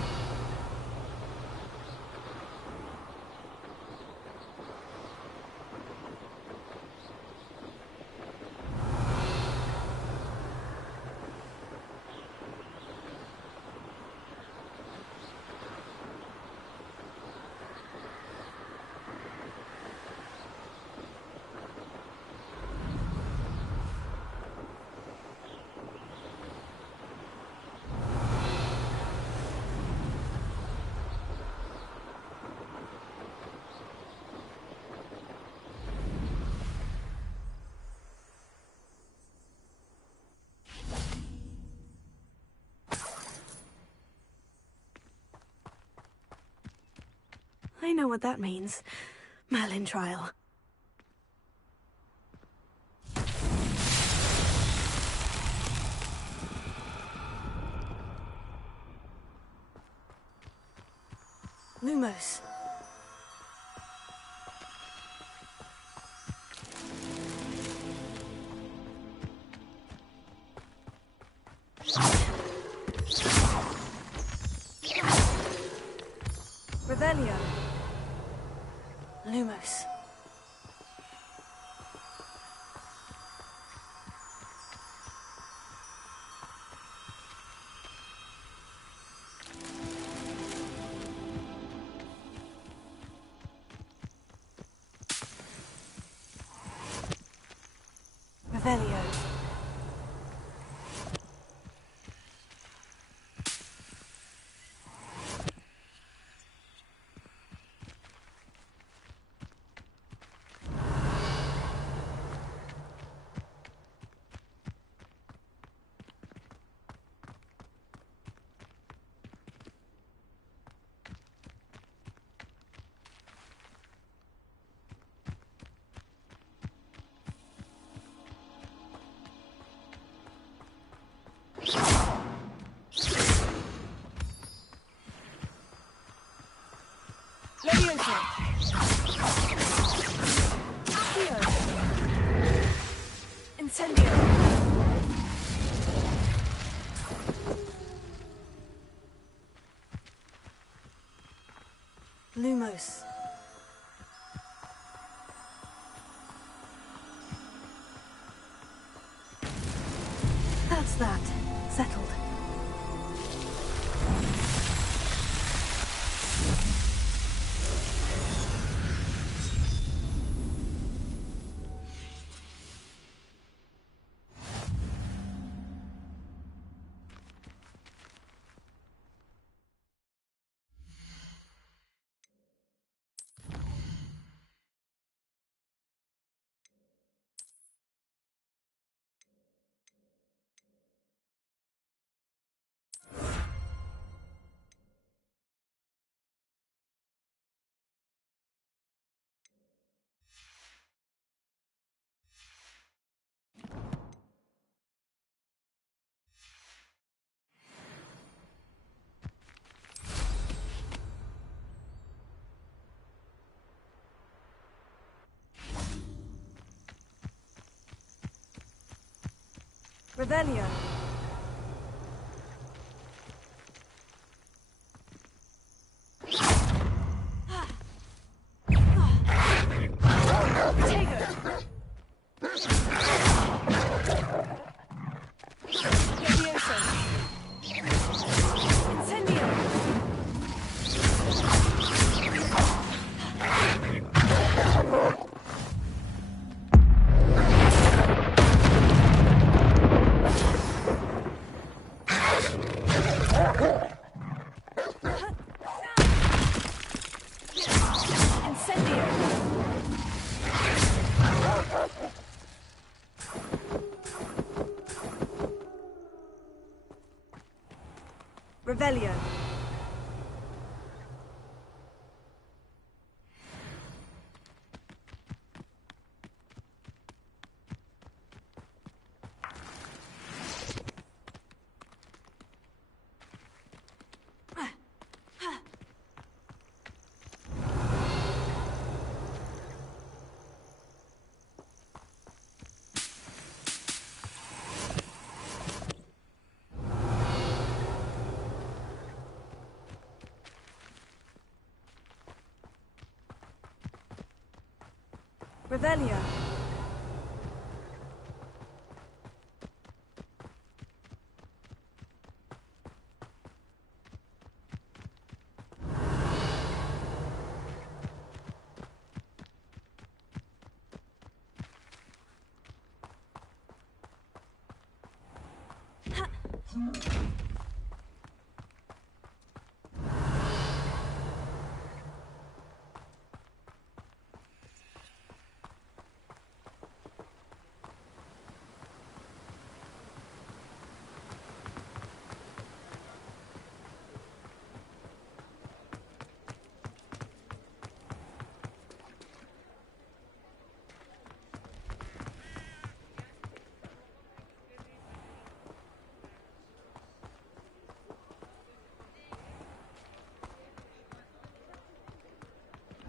I know what that means. Merlin trial. Lumos. Revelio. Lumos. Revelio. Incendio. Lumos. That's that. Settled. Revelio. Revelio. Revelio.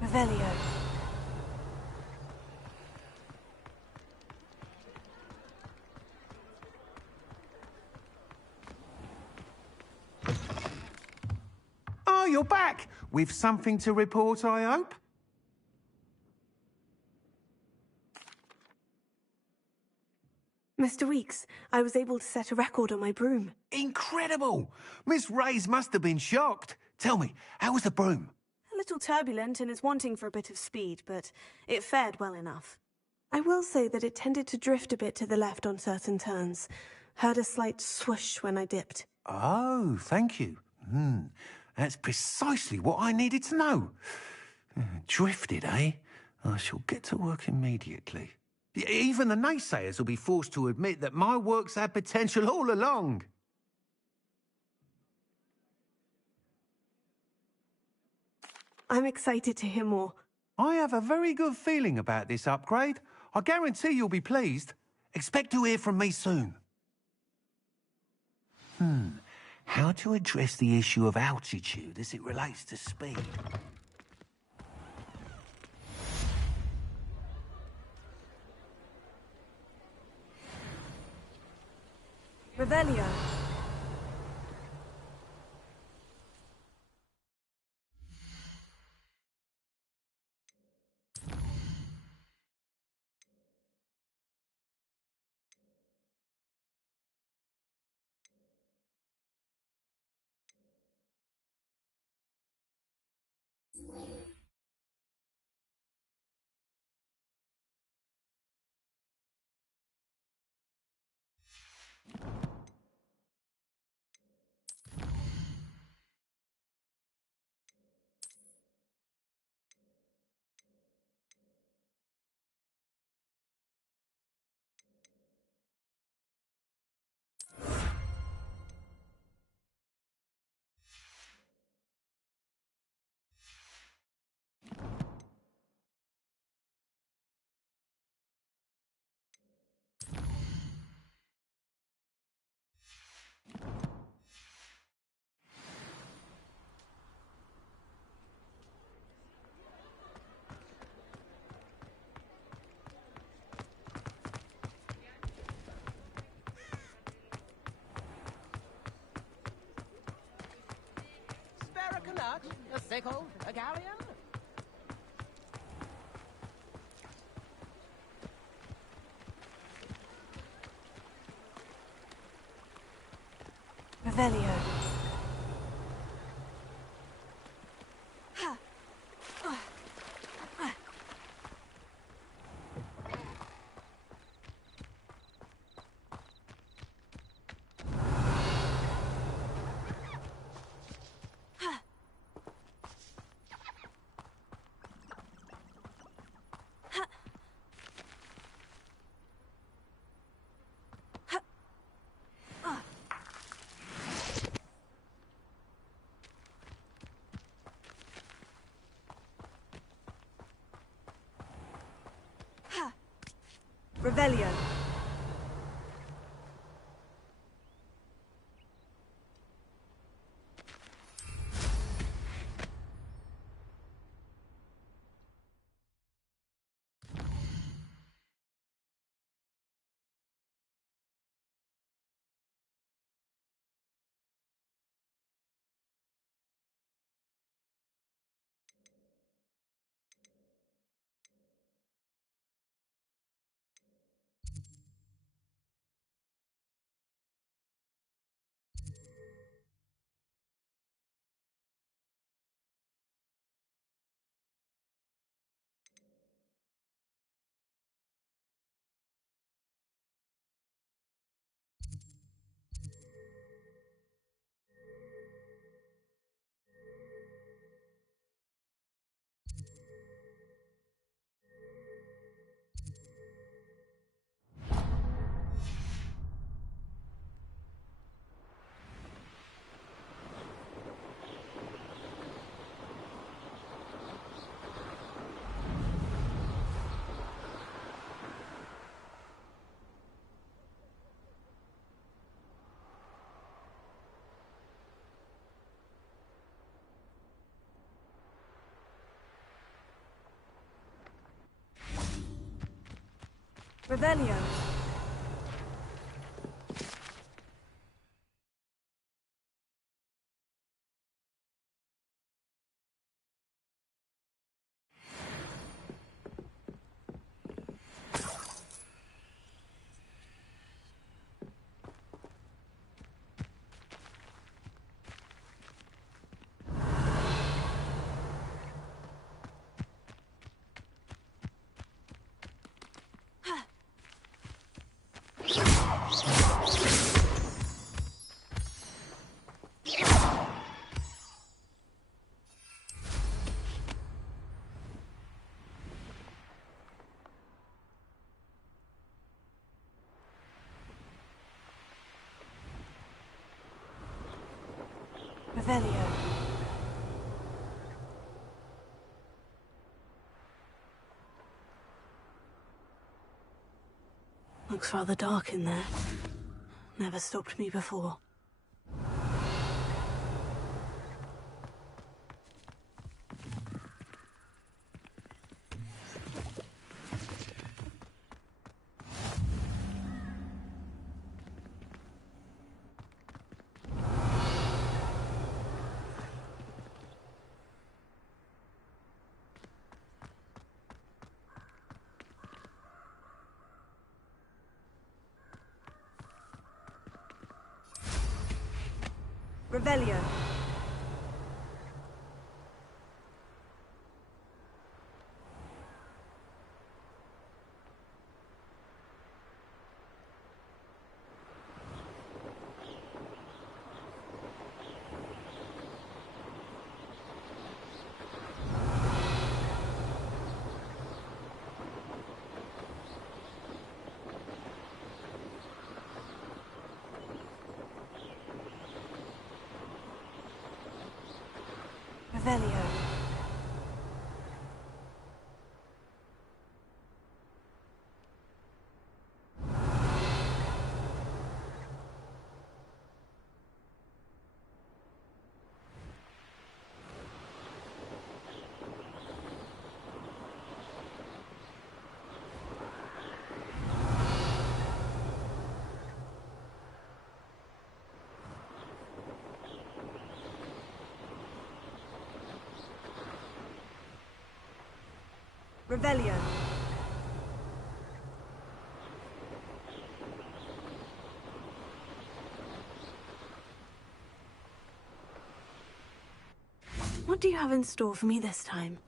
Revelio. Oh, you're back! With something to report, I hope? Mr. Weeks, I was able to set a record on my broom. Incredible! Miss Reyes must have been shocked. Tell me, how was the broom? A little turbulent and is wanting for a bit of speed, but it fared well enough. I will say that it tended to drift a bit to the left on certain turns. Heard a slight swoosh when I dipped. Oh, thank you. That's precisely what I needed to know. Drifted, eh? I shall get to work immediately. Even the naysayers will be forced to admit that my work's had potential all along. I'm excited to hear more. I have a very good feeling about this upgrade. I guarantee you'll be pleased. Expect to hear from me soon. How to address the issue of altitude as it relates to speed? Revelio. A sickle? A galleon? Revelio. Revelio. Revelio. Revelio. Looks rather dark in there. Never stopped me before. Revelio. Revelio. Revelio. What do you have in store for me this time?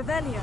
Revelio.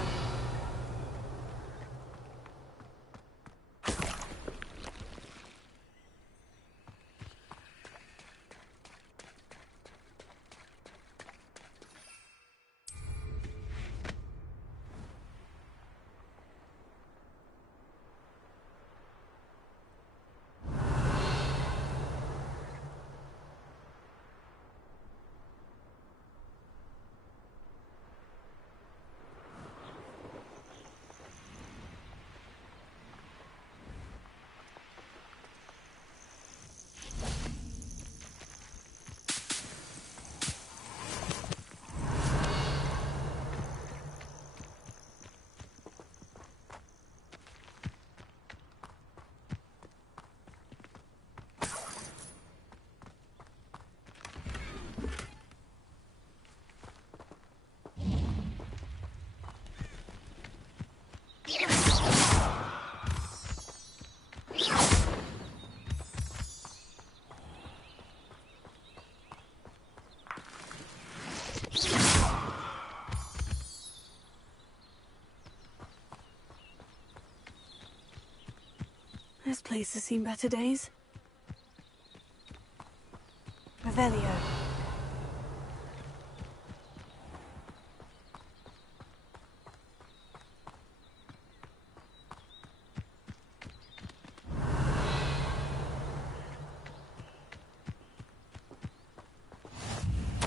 This place has seen better days. Revelio.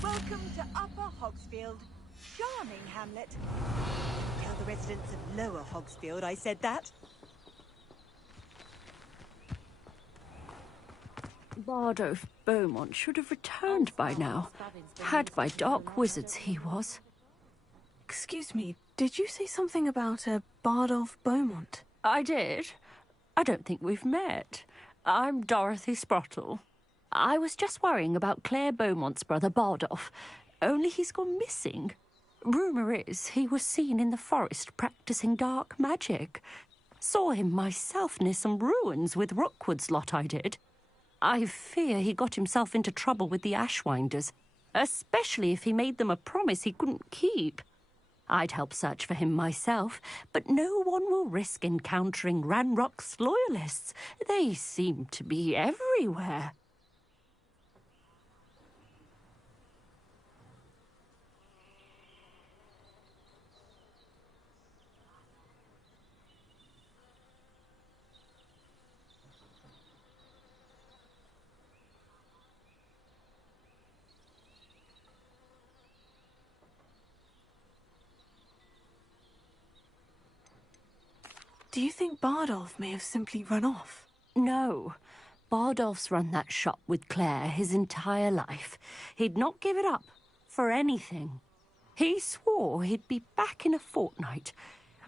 Welcome to Upper Hogsfield. Charming hamlet. Tell the residents of Lower Hogsfield I said that. Bardolph Beaumont should have returned by now. Had by dark wizards he was. Excuse me, did you say something about a Bardolph Beaumont? I did. I don't think we've met. I'm Dorothy Sprottle. I was just worrying about Claire Beaumont's brother Bardolph, only he's gone missing. Rumour is he was seen in the forest practising dark magic. Saw him myself near some ruins with Rookwood's lot I did. I fear he got himself into trouble with the Ashwinders, especially if he made them a promise he couldn't keep. I'd help search for him myself, but no one will risk encountering Ranrock's loyalists. They seem to be everywhere. Do you think Bardolph may have simply run off? No. Bardolph's run that shop with Claire his entire life. He'd not give it up for anything. He swore he'd be back in a fortnight.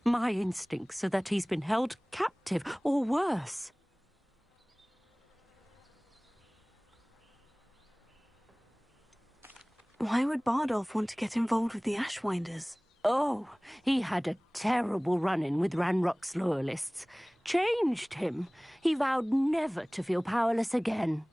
My instincts are that he's been held captive, or worse. Why would Bardolph want to get involved with the Ashwinders? Oh, he had a terrible run-in with Ranrock's loyalists. Changed him. He vowed never to feel powerless again.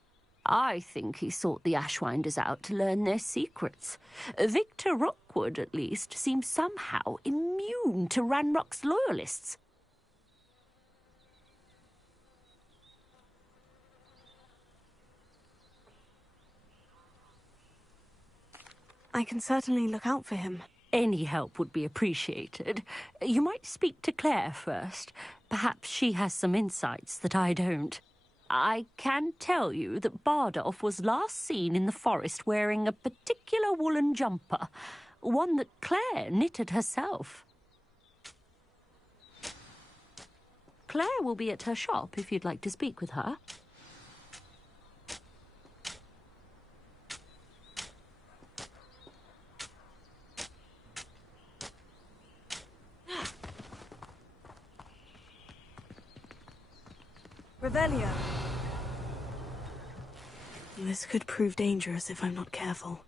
I think he sought the Ashwinders out to learn their secrets. Victor Rookwood, at least, seems somehow immune to Ranrock's loyalists. I can certainly look out for him. Any help would be appreciated. You might speak to Claire first. Perhaps she has some insights that I don't. I can tell you that Bardolph was last seen in the forest wearing a particular woolen jumper, one that Claire knitted herself. Claire will be at her shop if you'd like to speak with her. Revelio. This could prove dangerous if I'm not careful.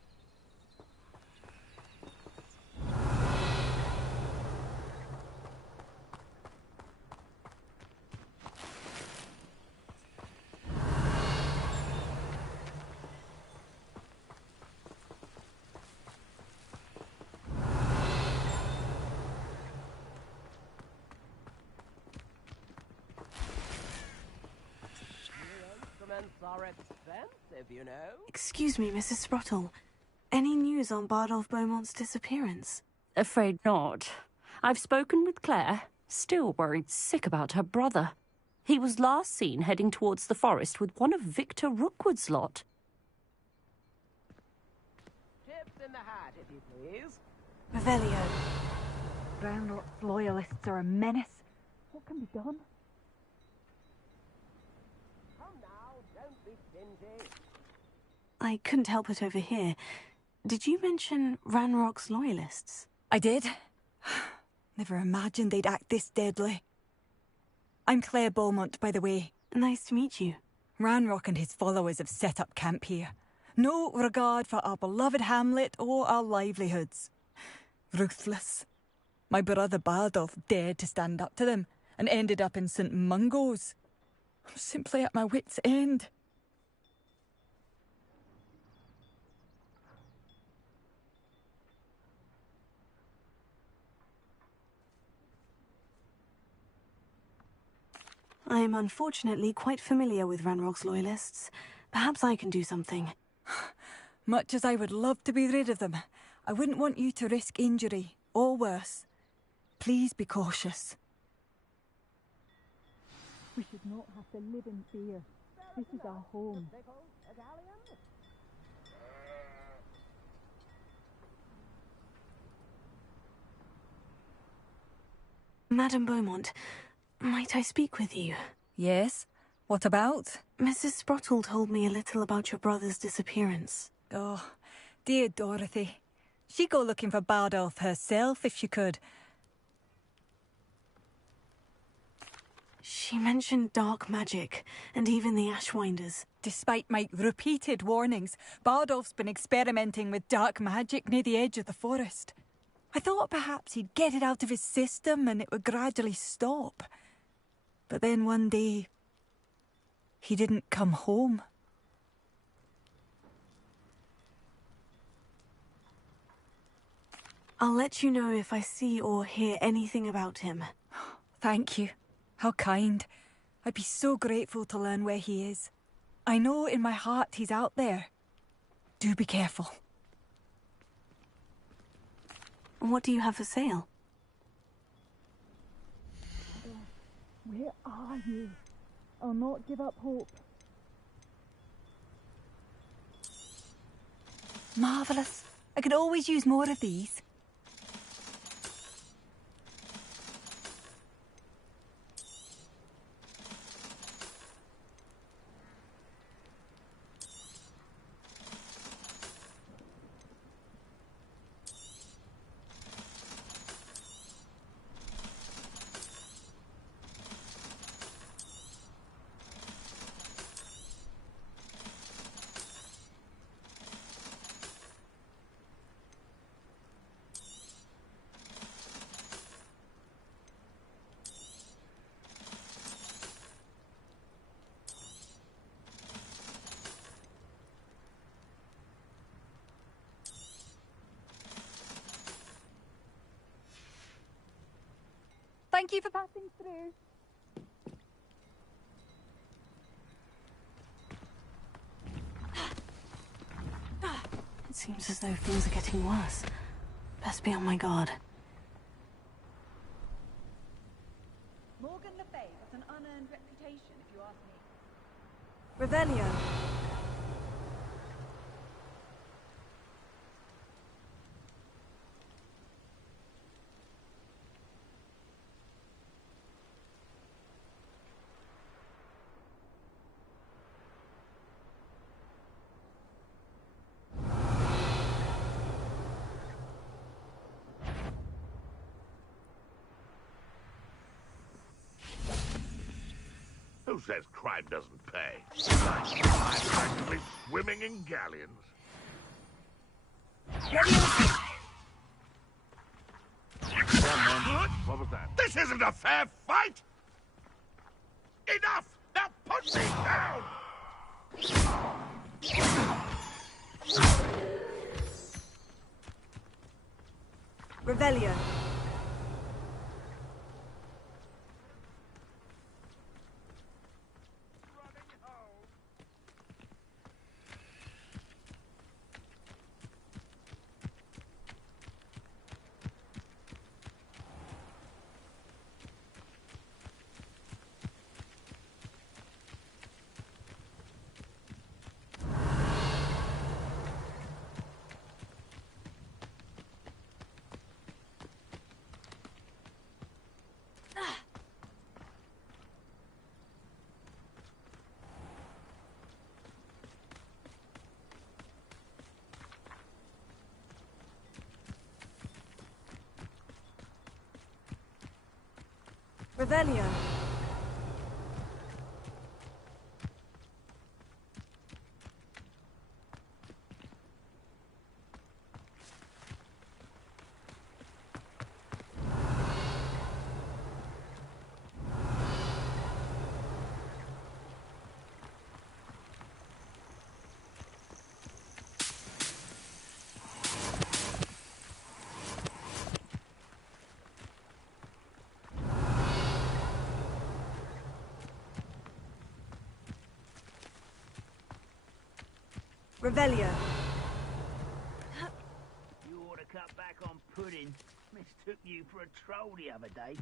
Are expensive, you know. Excuse me, Mrs. Sprottle. Any news on Bardolph Beaumont's disappearance? Afraid not. I've spoken with Claire. Still worried sick about her brother. He was last seen heading towards the forest with one of Victor Rookwood's lot. Tips in the hat, if you please. Revelio. Brown Rock's loyalists are a menace. What can be done? I couldn't help but overhear. Did you mention Ranrock's loyalists? I did. Never imagined they'd act this deadly. I'm Claire Beaumont, by the way. Nice to meet you. Ranrock and his followers have set up camp here. No regard for our beloved hamlet or our livelihoods. Ruthless. My brother Bardolph dared to stand up to them and ended up in St. Mungo's. I'm simply at my wit's end. I am unfortunately quite familiar with Ranrock's loyalists. Perhaps I can do something. Much as I would love to be rid of them, I wouldn't want you to risk injury, or worse. Please be cautious. We should not have to live in fear. This is our home. Madame Beaumont, might I speak with you? Yes? What about? Mrs. Sprottle told me a little about your brother's disappearance. Oh, dear Dorothy. She'd go looking for Bardolph herself if she could. She mentioned dark magic, and even the Ashwinders. Despite my repeated warnings, Bardolph's been experimenting with dark magic near the edge of the forest. I thought perhaps he'd get it out of his system and it would gradually stop. But then one day, he didn't come home. I'll let you know if I see or hear anything about him. Thank you. How kind. I'd be so grateful to learn where he is. I know in my heart he's out there. Do be careful. What do you have for sale? Where are you? I'll not give up hope. Marvellous. I could always use more of these. Thank you for passing through. It seems as though things are getting worse. Best be on my guard. Morgan Le Fay has an unearned reputation, if you ask me. Revelio. Oh, says crime doesn't pay? I'm practically swimming in galleons. What was that? This isn't a fair fight! Enough! Now put me down! Revelio. Revelio. Revelio. You ought to cut back on pudding. Mistook you for a troll the other day.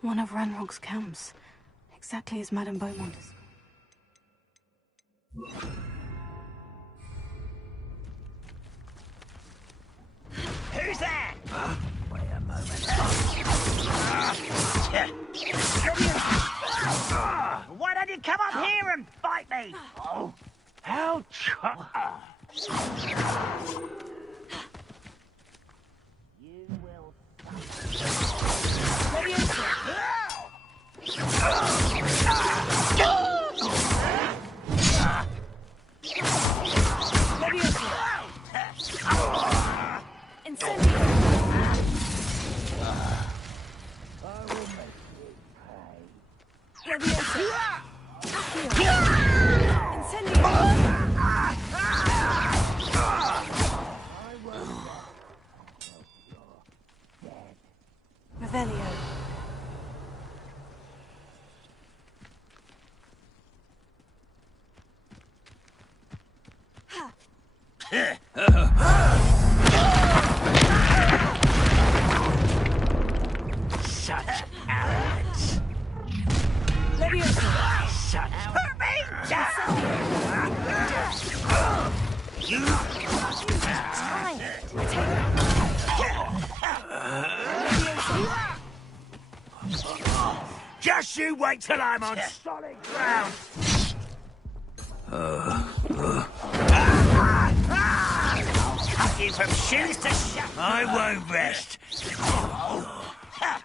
One of Ranrock's camps. Exactly as Madame Beaumont is. Who's that? Wait a moment. Why don't you come up here and fight me? Oh, how you will. Revelio. Such arrogance. Such hurt me. Just you wait till I'm on solid ground. Cut you from shoes to shaft. I won't rest.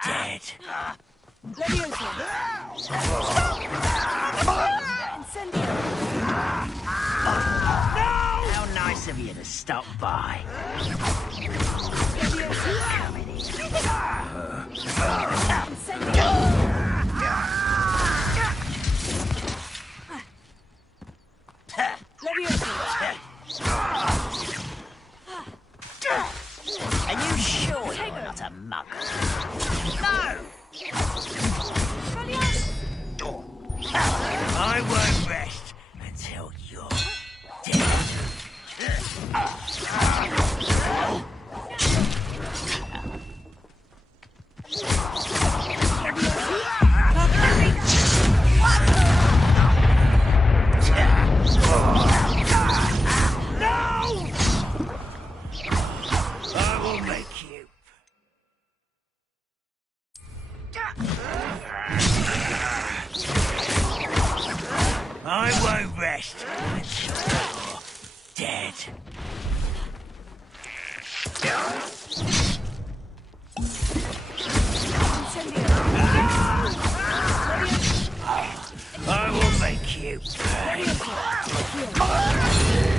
Dead. How nice of you to stop by. Coming in. Are you sure you're not a mug? No! I won't rest until you're dead. I won't rest until you're dead. Incendio. you pay.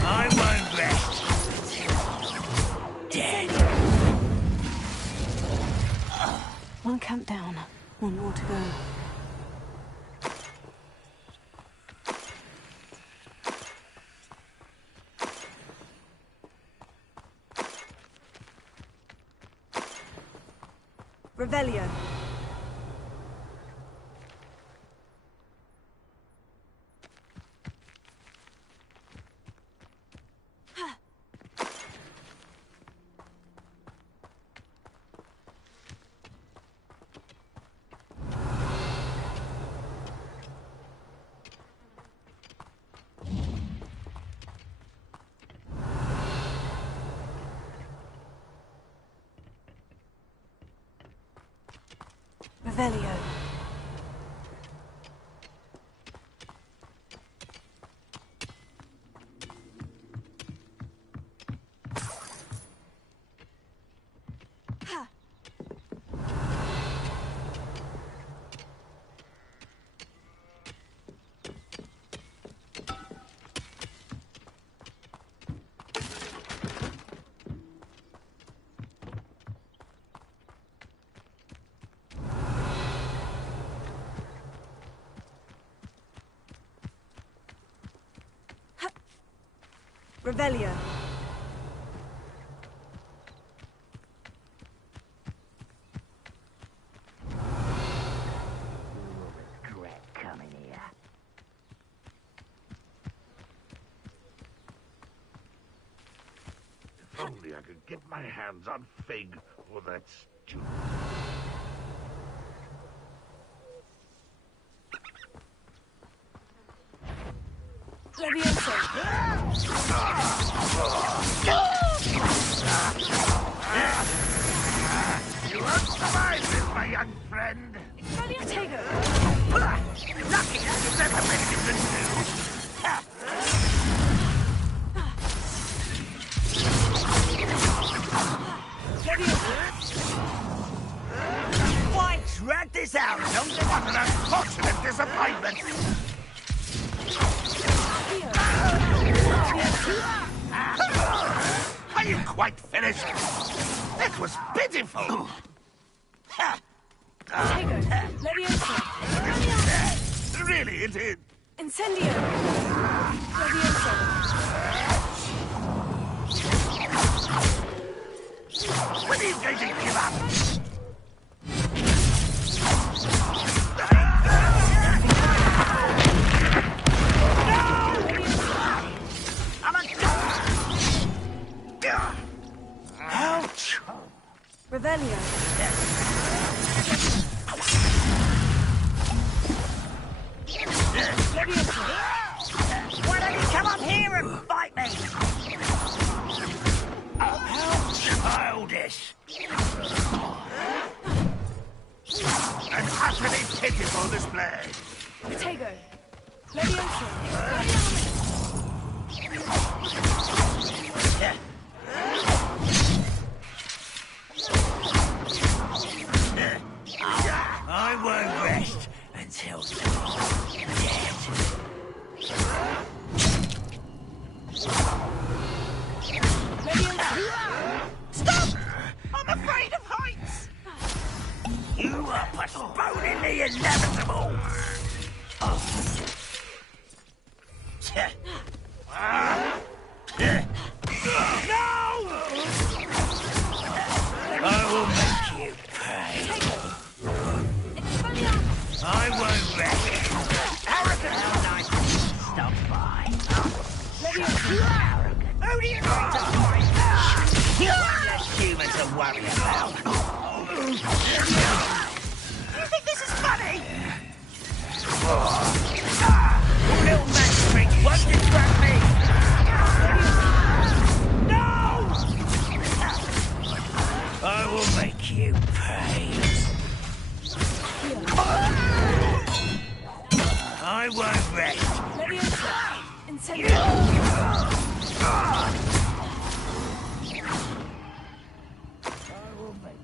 I won't rest. Dead. One camp down, one more to go. Revelio. Revelio. Revelio. Regret coming here. If only I could get my hands on Fig or that stupid. You won't survive this, my young friend. Lucky you've never been given Why drag this out? What an unfortunate disappointment! Are you quite finished? That was pitiful. Really, it is. Incendio. When are you going to give up? Ouch! Revelio. Why don't you come up here and fight me? How childish! An utterly pitiful display. Tego. Leviosa. I won't rest until you're dead. Stop! I'm afraid of heights! You are postponing the inevitable! No! I will make you pay. I won't rest. Arrogant and nice. Stop by. Arrogant. Who do you think to fight? One less human to worry about. You think this is funny? Your little magic trick won't distract me. No! I will make you pay. I won't rest. I will make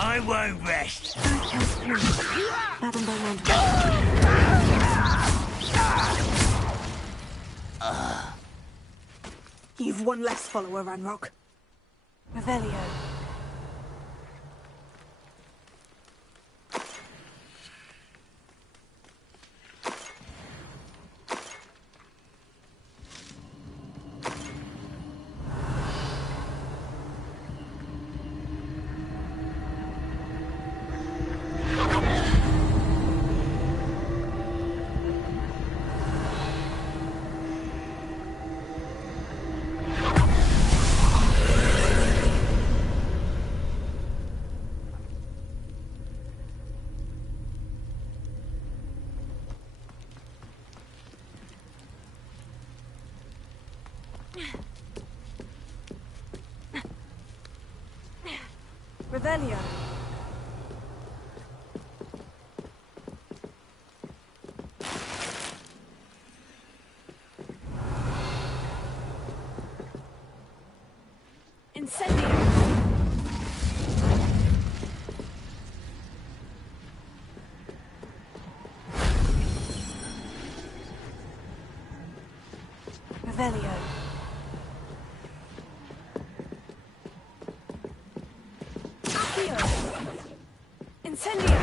I won't rest. Madam Beaumont. You've one less follower, Ranrock. Revelio. Revelio. Incendio. Revelio. Incendio!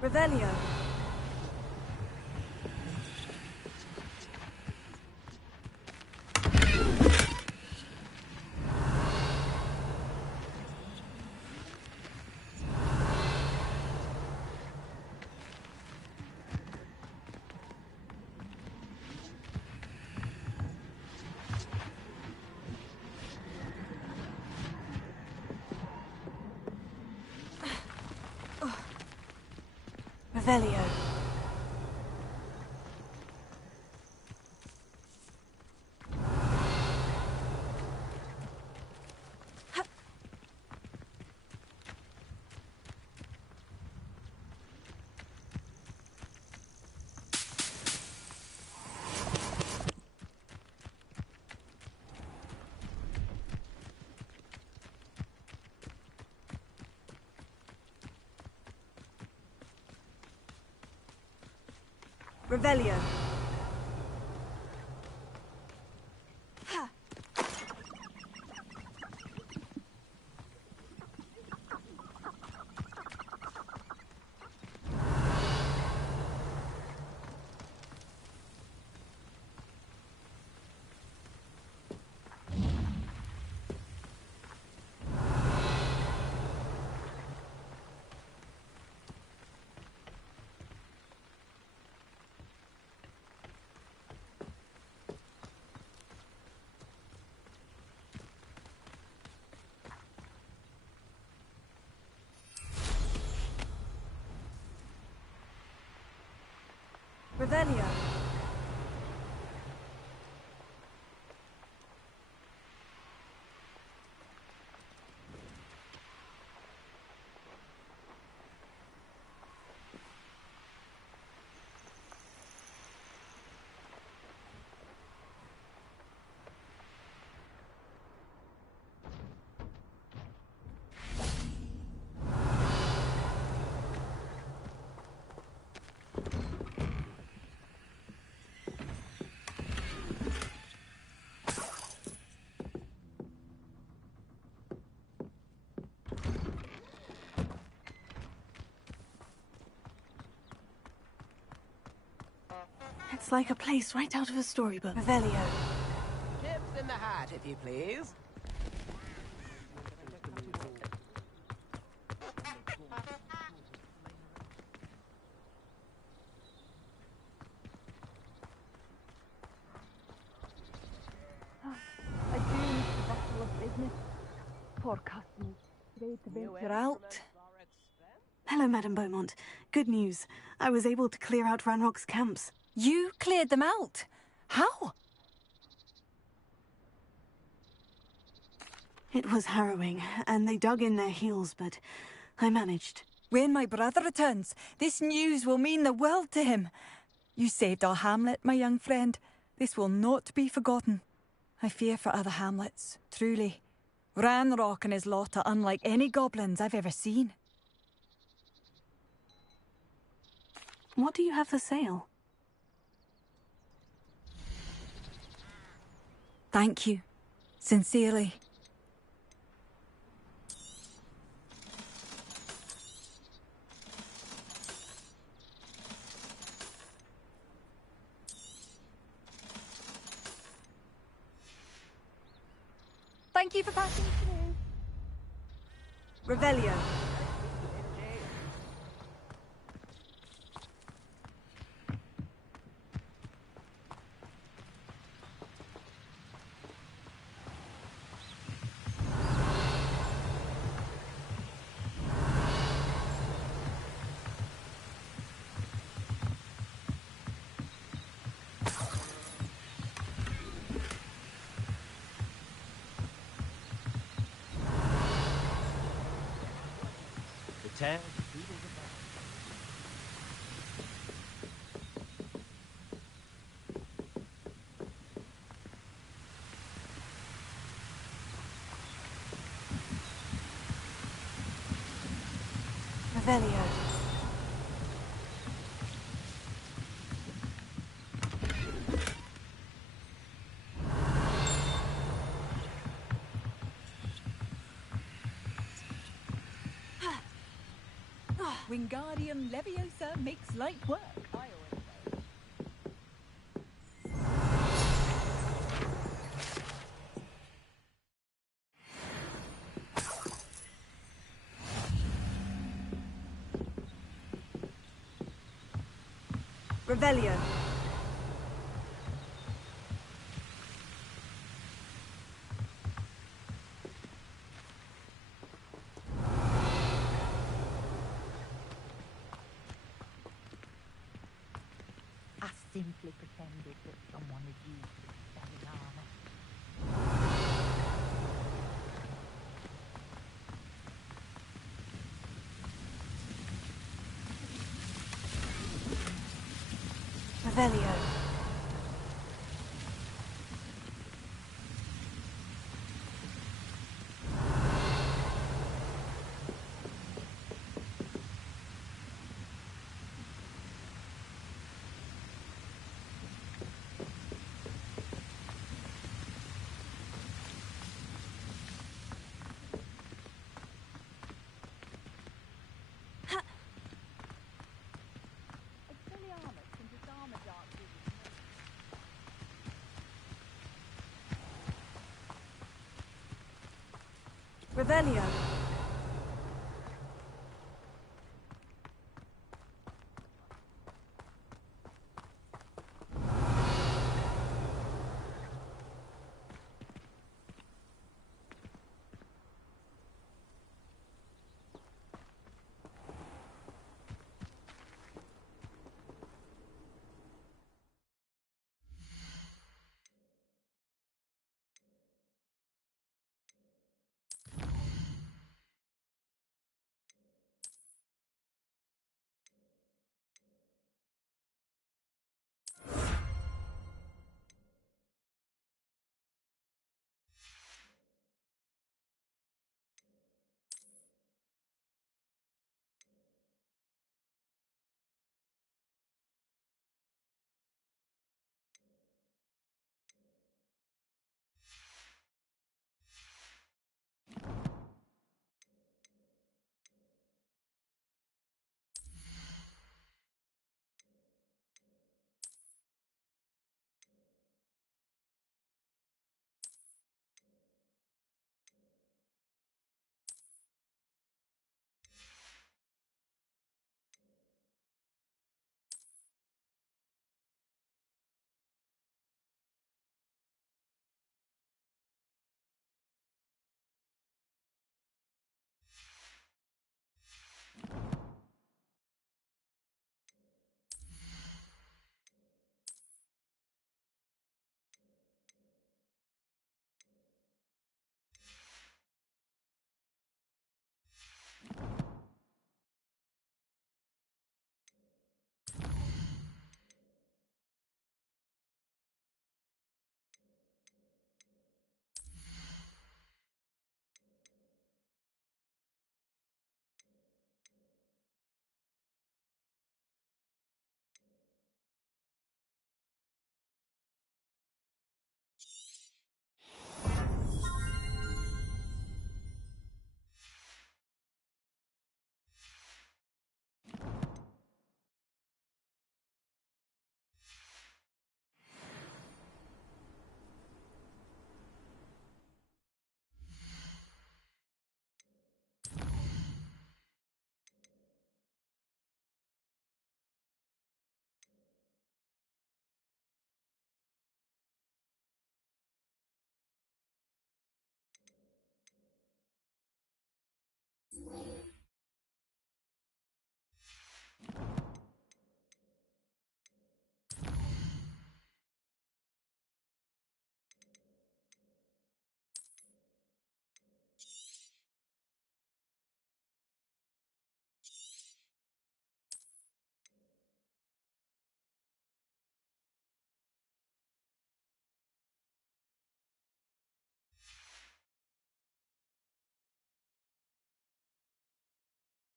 Revelio. Revelio. Revelio. Revelio. It's like a place right out of a storybook. Revelio. Tips in the hat, if you please. I do need the vessel of business. Poor customers. Ready to venture out. Hello, Madam Beaumont. Good news. I was able to clear out Ranrock's camps. You cleared them out? How? It was harrowing, and they dug in their heels, but I managed. When my brother returns, this news will mean the world to him. You saved our hamlet, my young friend. This will not be forgotten. I fear for other hamlets, truly. Ranrock and his lot are unlike any goblins I've ever seen. What do you have for sale? Thank you. Sincerely. Thank you for passing through. Revelio. Tag. Revelio. Wingardium Leviosa makes light work, I always say. Revelio. Simply pretended that someone had used the selling armor. Revelio. Revelio.